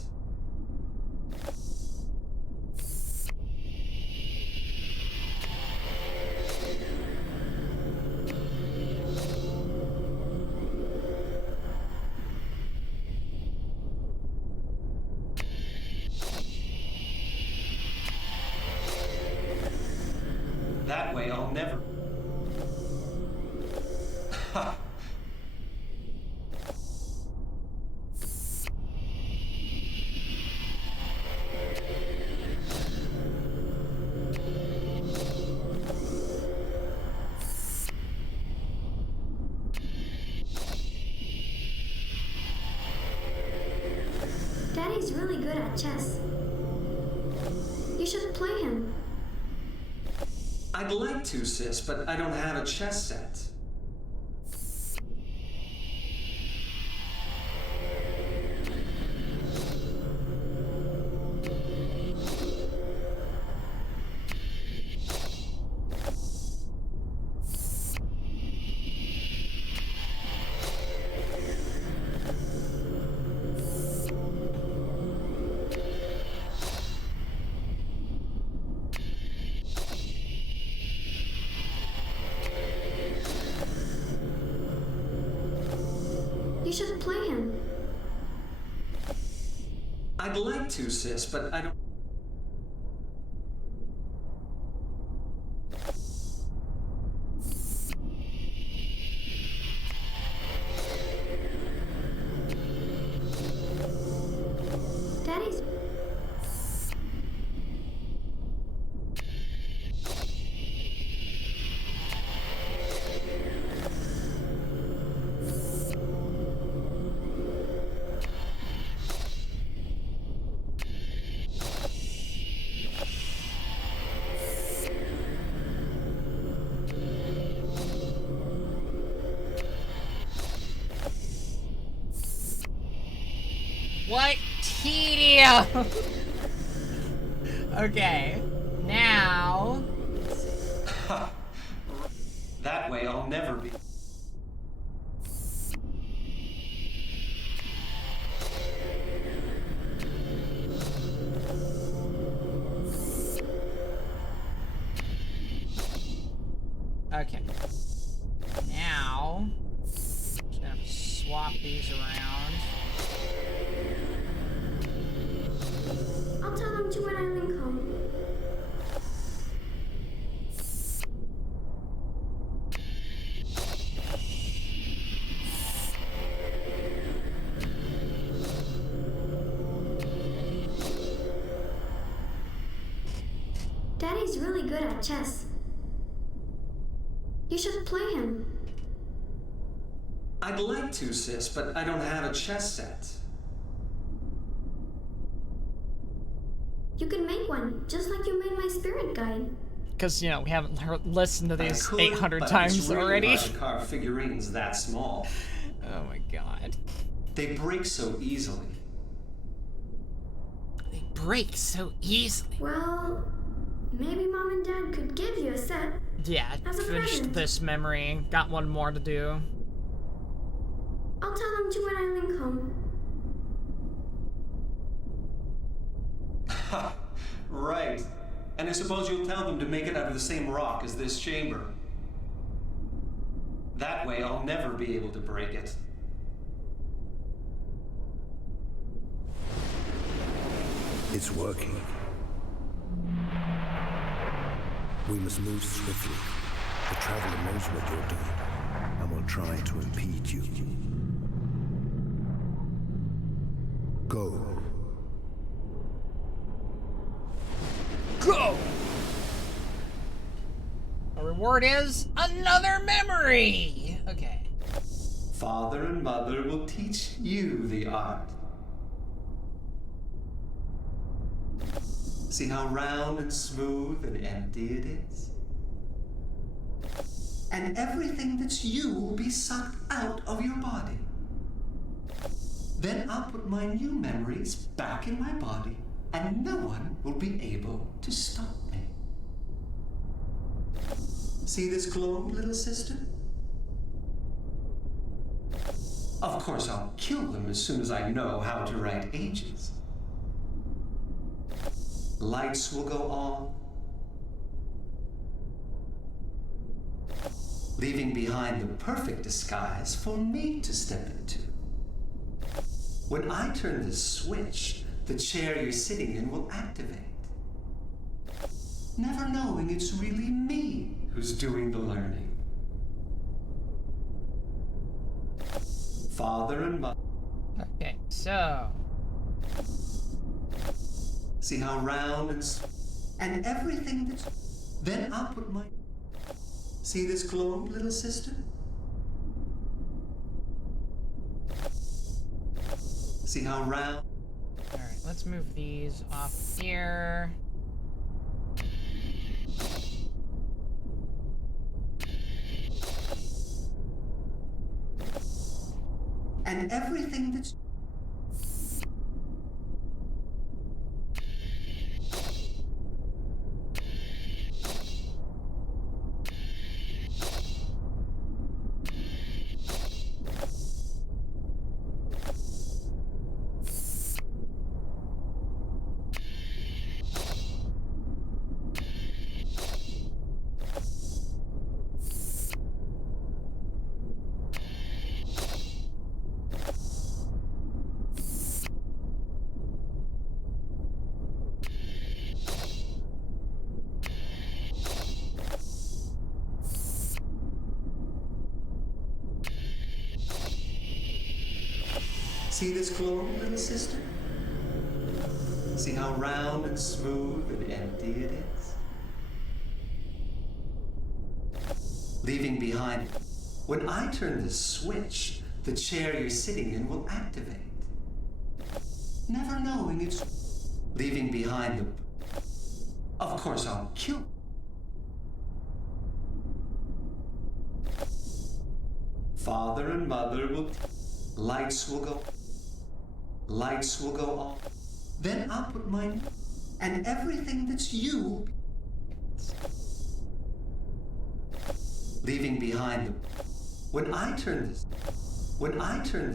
That way I'll never... Daddy's really good at chess. You should play him. I'd like to, sis, but I don't have a chess set. You should play him. I'd like to, sis, but I don't... Daddy's... What tedium! Okay, now... That way I'll never be... Okay. Now... Just gonna swap these around. I'll tell them to when I link home. Daddy's really good at chess. You should play him. I'd like to, sis, but I don't have a chess set. You can make one, just like you made my spirit guide. Because, you know, we haven't listened to these I could, 800 but times it's really already. hard to carve figurines that small. Oh my god. They break so easily. They break so easily. Well, maybe Mom and Dad could give you a set. Yeah, As a finished present. this memory. Got one more to do. I'll tell them to when I link home. Right. And I suppose you'll tell them to make it out of the same rock as this chamber. That way I'll never be able to break it. It's working. We must move swiftly. The Traveler knows what you're doing, and will try to impede you. Go. Go! The reward is another memory! Okay. Father and Mother will teach you the art. See how round and smooth and empty it is? And everything that's you will be sucked out of your body. Then I'll put my new memories back in my body, and no one will be able to stop me. See this globe, little sister? Of course, I'll kill them as soon as I know how to write ages. Lights will go on, leaving behind the perfect disguise for me to step into. When I turn this switch, the chair you're sitting in will activate, never knowing it's really me who's doing the learning. Father and Mother. Okay, so. See how round and everything that's. Then I'll put my. See this globe, little sister? See how round. Alright, let's move these off here. And everything that's. See this globe, little sister? See how round and smooth and empty it is? Leaving behind. When I turn this switch, the chair you're sitting in will activate, never knowing it's. Leaving behind the. Of course, I'll kill. Father and Mother will. Lights will go. Lights will go on. Then I'll put my. And everything that's you. Leaving behind the. When I turn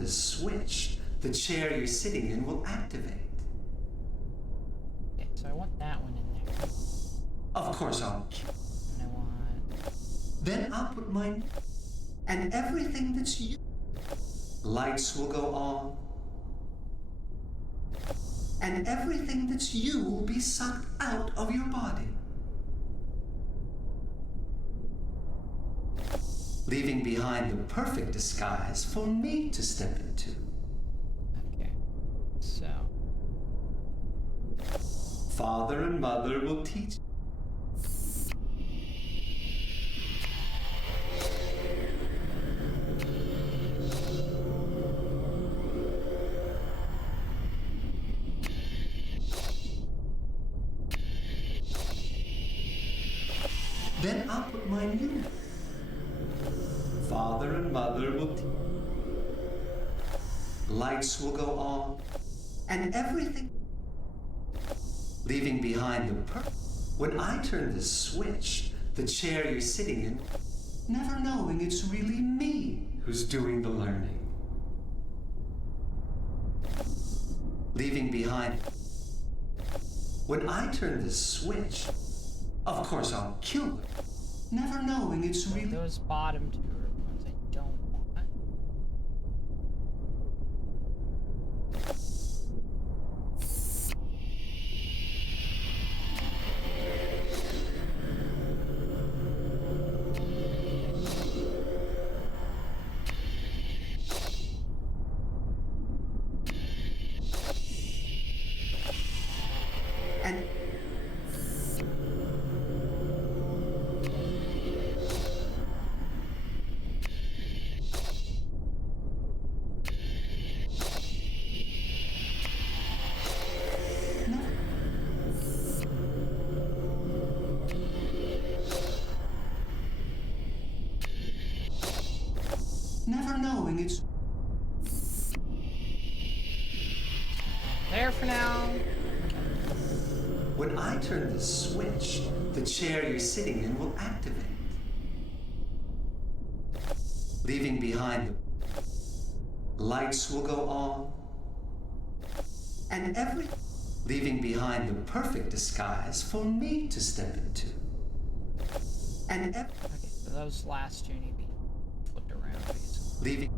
this switch, the chair you're sitting in will activate. Okay, so I want that one in there. Of course I'll. And I want. Then I'll put my. And everything that's you. Lights will go on. And everything that's you will be sucked out of your body. Leaving behind the perfect disguise for me to step into. Okay, so. Father and Mother will teach. Then I'll put my new. Father and Mother will. Lights will go on. And everything. Leaving behind the. When I turn this switch, the chair you're sitting in. Never knowing it's really me who's doing the learning. Leaving behind. When I turn this switch. Of course, I'll kill them, never knowing it's really. Those bottom two are the ones I don't want. And doing its... There for now. When I turn the switch, the chair you're sitting in will activate. Leaving behind the lights will go on. And leaving behind the perfect disguise for me to step into. And Okay, so those last two need to be flipped around, basically. leaving...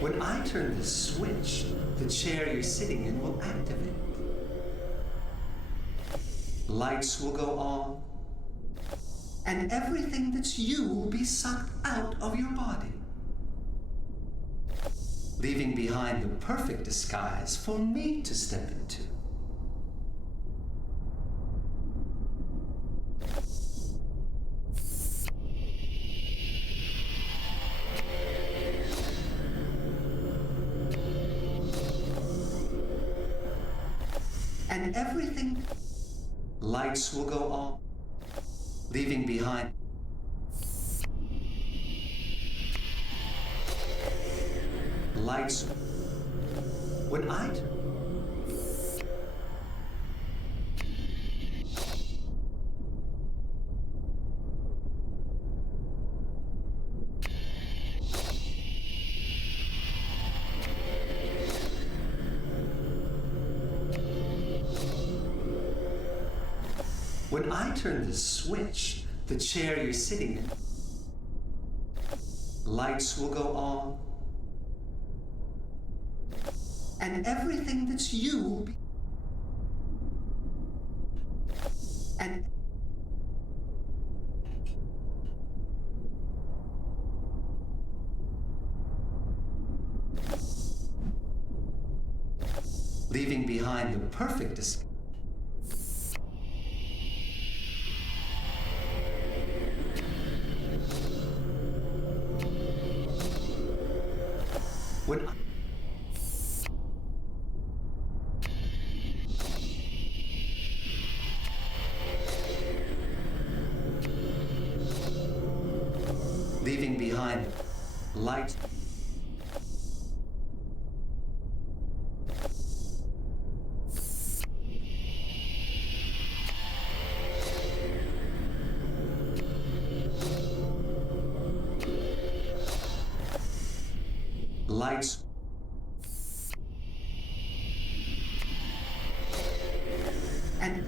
When I turn the switch, the chair you're sitting in will activate. Lights will go on, and everything that's you will be sucked out of your body, leaving behind the perfect disguise for me to step into. And everything... Lights will go on, leaving behind... Lights... When I... When I turn the switch, the chair you're sitting in, lights will go on, and everything that's you will be... And... Leaving behind the perfect disguise. When I... Leaving behind light... Lights... And...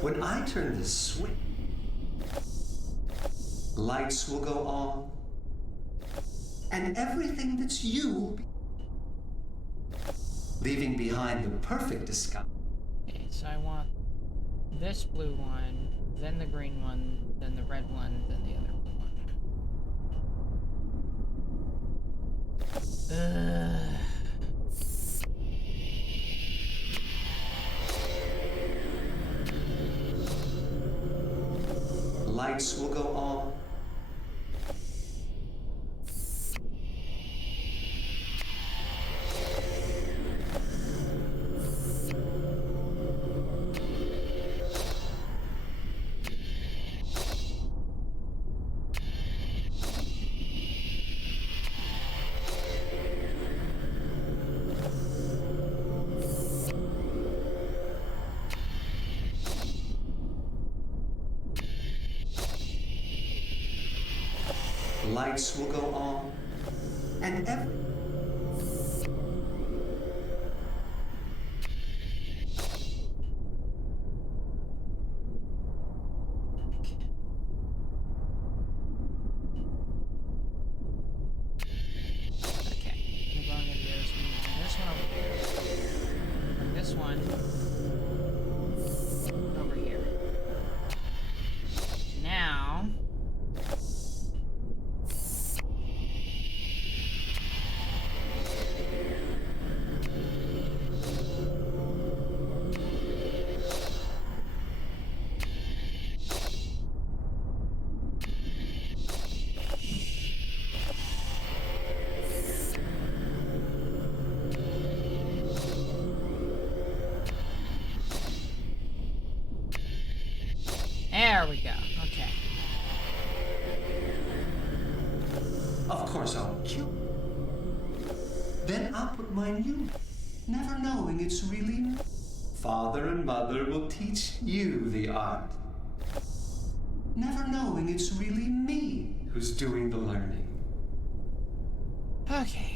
When I turn the switch, lights will go on, and everything that's you will be... Leaving behind the perfect disguise. Okay, so I want this blue one, then the green one, then the red one, then the other blue one. Lights will go on. Lights will go on, and There we go. Okay. Of course I'll kill. Then I'll put my new, never knowing it's really me. Father and mother will teach you the art. Never knowing it's really me who's doing the learning. Okay.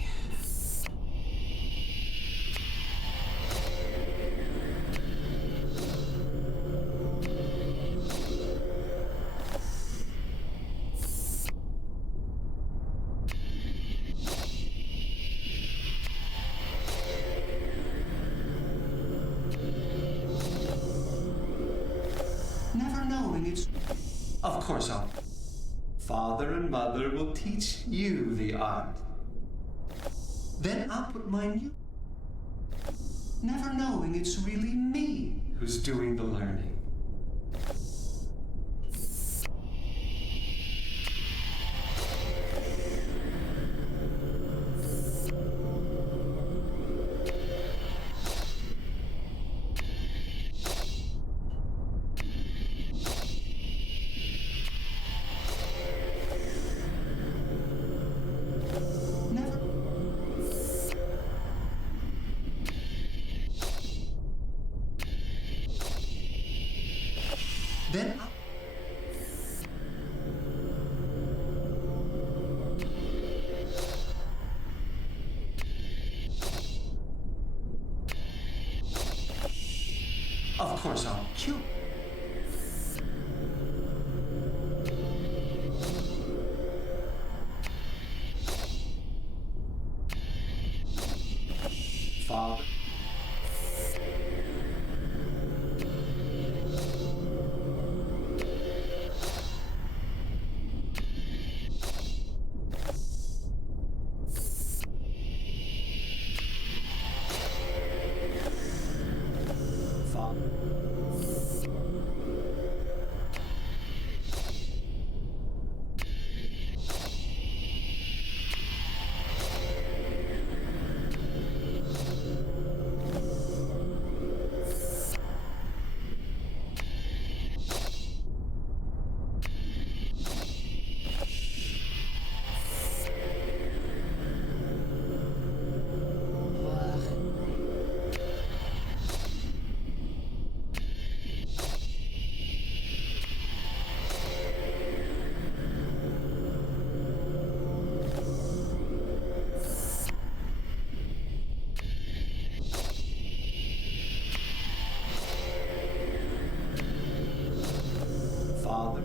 Never knowing it's... Of course I'll... Father and mother will teach you the art. Then I'll put my new... Never knowing it's really me who's doing the learning. Never... Then I'll... Of course I'll kill. Father. Father. Father.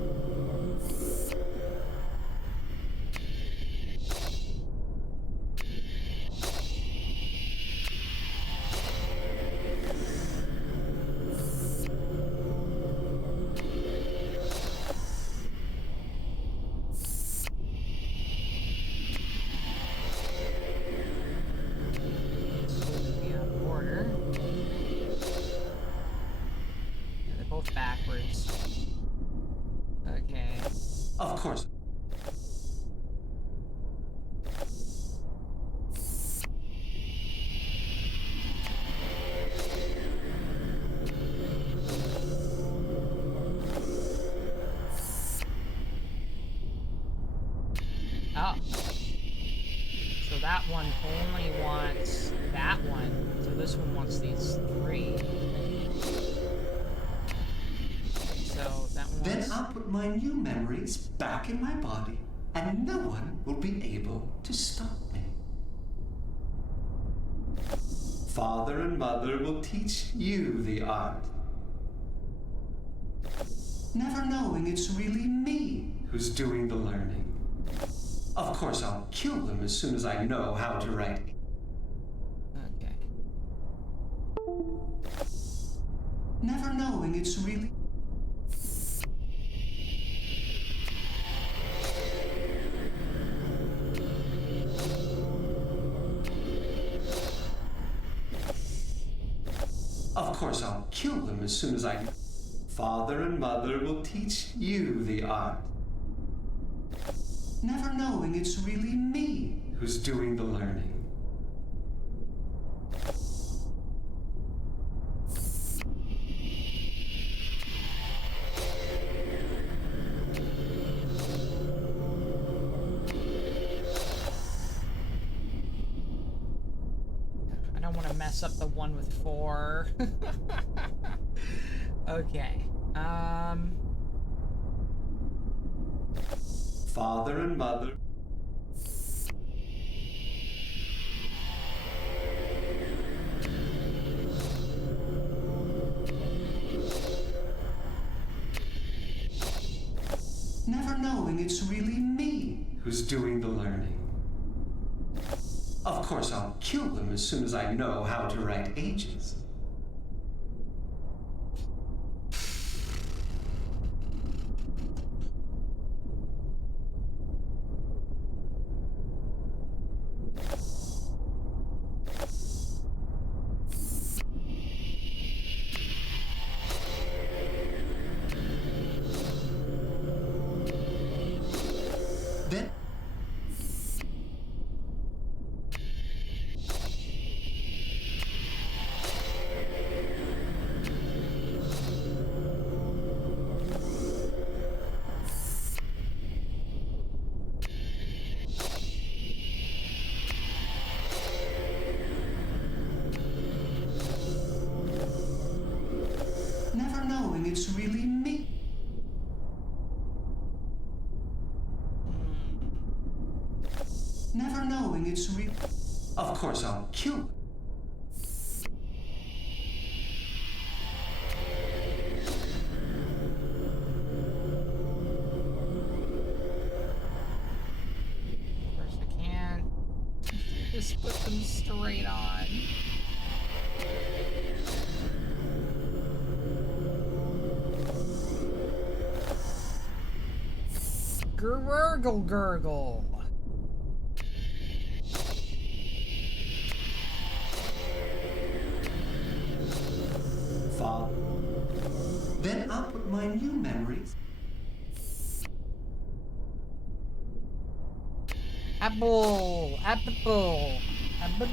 Be out of order. Yeah, they're both backwards. Okay. Of course. Oh. So that one only wants that one. So this one wants these three. So that one Then wants... I'll put my new memories back in my body, and no one will be able to stop me. Father and mother will teach you the art. Never knowing it's really me who's doing the learning. Of course, I'll kill them as soon as I know how to write. Okay. Never knowing it's really... Of course, I'll kill them as soon as I... Father and mother will teach you the art. Never knowing it's really me who's doing the learning. mess up the one with 4. Okay. Father and mother. Never knowing it's really me who's doing the learning. Of course, I'll kill them as soon as I know how to write ages. Then never knowing it's really me. Never knowing it's real. Of course, I'll kill them. Of course I can't. Just put them straight on. Gurgle gurgle. Father. Then I'll put my new memories. Apple. Apple. Apple.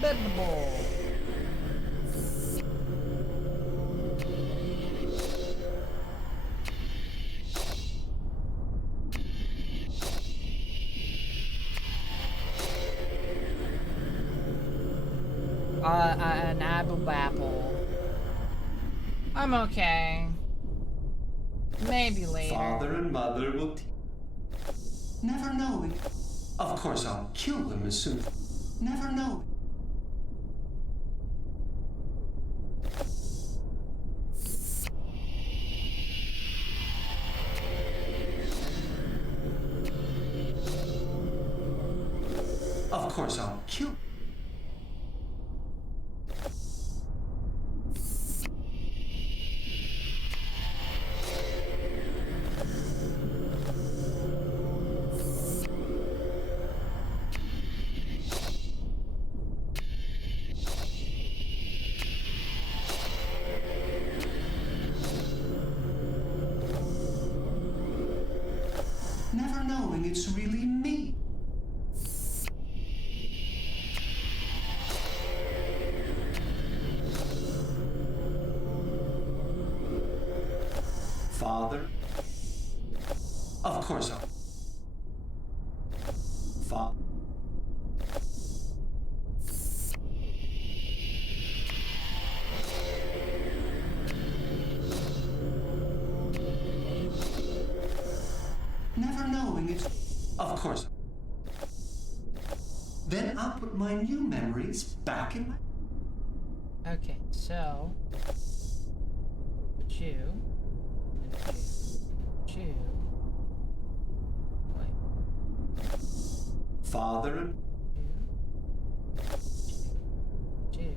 An apple. I'm okay. Maybe later. Father and mother will never knowing. Of course, I'll kill them as soon. Never knowing. Of course, I'll kill. Never knowing it's really me. Father. Of course I'll. Father. Never knowing it's. Of course. Then I'll put my new memories back in my. Okay, so. Put you. Two. Wait. Father and. Two.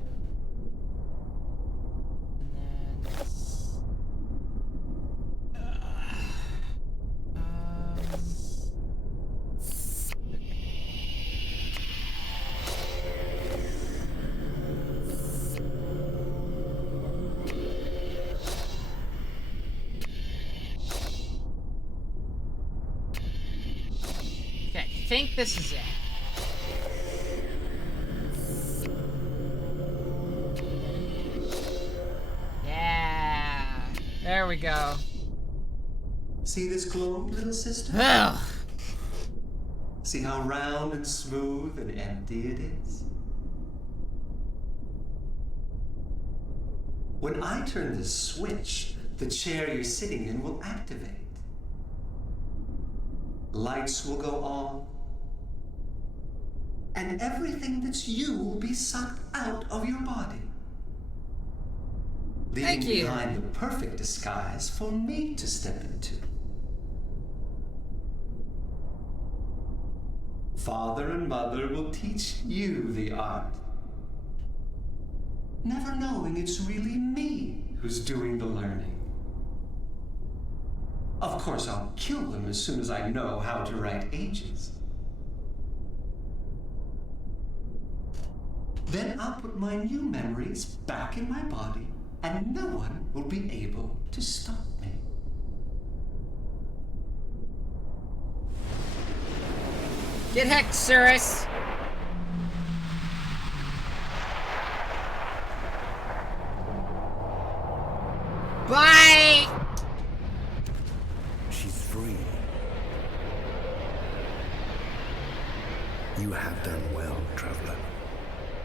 And then. Okay, I think this is it. Yeah. There we go. See this globe, little sister? Ugh. See how round and smooth and empty it is? When I turn this switch, the chair you're sitting in will activate. Lights will go on, and everything that's you will be sucked out of your body, leaving Thank you. behind the perfect disguise for me to step into. Father and Mother will teach you the art, never knowing it's really me who's doing the learning. Of course, I'll kill them as soon as I know how to write ages. Then I'll put my new memories back in my body, and no one will be able to stop me. Get hecked, Cirrus! Bye! She's free. You have done well, traveler.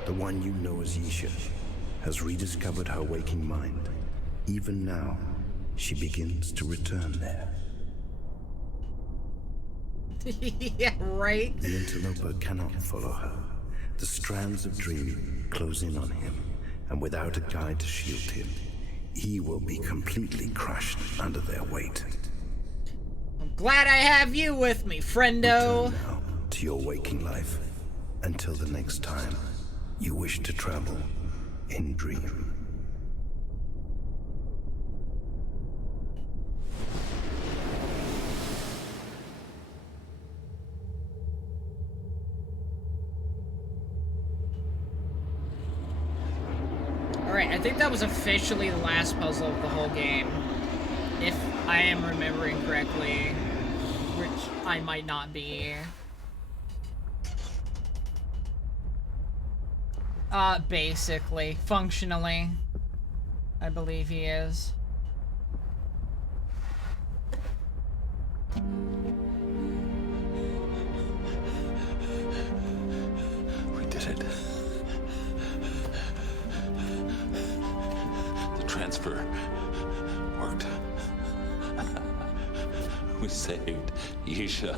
The one you know as Yisha has rediscovered her waking mind. Even now, she begins to return there. Yeah, right? The interloper cannot follow her. The strands of dream close in on him, and without a guide to shield him, he will be completely crushed under their weight. I'm glad I have you with me, friendo. Return now to your waking life, until the next time you wish to travel in dream. Alright, I think that was officially the last puzzle of the whole game. If I am remembering correctly, which I might not be. Basically. Functionally. I believe he is. We did it. The transfer worked. We saved Yisha.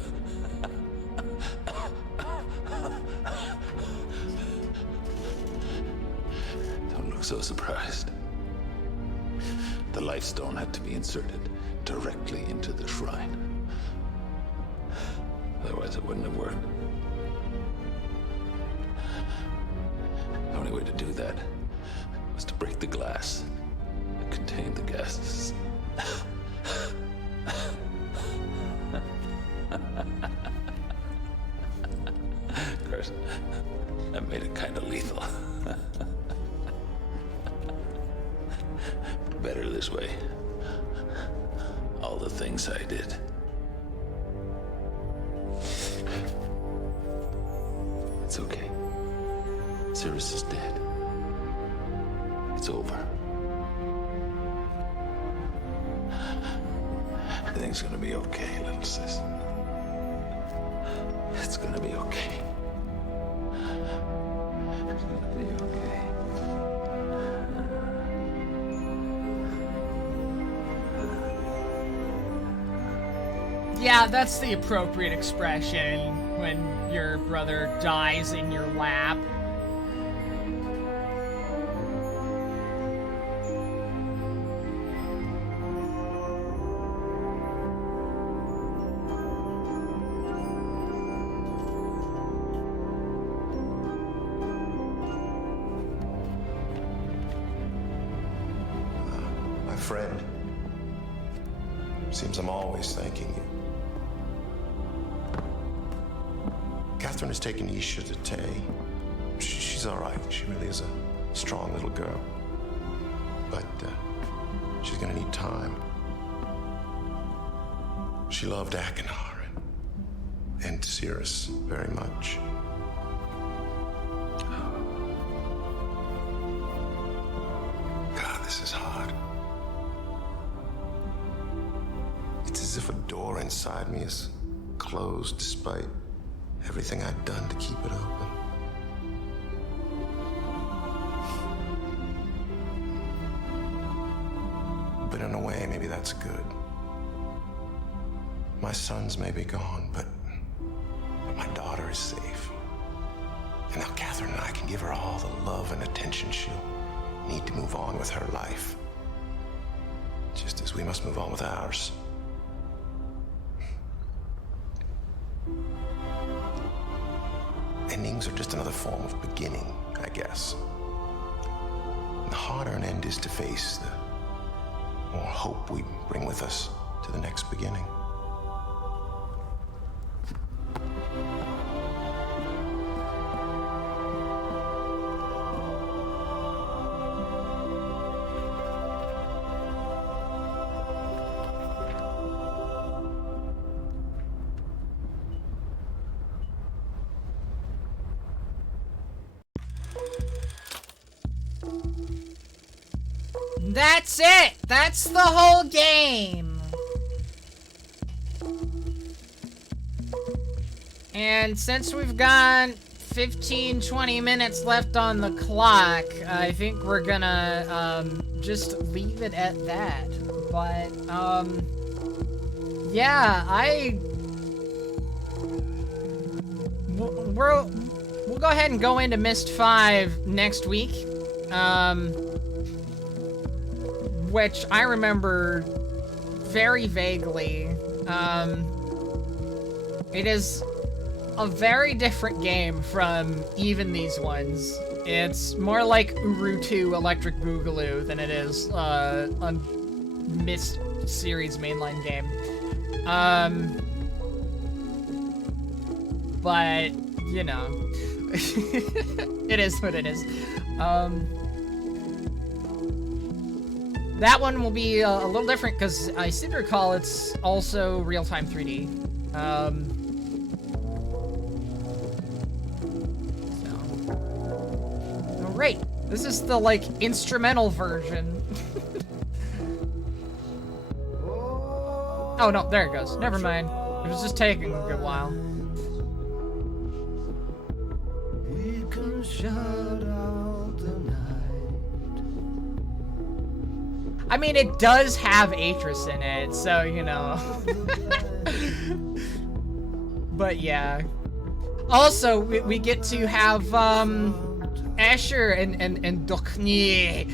Don't look so surprised. The life stone had to be inserted directly into the shrine. Otherwise it wouldn't have worked. The only way to do that was to break the glass that contained the guests. Of course, that made it kind of lethal. Better this way. All the things I did. It's okay. Cirrus is dead. It's over. Everything's gonna be okay, little sis. It's gonna be okay. It's gonna be okay. Yeah, that's the appropriate expression when your brother dies in your lap. My friend. Seems I'm always thanking you. Catherine has taken Yisha to Tay. She's all right. She really is a strong little girl. But she's gonna need time. She loved Akinar and Cirrus very much. God, this is hard. It's as if a door inside me is closed despite everything I've done to keep it open. that's good. My sons may be gone, but my daughter is safe. And now Catherine and I can give her all the love and attention she'll need to move on with her life. Just as we must move on with ours. Endings are just another form of beginning, I guess. And the harder an end is to face, the more hope we bring with us to the next beginning. That's it! That's the whole game! And since we've got 15-20 minutes left on the clock, I think we're gonna, just leave it at that. But, yeah, we'll go ahead and go into Myst V next week. Which I remember very vaguely. It is a very different game from even these ones. It's more like Uru 2 Electric Boogaloo than it is a Myst series mainline game. But, you know, it is what it is. That one will be a little different because I seem to recall it's also real-time 3D. Alright, this is the, like, instrumental version. Oh, no, there it goes. Never mind. It was just taking a good while. We can shut out the night. I mean, it does have Atris in it, so, you know. But, yeah. Also, we get to have, Asher and Dokni.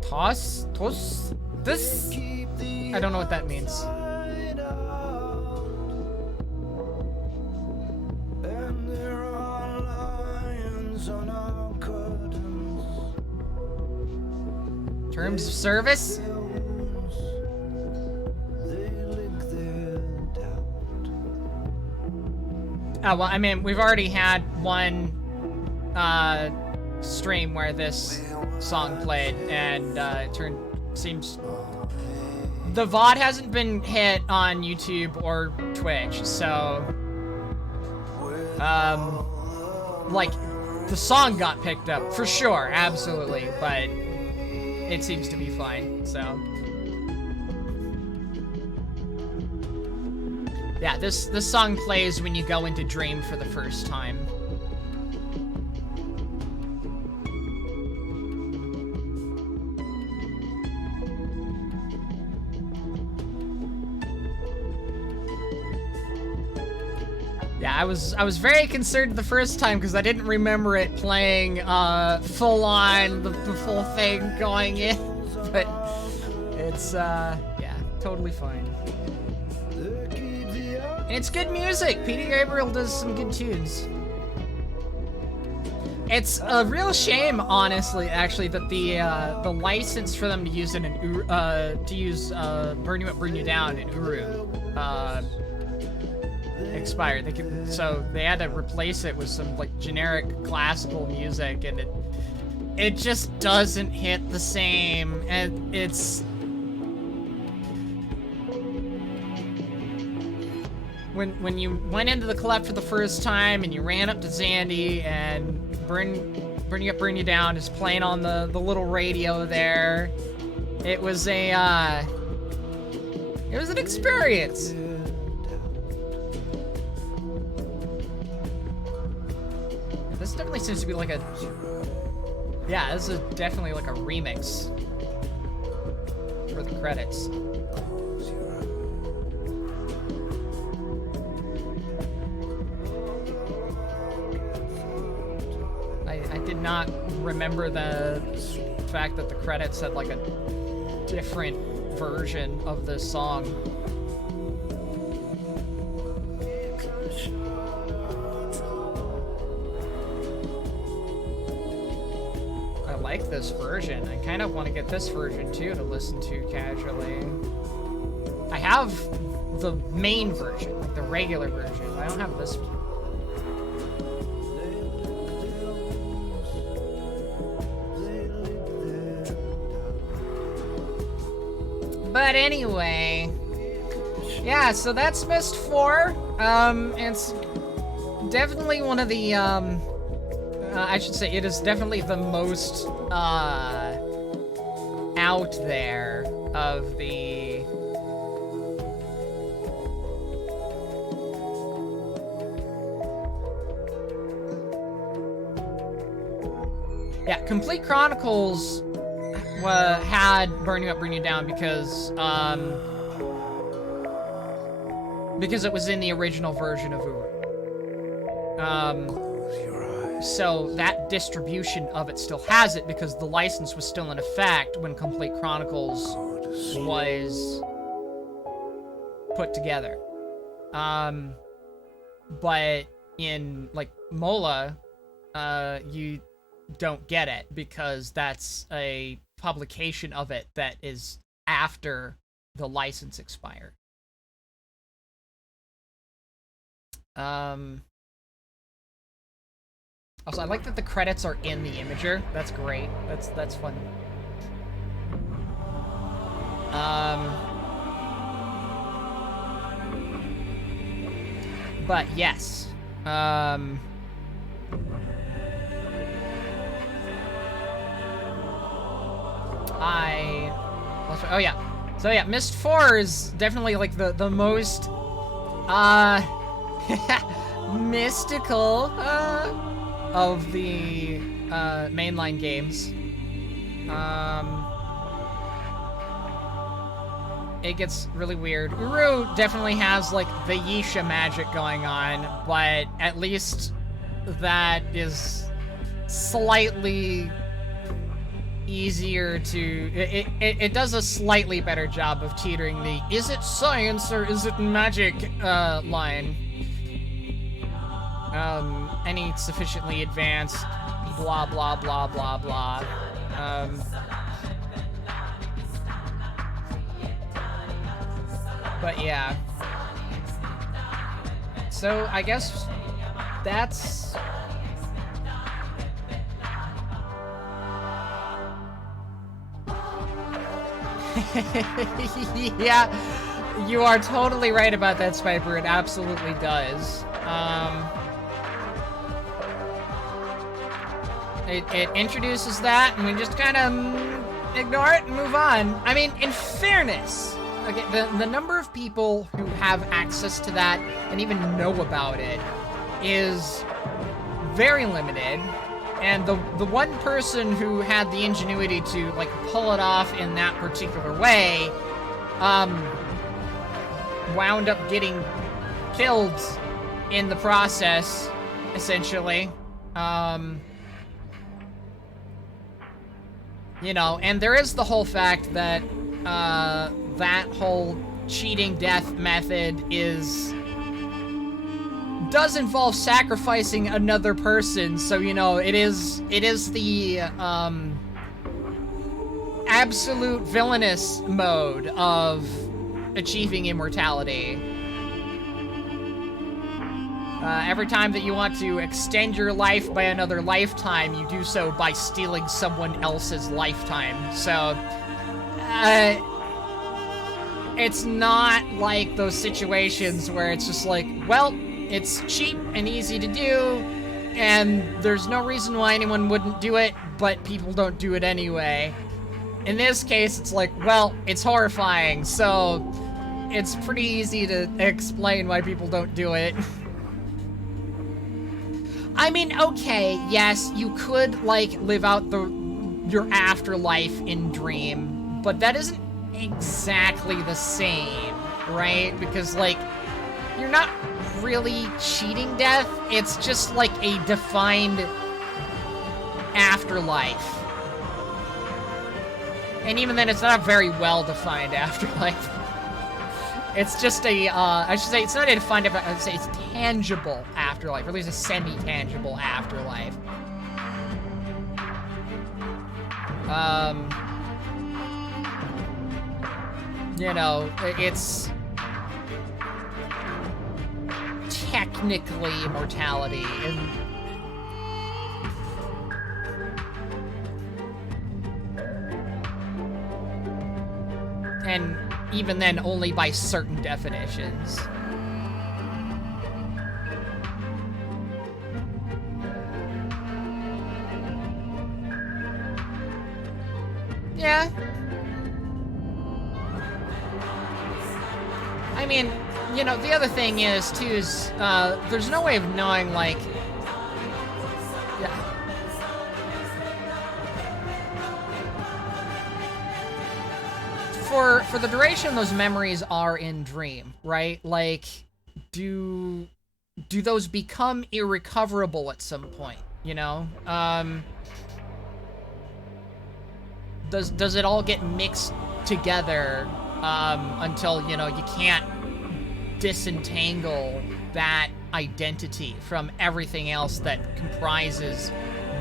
Toss? This? I don't know what that means. Terms of service? Oh, well, I mean, we've already had one, stream where this song played, and, it seems... The VOD hasn't been hit on YouTube or Twitch, so... like, the song got picked up, for sure, absolutely, but... It seems to be fine, so... Yeah, this song plays when you go into Dream for the first time. Yeah, I was very concerned the first time because I didn't remember it playing full on, the full thing going in, but it's yeah, totally fine. And it's good music. Peter Gabriel does some good tunes. It's a real shame, honestly, actually, that the license for them to use it in Burn You Up, Burn You Down in Uru expired. So they had to replace it with some like generic classical music, and it just doesn't hit the same. And it's when you went into the club for the first time and you ran up to Zandy and Burn You Up, Burn You Down is playing on the little radio there. It was an experience. definitely seems to be like a... Yeah, this is definitely like a remix for the credits. I did not remember the fact that the credits had like a different version of this song. I like this version. I kind of want to get this version too to listen to casually. I have the main version, like the regular version, but I don't have this one. But anyway, yeah, so that's Myst IV. It's definitely one of the, I should say, it is definitely the most, out there of the... Yeah, Complete Chronicles had Burn You Up, Burn You Down because it was in the original version of Uru. So that distribution of it still has it because the license was still in effect when Complete Chronicles was put together. But in, like, Mola, you don't get it because that's a publication of it that is after the license expired. Also, I like that the credits are in the imager. That's great. That's fun. But yes. Oh yeah. So yeah, Myst IV is definitely like the most mystical of the mainline games. It gets really weird. Uru definitely has like the Yisha magic going on, but at least that is slightly easier to... It does a slightly better job of teetering the is it science or is it magic line. Any sufficiently advanced blah blah blah blah blah. But yeah. So I guess that's... Yeah, you are totally right about that, Spiper. It absolutely does. It introduces that, and we just kind of ignore it and move on. I mean, in fairness, okay, the number of people who have access to that and even know about it is very limited. And the one person who had the ingenuity to, like, pull it off in that particular way, wound up getting killed in the process, essentially. You know, and there is the whole fact that, that whole cheating death method does involve sacrificing another person, so, you know, it is the, absolute villainous mode of achieving immortality. Every time that you want to extend your life by another lifetime, you do so by stealing someone else's lifetime, so, it's not like those situations where it's just like, well, it's cheap and easy to do, and there's no reason why anyone wouldn't do it, but people don't do it anyway. In this case, it's like, well, it's horrifying, so it's pretty easy to explain why people don't do it. I mean, okay, yes, you could, like, live out your afterlife in dream, but that isn't exactly the same, right? Because, like, you're not really cheating death, it's just, like, a defined afterlife. And even then, it's not a very well-defined afterlife. It's just a, I should say, it's not a defined, I would say it's tangible afterlife, or at least a semi-tangible afterlife. You know, it's technically immortality, and even then, only by certain definitions. Yeah. I mean, you know, the other thing is, too, is, there's no way of knowing, like... Yeah. For the duration those memories are in dream, right? Like, do those become irrecoverable at some point, you know? Does it all get mixed together, until, you know, you can't disentangle that identity from everything else that comprises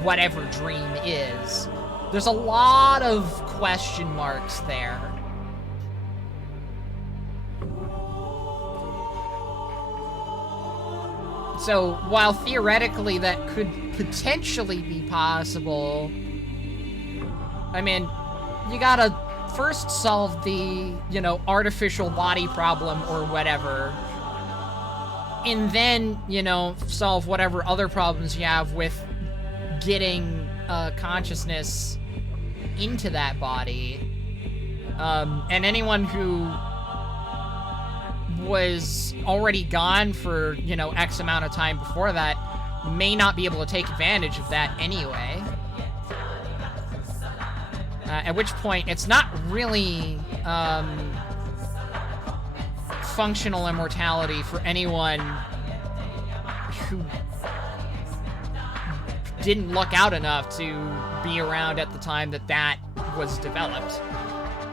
whatever dream is? There's a lot of question marks there. So, while theoretically that could potentially be possible, I mean, you gotta first solve the, you know, artificial body problem or whatever, and then, you know, solve whatever other problems you have with getting consciousness into that body. And anyone who was already gone for, you know, X amount of time before that may not be able to take advantage of that anyway. At which point, it's not really functional immortality for anyone who didn't look out enough to be around at the time that that was developed.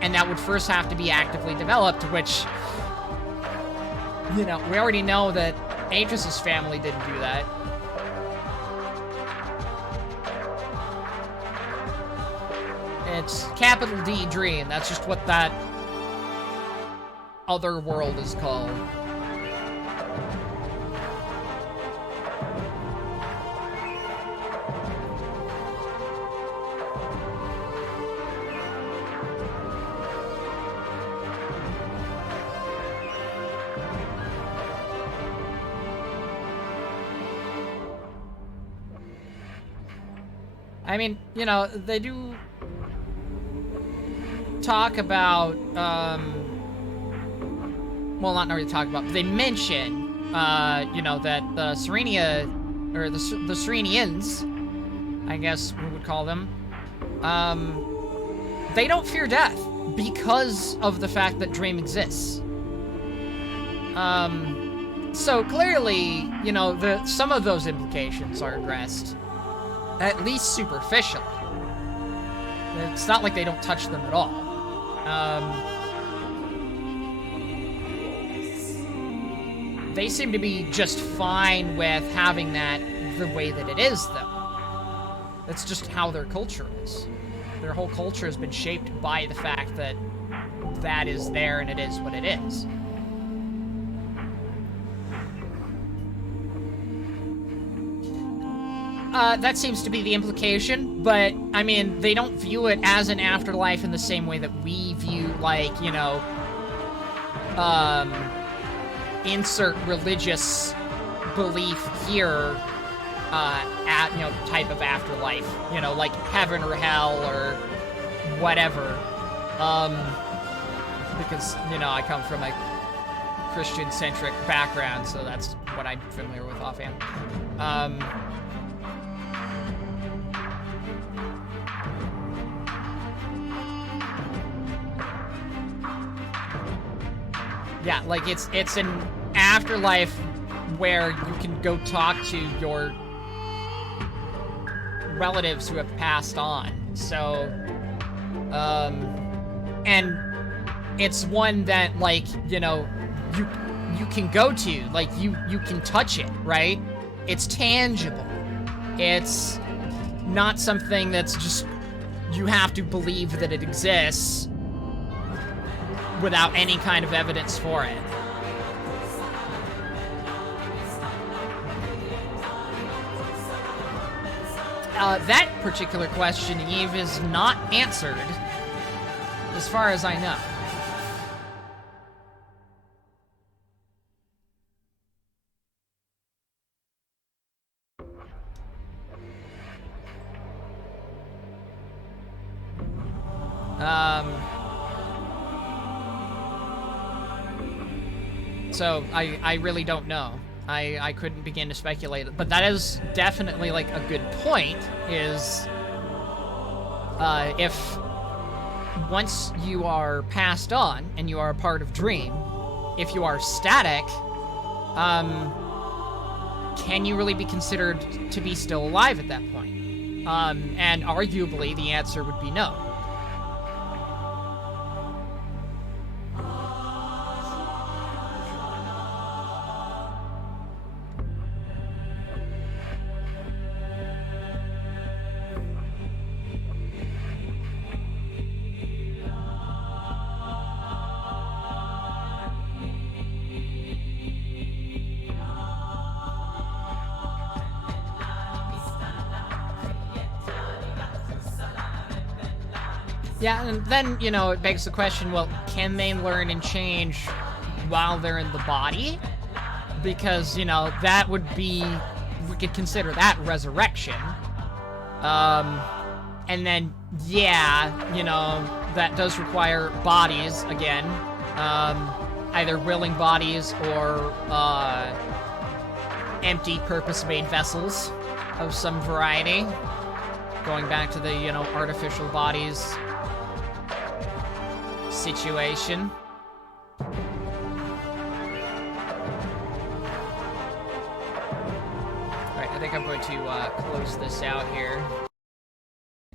And that would first have to be actively developed, which, you know, we already know that Atris's family didn't do that. It's capital D dream. That's just what that other world is called. I mean, you know, they do talk about, well, not really talk about, but they mention, you know, that the Serenia, or the Serenians, I guess we would call them, they don't fear death because of the fact that dream exists. So clearly, you know, some of those implications are addressed, at least superficially. It's not like they don't touch them at all. They seem to be just fine with having that the way that it is, though. That's just how their culture is. Their whole culture has been shaped by the fact that that is there and it is what it is. That seems to be the implication, but, I mean, they don't view it as an afterlife in the same way that we view, like, you know, insert religious belief here, you know, type of afterlife, you know, like heaven or hell or whatever, because, you know, I come from a Christian-centric background, so that's what I'm familiar with offhand. Yeah, like it's an afterlife where you can go talk to your relatives who have passed on. So, and it's one that, like, you know, you can go to, like, you can touch it, right? It's tangible. It's not something that's just, you have to believe that it exists without any kind of evidence for it. That particular question, Eve, is not answered, as far as I know. So I really don't know. I couldn't begin to speculate, but that is definitely, like, a good point, is, if once you are passed on and you are a part of Dream, if you are static, can you really be considered to be still alive at that point? And arguably the answer would be no. Yeah, and then, you know, it begs the question, well, can they learn and change while they're in the body? Because, you know, that would be, we could consider that resurrection. And then, yeah, you know, that does require bodies, again. Either willing bodies or, empty, purpose-made vessels of some variety. Going back to the, you know, artificial bodies situation. Alright, I think I'm going to close this out here.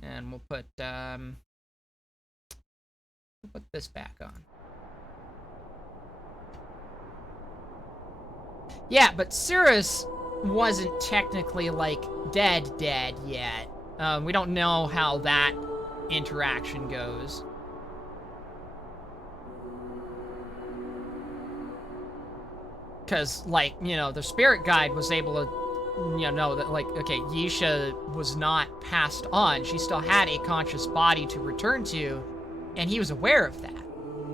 And we'll put this back on. Yeah, but Cirrus wasn't technically, like, dead yet. We don't know how that interaction goes. Because, like, you know, the spirit guide was able to, you know that, like, okay, Yisha was not passed on. She still had a conscious body to return to, and he was aware of that.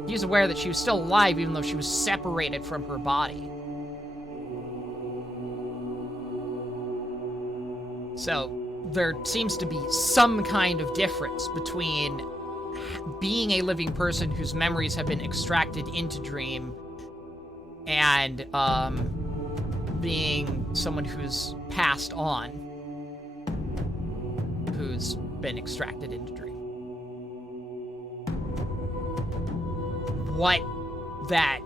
He was aware that she was still alive, even though she was separated from her body. So, there seems to be some kind of difference between being a living person whose memories have been extracted into Dream and, being someone who's passed on, who's been extracted into Dream. What that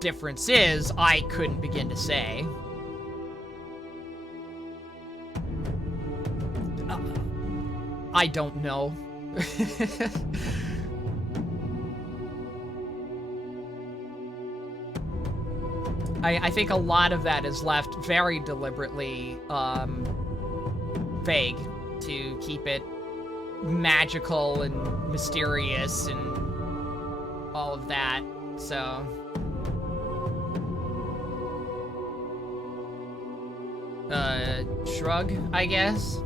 difference is, I couldn't begin to say. I don't know. I think a lot of that is left very deliberately vague to keep it magical and mysterious and all of that, so... shrug, I guess?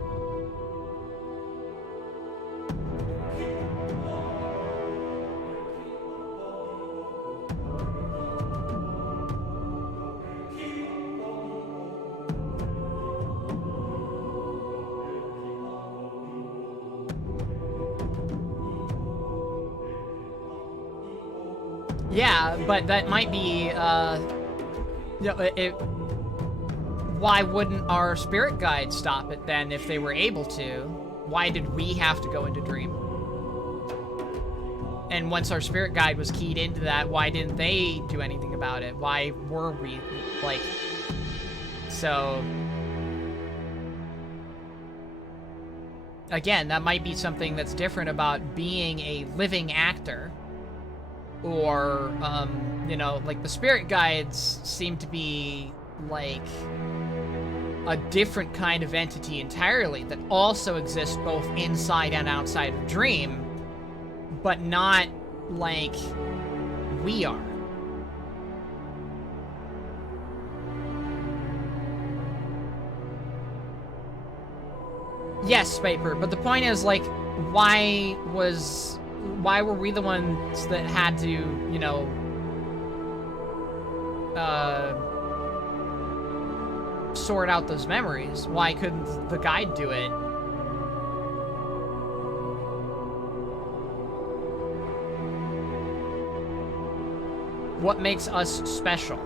Yeah, but that might be, you know, why wouldn't our spirit guide stop it then if they were able to? Why did we have to go into Dream? And once our spirit guide was keyed into that, why didn't they do anything about it? Why were we, like... So... Again, that might be something that's different about being a living actor. Or, you know, like, the spirit guides seem to be, like, a different kind of entity entirely that also exists both inside and outside of Dream, but not like we are. Yes, Paper, but the point is, like, why were we the ones that had to, you know, sort out those memories? Why couldn't the guide do it? What makes us special?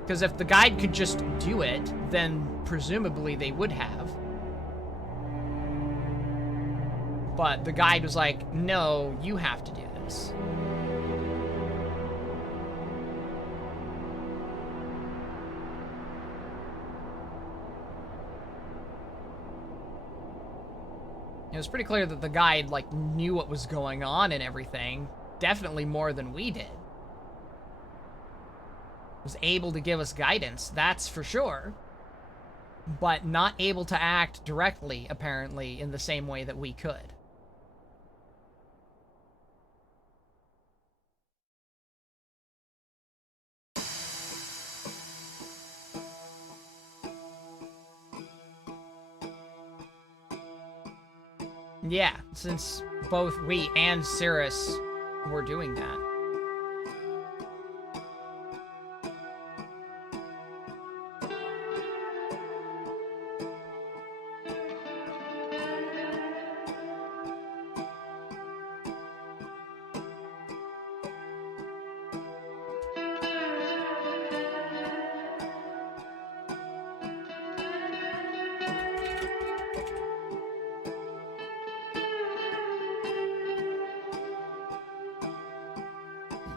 Because if the guide could just do it, then presumably they would have. But the guide was like, no, you have to do this. It was pretty clear that the guide, like, knew what was going on and everything. Definitely more than we did. Was able to give us guidance, that's for sure. But not able to act directly, apparently, in the same way that we could. Yeah, since both we and Cirrus were doing that.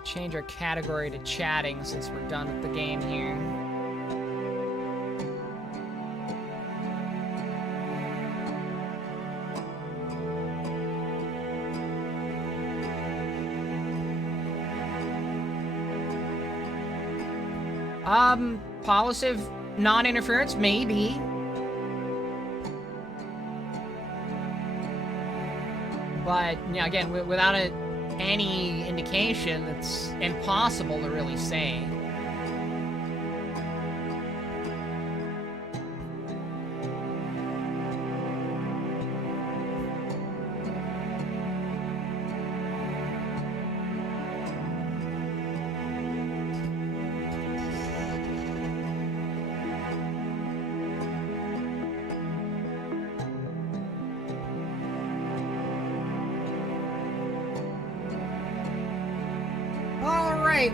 Change our category to chatting since we're done with the game here. Policy non-interference, maybe. But, yeah, again, without any indication, it's impossible to really say.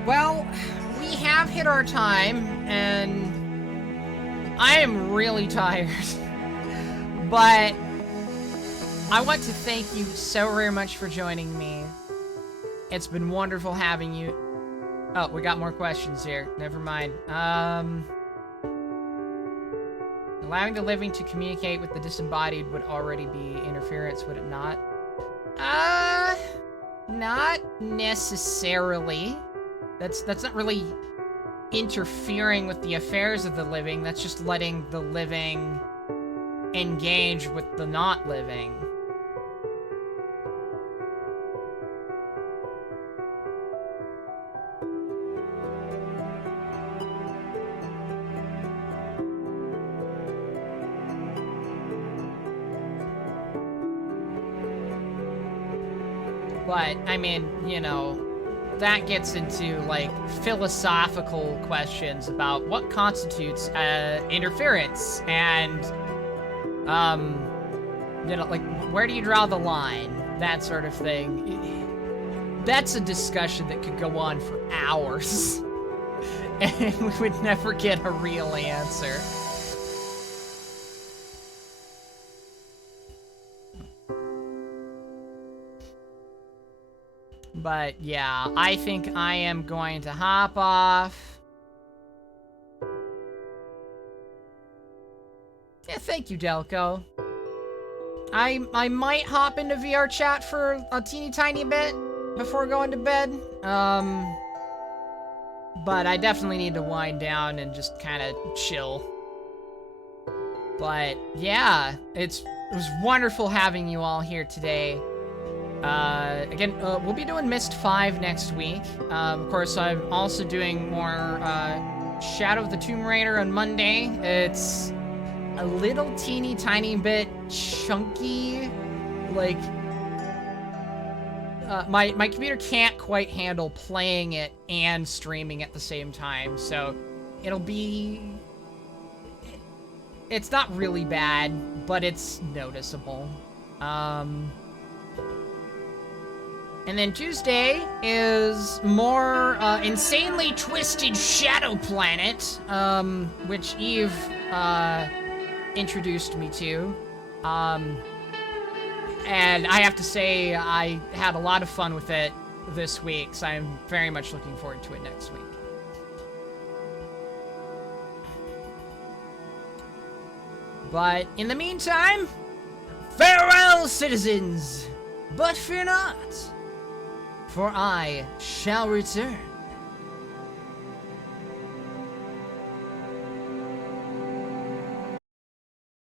Well, we have hit our time, and I am really tired. But I want to thank you so very much for joining me. It's been wonderful having you. Oh, we got more questions here. Never mind. Allowing the living to communicate with the disembodied would already be interference, would it not? Not necessarily. That's not really interfering with the affairs of the living. That's just letting the living engage with the not living. But, I mean, you know, that gets into, like, philosophical questions about what constitutes interference, and, you know, like, where do you draw the line? That sort of thing. That's a discussion that could go on for hours, and we would never get a real answer. But yeah, I think I am going to hop off. Yeah, thank you, Delco. I might hop into VR chat for a teeny tiny bit before going to bed. But I definitely need to wind down and just kind of chill. But yeah, it was wonderful having you all here today. Again, we'll be doing Myst V next week. Of course, I'm also doing more Shadow of the Tomb Raider on Monday. It's a little teeny tiny bit chunky. Like, my computer can't quite handle playing it and streaming at the same time, so it'll be... It's not really bad, but it's noticeable. And then Tuesday is more insanely twisted Shadow Planet, which Eve introduced me to. And I have to say I had a lot of fun with it this week, so I'm very much looking forward to it next week. But in the meantime, farewell, citizens! But fear not, for I shall return.